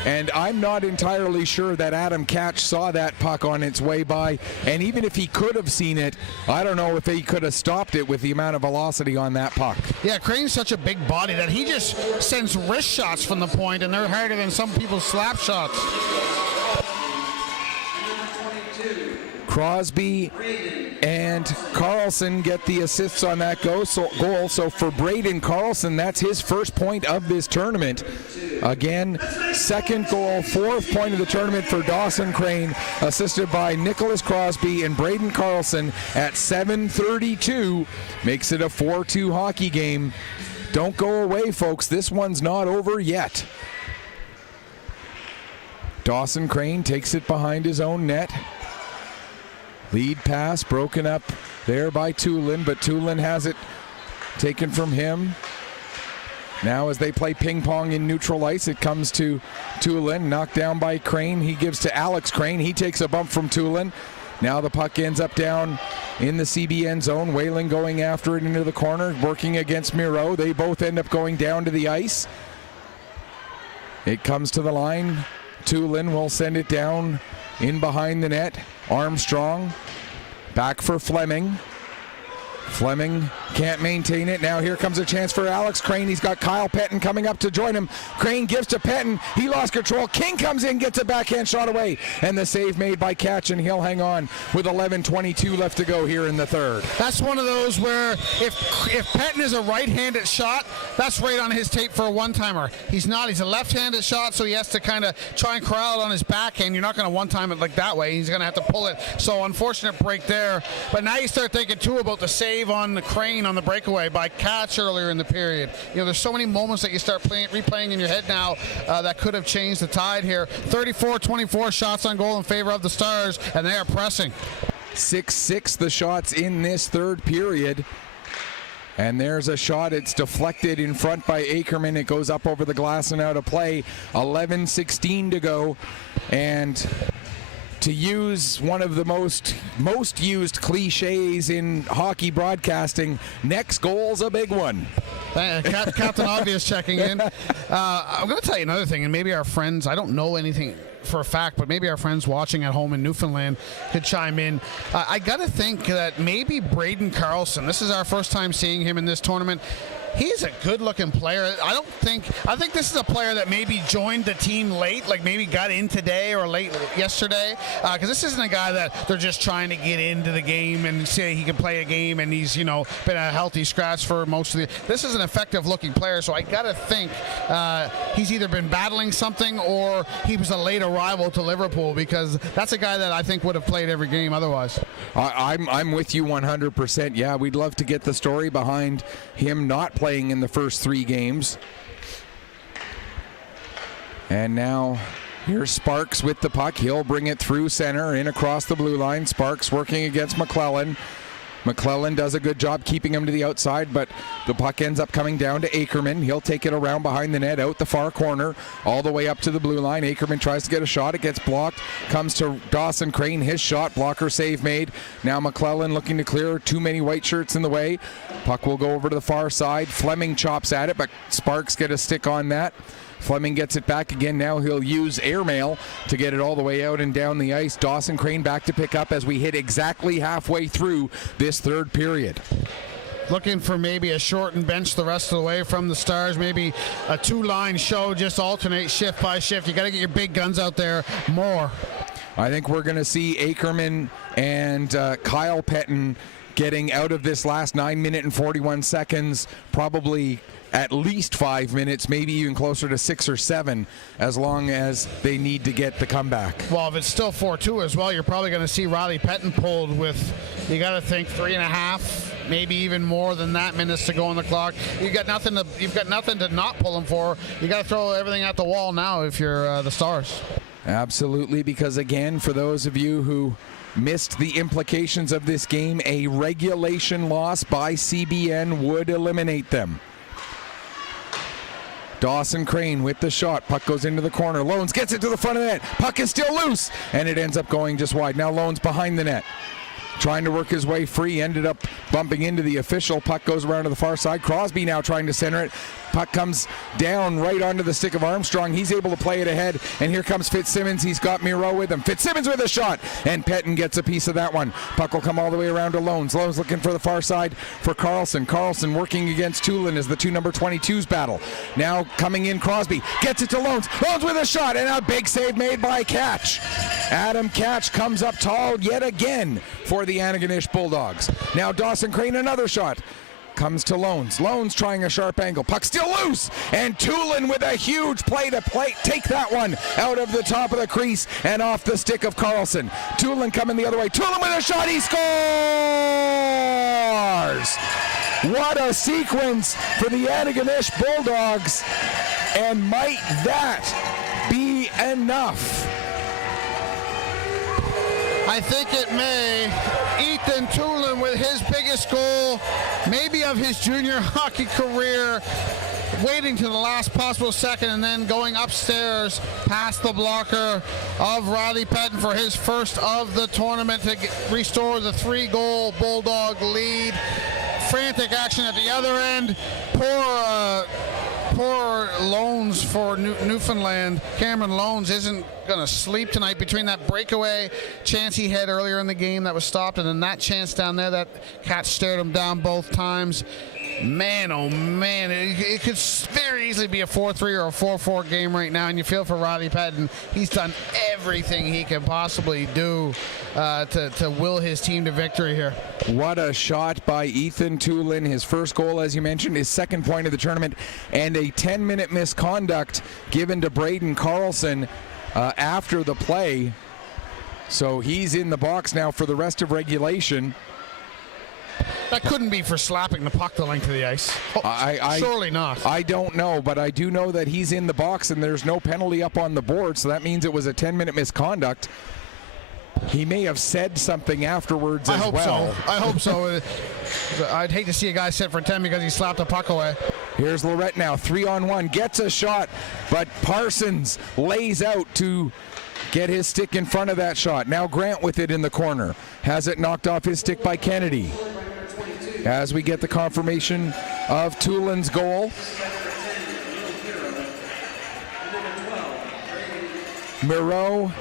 And I'm not entirely sure that Adam Catch saw that puck on its way by. And even if he could have seen it, I don't know if he could have stopped it with the amount of velocity on that puck. Yeah, Crane's such a big body that he just sends wrist shots from the point, and they're harder than some people's slap shots. Crosby and Carlson get the assists on that goal. So for Braden Carlson, that's his first point of this tournament. Again, second goal, fourth point of the tournament for Dawson Crane, assisted by Nicholas Crosby and Braden Carlson at 7:32. Makes it a 4-2 hockey game. Don't go away, folks. This one's not over yet. Dawson Crane takes it behind his own net. Lead pass broken up there by Tulin, but Tulin has it taken from him. Now as they play ping pong in neutral ice, it comes to Tulin, knocked down by Crane. He gives to Alex Crane. He takes a bump from Tulin. Now the puck ends up down in the CBN zone. Whalen going after it into the corner, working against Munro. They both end up going down to the ice. It comes to the line. Tulin will send it down in behind the net. Armstrong back for Fleming. Fleming can't maintain it. Now here comes a chance for Alex Crane. He's got Kyle Pettin coming up to join him. Crane gives to Pettin. He lost control. King comes in, gets a backhand shot away, and the save made by Catch, and he'll hang on with 11:22 left to go here in the third. That's one of those where if Pettin is a right-handed shot, that's right on his tape for a one-timer. He's not. He's a left-handed shot, so he has to kind of try and corral it on his backhand. You're not going to one-time it like that way. He's going to have to pull it. So unfortunate break there. But now you start thinking, too, about the save on the Crane on the breakaway by Catch earlier in the period. You know, there's so many moments that you start replaying in your head now that could have changed the tide here. 34-24 shots on goal in favor of the Stars, and they are pressing. 6-6 the shots in this third period. And there's a shot. It's deflected in front by Ackerman. It goes up over the glass and out of play. 11:16 to go. And to use one of the most used cliches in hockey broadcasting, next goal's a big one. Captain Obvious checking in. I'm going to tell you another thing, and maybe our friends, I don't know anything for a fact, but maybe our friends watching at home in Newfoundland could chime in. I got to think that maybe Braden Carlson, this is our first time seeing him in this tournament. He's a good-looking player. I think this is a player that maybe joined the team late, like maybe got in today or late yesterday, because this isn't a guy that they're just trying to get into the game and say he can play a game and he's, been a healthy scratch for most of the. This is an effective-looking player, so I got to think he's either been battling something or he was a late arrival to Liverpool, because that's a guy that I think would have played every game otherwise. I'm with you 100%. Yeah, we'd love to get the story behind him not playing in the first 3 games. And now here's Sparks with the puck. He'll bring it through center, in across the blue line. Sparks working against McClellan. McClellan does a good job keeping him to the outside, but the puck ends up coming down to Ackerman. He'll take it around behind the net, out the far corner, all the way up to the blue line. Ackerman tries to get a shot. It gets blocked. Comes to Dawson Crane. His shot. Blocker save made. Now McClellan looking to clear. Too many white shirts in the way. Puck will go over to the far side. Fleming chops at it, but Sparks get a stick on that. Fleming gets it back again. Now he'll use airmail to get it all the way out and down the ice. Dawson Crane back to pick up as we hit exactly halfway through this third period. Looking for maybe a shortened bench the rest of the way from the Stars. Maybe a 2-line show, just alternate shift by shift. You got to get your big guns out there more. I think we're going to see Ackerman and Kyle Pettin getting out of this last 9 minute and 41 seconds, probably at least 5 minutes, maybe even closer to 6 or 7, as long as they need to get the comeback. Well, if it's still 4-2 as well, you're probably going to see Riley Pettin pulled with, you got to think, 3.5, maybe even more than that minutes to go on the clock. You've got nothing to not pull him for. You got to throw everything at the wall now if you're the Stars. Absolutely, because again, for those of you who missed the implications of this game, a regulation loss by CBN would eliminate them. Dawson Crane with the shot. Puck goes into the corner. Loans gets it to the front of the net. Puck is still loose, and it ends up going just wide. Now Loans behind the net, trying to work his way free. Ended up bumping into the official. Puck goes around to the far side. Crosby now trying to center it. Puck comes down right onto the stick of Armstrong. He's able to play it ahead, and here comes Fitzsimmons. He's got Munro with him. Fitzsimmons with a shot, and Pettin gets a piece of that one. Puck will come all the way around to Loans. Loans looking for the far side for Carlson. Carlson working against Tulin as the 2 number 22s battle. Now coming in, Crosby gets it to Loans. Loans with a shot, and a big save made by Catch. Adam Catch comes up tall yet again for the Antigonish Bulldogs. Now Dawson Crane, another shot. Comes to Loans. Loans trying a sharp angle. Puck still loose. And Tulin with a huge play to take that one out of the top of the crease and off the stick of Carlson. Tulin coming the other way. Tulin with a shot. He scores! What a sequence for the Antigonish Bulldogs. And might that be enough? I think it may. Ethan Tulin with his biggest goal, maybe of his junior hockey career, waiting to the last possible second and then going upstairs past the blocker of Riley Pettin for his first of the tournament to restore the 3-goal Bulldog lead. Frantic action at the other end. Poor Loans for Newfoundland. Cameron Loans isn't going to sleep tonight between that breakaway chance he had earlier in the game that was stopped and then that chance down there that Cat stared him down both times. Man, oh man, it could very easily be a 4-3 or a 4-4 game right now, and you feel for Riley Pettin. He's done everything he can possibly do to will his team to victory here. What a shot by Ethan Tulin. His first goal, as you mentioned, his second point of the tournament, and a 10-minute misconduct given to Braden Carlson after the play. So he's in the box now for the rest of regulation. That couldn't be for slapping the puck the length of the ice. Surely not. I don't know, but I do know that he's in the box and there's no penalty up on the board, so that means it was a 10-minute misconduct. He may have said something afterwards as well. I hope so. I'd hate to see a guy sit for 10 because he slapped a puck away. Here's Lorette now, 3-on-1, gets a shot, but Parsons lays out to get his stick in front of that shot. Now Grant with it in the corner. Has it knocked off his stick by Kennedy. As we get the confirmation of Tulin's goal. Munro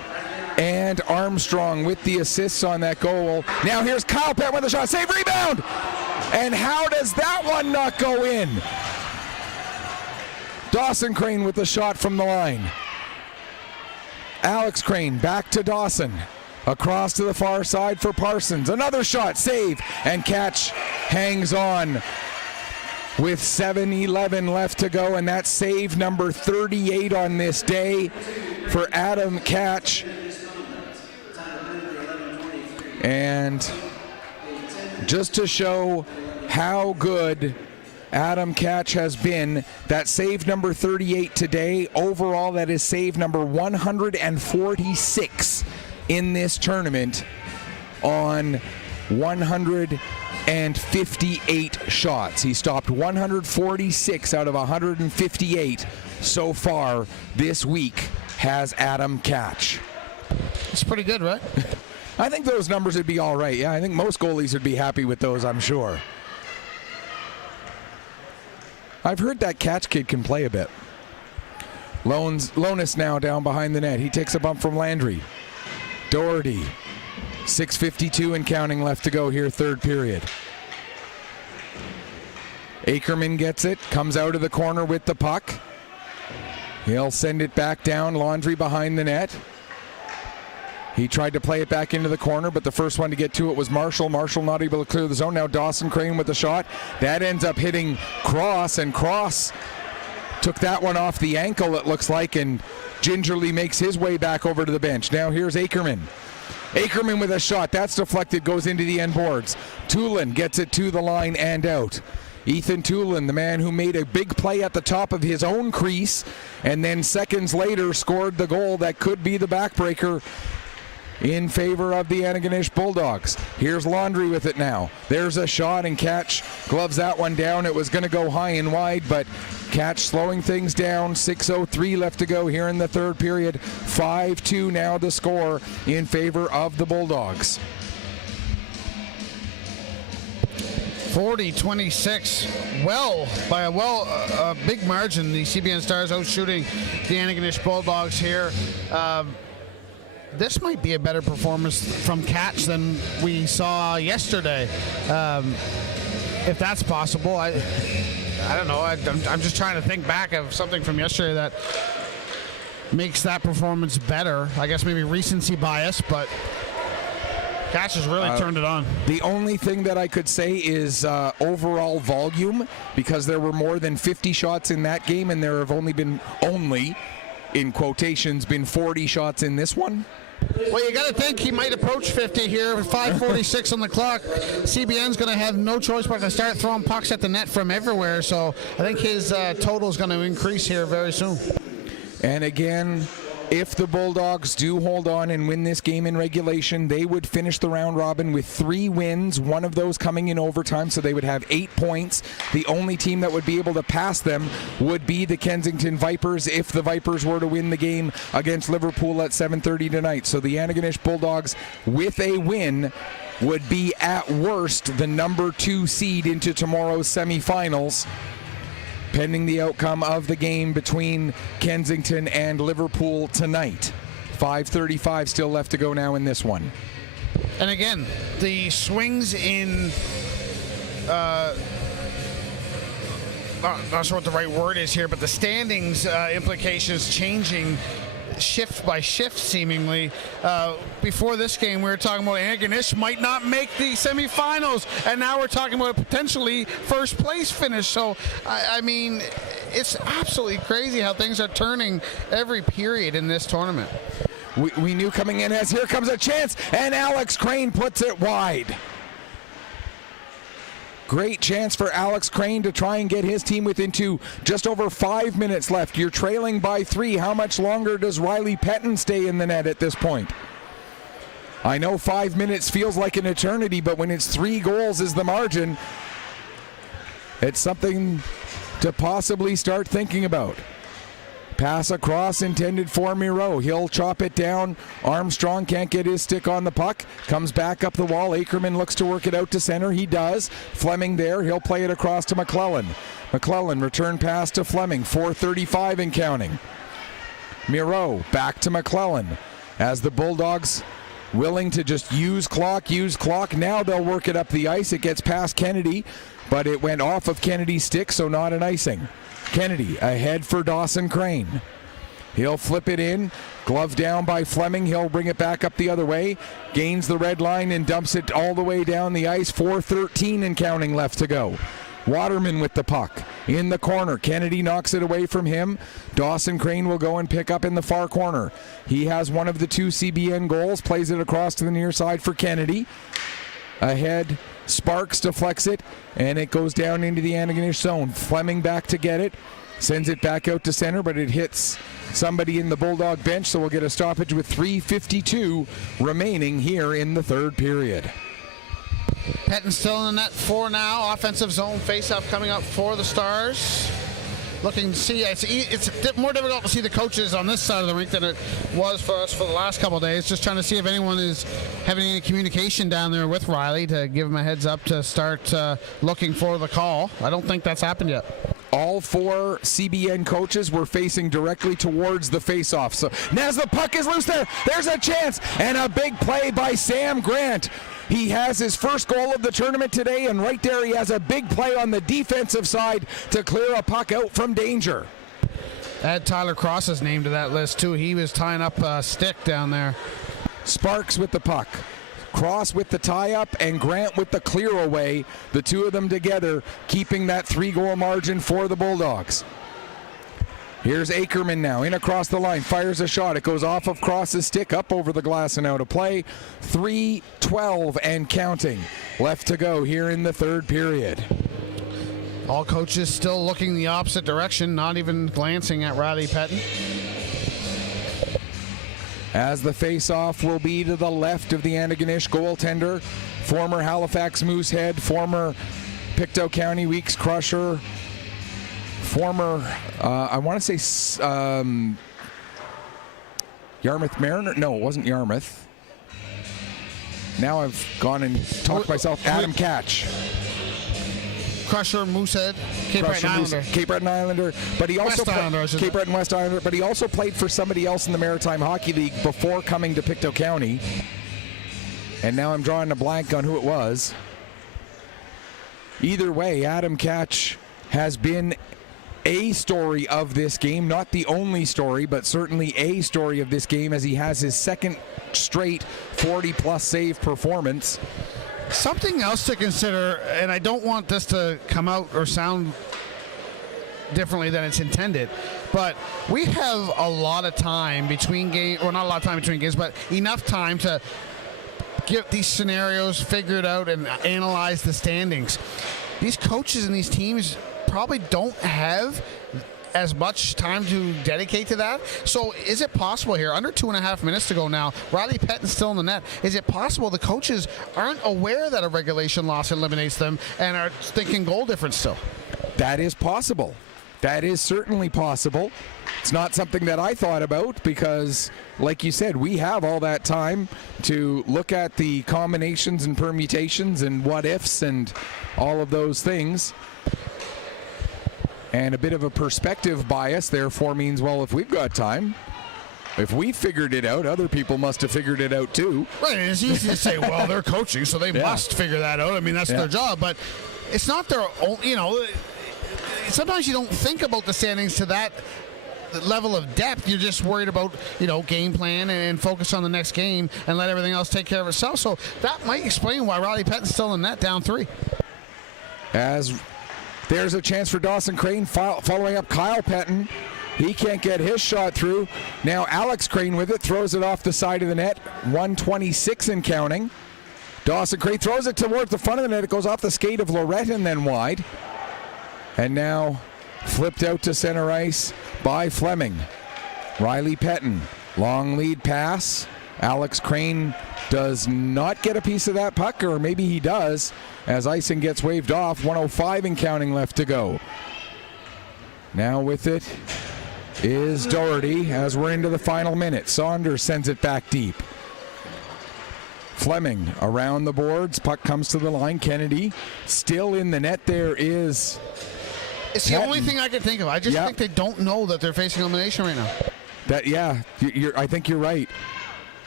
and Armstrong with the assists on that goal. Now here's Kyle Penn with a shot. Save, rebound! And how does that one not go in? Dawson Crane with the shot from the line. Alex Crane back to Dawson. Across to the far side for Parsons. Another shot, save, and Catch hangs on with 7:11 left to go, and that's save number 38 on this day for Adam Catch. And just to show how good Adam Catch has been, that save number 38 today. Overall, that is save number 146 in this tournament on 158 shots. He stopped 146 out of 158 so far this week, has Adam Catch. It's pretty good, right? I think those numbers would be all right. Yeah, I think most goalies would be happy with those, I'm sure. I've heard that Catch kid can play a bit. Lonis now down behind the net. He takes a bump from Landry. Doherty. 6:52 and counting left to go here, third period. Ackerman gets it, comes out of the corner with the puck. He'll send it back down. Laundry behind the net. He tried to play it back into the corner, but the first one to get to it was Marshall. Marshall not able to clear the zone. Now Dawson Crane with the shot. That ends up hitting Cross, and Cross took that one off the ankle, it looks like, and gingerly makes his way back over to the bench. Now here's Ackerman. Ackerman with a shot. That's deflected, goes into the end boards. Tulin gets it to the line and out. Ethan Tulin, the man who made a big play at the top of his own crease, and then seconds later scored the goal that could be the backbreaker in favor of the Antigonish Bulldogs. Here's Laundry with it now. There's a shot, and Catch gloves that one down. It was going to go high and wide, but Catch slowing things down. 6:03 left to go here in the third period. 5-2 now the score in favor of the Bulldogs. 40-26, by a big margin. The CBN Stars out shooting the Antigonish Bulldogs here. This might be a better performance from Catch than we saw yesterday, if that's possible. I don't know. I'm just trying to think back of something from yesterday that makes that performance better. I guess maybe recency bias, but Catch has really turned it on. The only thing that I could say is overall volume, because there were more than 50 shots in that game, and there have only, in quotations, been 40 shots in this one. Well, you got to think he might approach 50 here with 5:46 on the clock. CBN's going to have no choice but to start throwing pucks at the net from everywhere, so I think his total is going to increase here very soon. And again, if the Bulldogs do hold on and win this game in regulation, they would finish the round robin with 3 wins, one of those coming in overtime, so they would have 8 points. The only team that would be able to pass them would be the Kensington Vipers if the Vipers were to win the game against Liverpool at 7:30 tonight. So the Antigonish Bulldogs, with a win, would be at worst the number 2 seed into tomorrow's semifinals, pending the outcome of the game between Kensington and Liverpool tonight. 5:35 still left to go now in this one. And again, the swings in, not sure what the right word is here, but the standings implications changing shift by shift, seemingly. Before this game, we were talking about Antigonish might not make the semifinals, and now we're talking about a potentially first place finish. So, I mean, it's absolutely crazy how things are turning every period in this tournament. We knew coming in as here comes a chance, and Alex Crane puts it wide. Great chance for Alex Crane to try and get his team within 2. Just over 5 minutes left. You're trailing by 3. How much longer does Riley Pettin stay in the net at this point? I know 5 minutes feels like an eternity, but when it's 3 goals is the margin, it's something to possibly start thinking about. Pass across intended for Munro. He'll chop it down. Armstrong can't get his stick on the puck. Comes back up the wall. Ackerman looks to work it out to center. He does. Fleming there. He'll play it across to McClellan. McClellan return pass to Fleming. 4:35 and counting. Munro back to McClellan. As the Bulldogs willing to just use clock. Now they'll work it up the ice. It gets past Kennedy, but it went off of Kennedy's stick, so not an icing. Kennedy ahead for Dawson Crane. He'll flip it in. Glove down by Fleming. He'll bring it back up the other way. Gains the red line and dumps it all the way down the ice. 4:13 and counting left to go. Waterman with the puck in the corner. Kennedy knocks it away from him. Dawson Crane will go and pick up in the far corner. He has one of the 2 CBN goals. Plays it across to the near side for Kennedy. Ahead, Sparks deflects it, and it goes down into the Antigonish zone. Fleming back to get it. Sends it back out to center, but it hits somebody in the Bulldog bench, so we'll get a stoppage with 3:52 remaining here in the third period. Pettin still in the net for now. Offensive zone face-off coming up for the Stars. Looking to see, it's more difficult to see the coaches on this side of the rink than it was for us for the last couple of days. Just trying to see if anyone is having any communication down there with Riley to give him a heads up to start looking for the call. I don't think that's happened yet. All 4 CBN coaches were facing directly towards the face-off. So now as the puck is loose there, there's a chance, and a big play by Sam Grant. He has his first goal of the tournament today, and right there he has a big play on the defensive side to clear a puck out from danger. Add Tyler Cross's name to that list, too. He was tying up a stick down there. Sparks with the puck. Cross with the tie-up and Grant with the clear away. The 2 of them together keeping that 3-goal margin for the Bulldogs. Here's Ackerman now, in across the line, fires a shot. It goes off of Cross's stick, up over the glass and out of play. 3:12 and counting left to go here in the third period. All coaches still looking the opposite direction, not even glancing at Riley Pettin. As the face-off will be to the left of the Antigonish goaltender, former Halifax Moosehead, former Pictou County Weeks crusher, former, I want to say Yarmouth Mariner. No, it wasn't Yarmouth. Now I've gone and talked myself. Adam Catch. Crusher, Moosehead, Cape Breton Islander. Cape Breton Islander, but he also Cape Breton West Islander, but he also played for somebody else in the Maritime Hockey League before coming to Pictou County. And now I'm drawing a blank on who it was. Either way, Adam Catch has been a story of this game, not the only story, but certainly a story of this game, as he has his second straight 40-plus save performance. Something else to consider, and I don't want this to come out or sound differently than it's intended, but we have a lot of time between games, or not a lot of time between games, but enough time to get these scenarios figured out and analyze the standings. These coaches and these teams probably don't have as much time to dedicate to that. So is it possible here, under 2.5 minutes to go now, Riley Pettin's still in the net, is it possible the coaches aren't aware that a regulation loss eliminates them and are thinking goal difference still? That is possible. That is certainly possible. It's not something that I thought about because, like you said, we have all that time to look at the combinations and permutations and what ifs and all of those things. And a bit of a perspective bias, therefore, means, well, if we've got time, if we figured it out, other people must have figured it out too. Right, and it's easy to say, well, they're coaching, so they must figure that out. I mean, that's their job, but it's not their own, you know. Sometimes you don't think about the standings to that level of depth. You're just worried about, you know, game plan and focus on the next game and let everything else take care of itself. So that might explain why Riley Pettin's still in net, down 3. As there's a chance for Dawson Crane following up Kyle Pettin. He can't get his shot through. Now Alex Crane with it, throws it off the side of the net. 1:26 and counting. Dawson Crane throws it towards the front of the net. It goes off the skate of Lorette and then wide. And now flipped out to center ice by Fleming. Riley Pettin, long lead pass. Alex Crane does not get a piece of that puck, or maybe he does, as icing gets waved off. 1:05 and counting left to go. Now with it is Doherty as we're into the final minute. Saunders sends it back deep. Fleming around the boards. Puck comes to the line. Kennedy still in the net. There is... It's the only thing I can think of. I just think they don't know that they're facing elimination right now. I think you're right.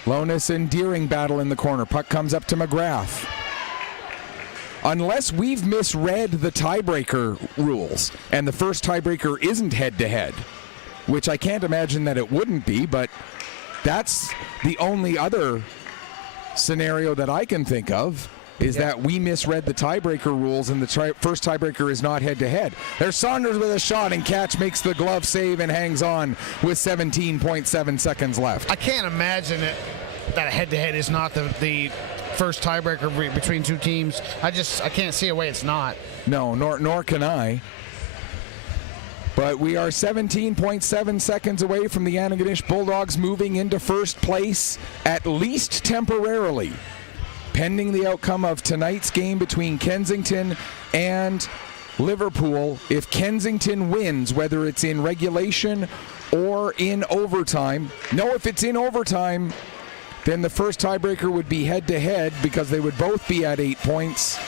Lonis and Deering battle in the corner. Puck comes up to McGrath. Unless we've misread the tiebreaker rules, and the first tiebreaker isn't head-to-head, which I can't imagine that it wouldn't be, but that's the only other scenario that I can think of, is that we misread the tiebreaker rules and the first tiebreaker is not head-to-head. There's Saunders with a shot, and Catch makes the glove save and hangs on with 17.7 seconds left. I can't imagine that a head-to-head is not the first tiebreaker between two teams. I can't see a way it's not. No, nor can I. But we are 17.7 seconds away from the Antigonish Bulldogs moving into first place, at least temporarily, pending the outcome of tonight's game between Kensington and Liverpool. If Kensington wins, whether it's in regulation or in overtime, if it's in overtime, then the first tiebreaker would be head-to-head because they would both be at 8 points.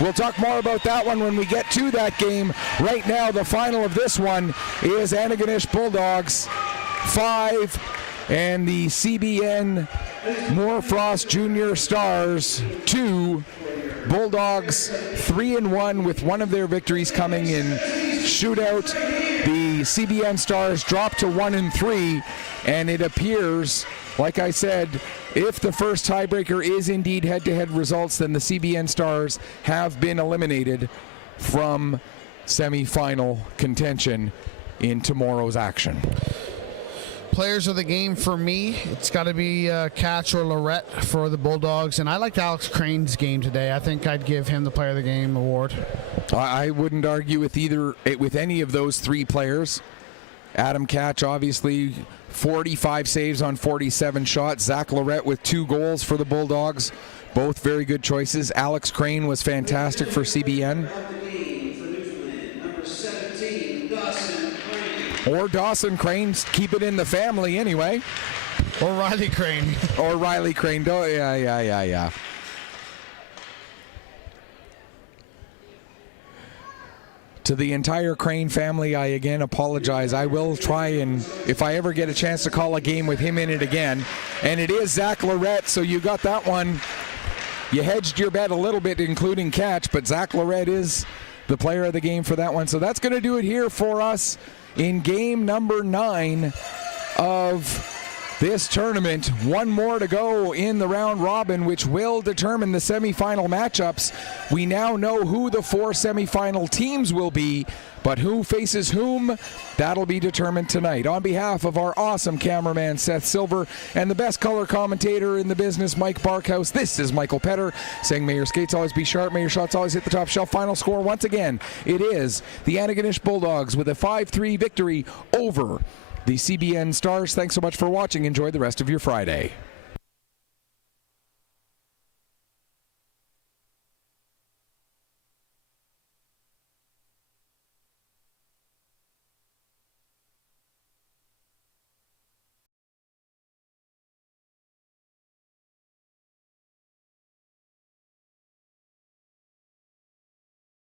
We'll talk more about that one when we get to that game. Right now, the final of this one is Antigonish Bulldogs 5 and the CBN Moor Frost Junior Stars 2. Bulldogs 3-1 with one of their victories coming in shootout. The CBN Stars drop to 1-3, and it appears, like I said, if the first tiebreaker is indeed head-to-head results, then the CBN Stars have been eliminated from semifinal contention in tomorrow's action. Players of the game for me, it's got to be Catch or Lorette for the Bulldogs, and I liked Alex Crane's game today. I think I'd give him the Player of the Game award. I wouldn't argue with any of those three players. Adam Catch, obviously, 45 saves on 47 shots. Zach Lorette with 2 goals for the Bulldogs. Both very good choices. Alex Crane was fantastic for CBN. Or Dawson Crane, keep it in the family anyway. Or Riley Crane. Or Riley Crane. Yeah. To the entire Crane family, I again apologize. I will try, and if I ever get a chance to call a game with him in it again. And it is Zach Lorette, so you got that one. You hedged your bet a little bit, including Catch, but Zach Lorette is the player of the game for that one. So that's going to do it here for us in game number 9 of this tournament. One more to go in the round robin, which will determine the semifinal matchups. We now know who the 4 semifinal teams will be, but who faces whom, that'll be determined tonight. On behalf of our awesome cameraman, Seth Silver, and the best color commentator in the business, Mike Barkhouse, this is Michael Petter saying may your skates always be sharp, may your shots always hit the top shelf. Final score, once again, it is the Antigonish Bulldogs with a 5-3 victory over the CBN Stars. Thanks so much for watching. Enjoy the rest of your Friday.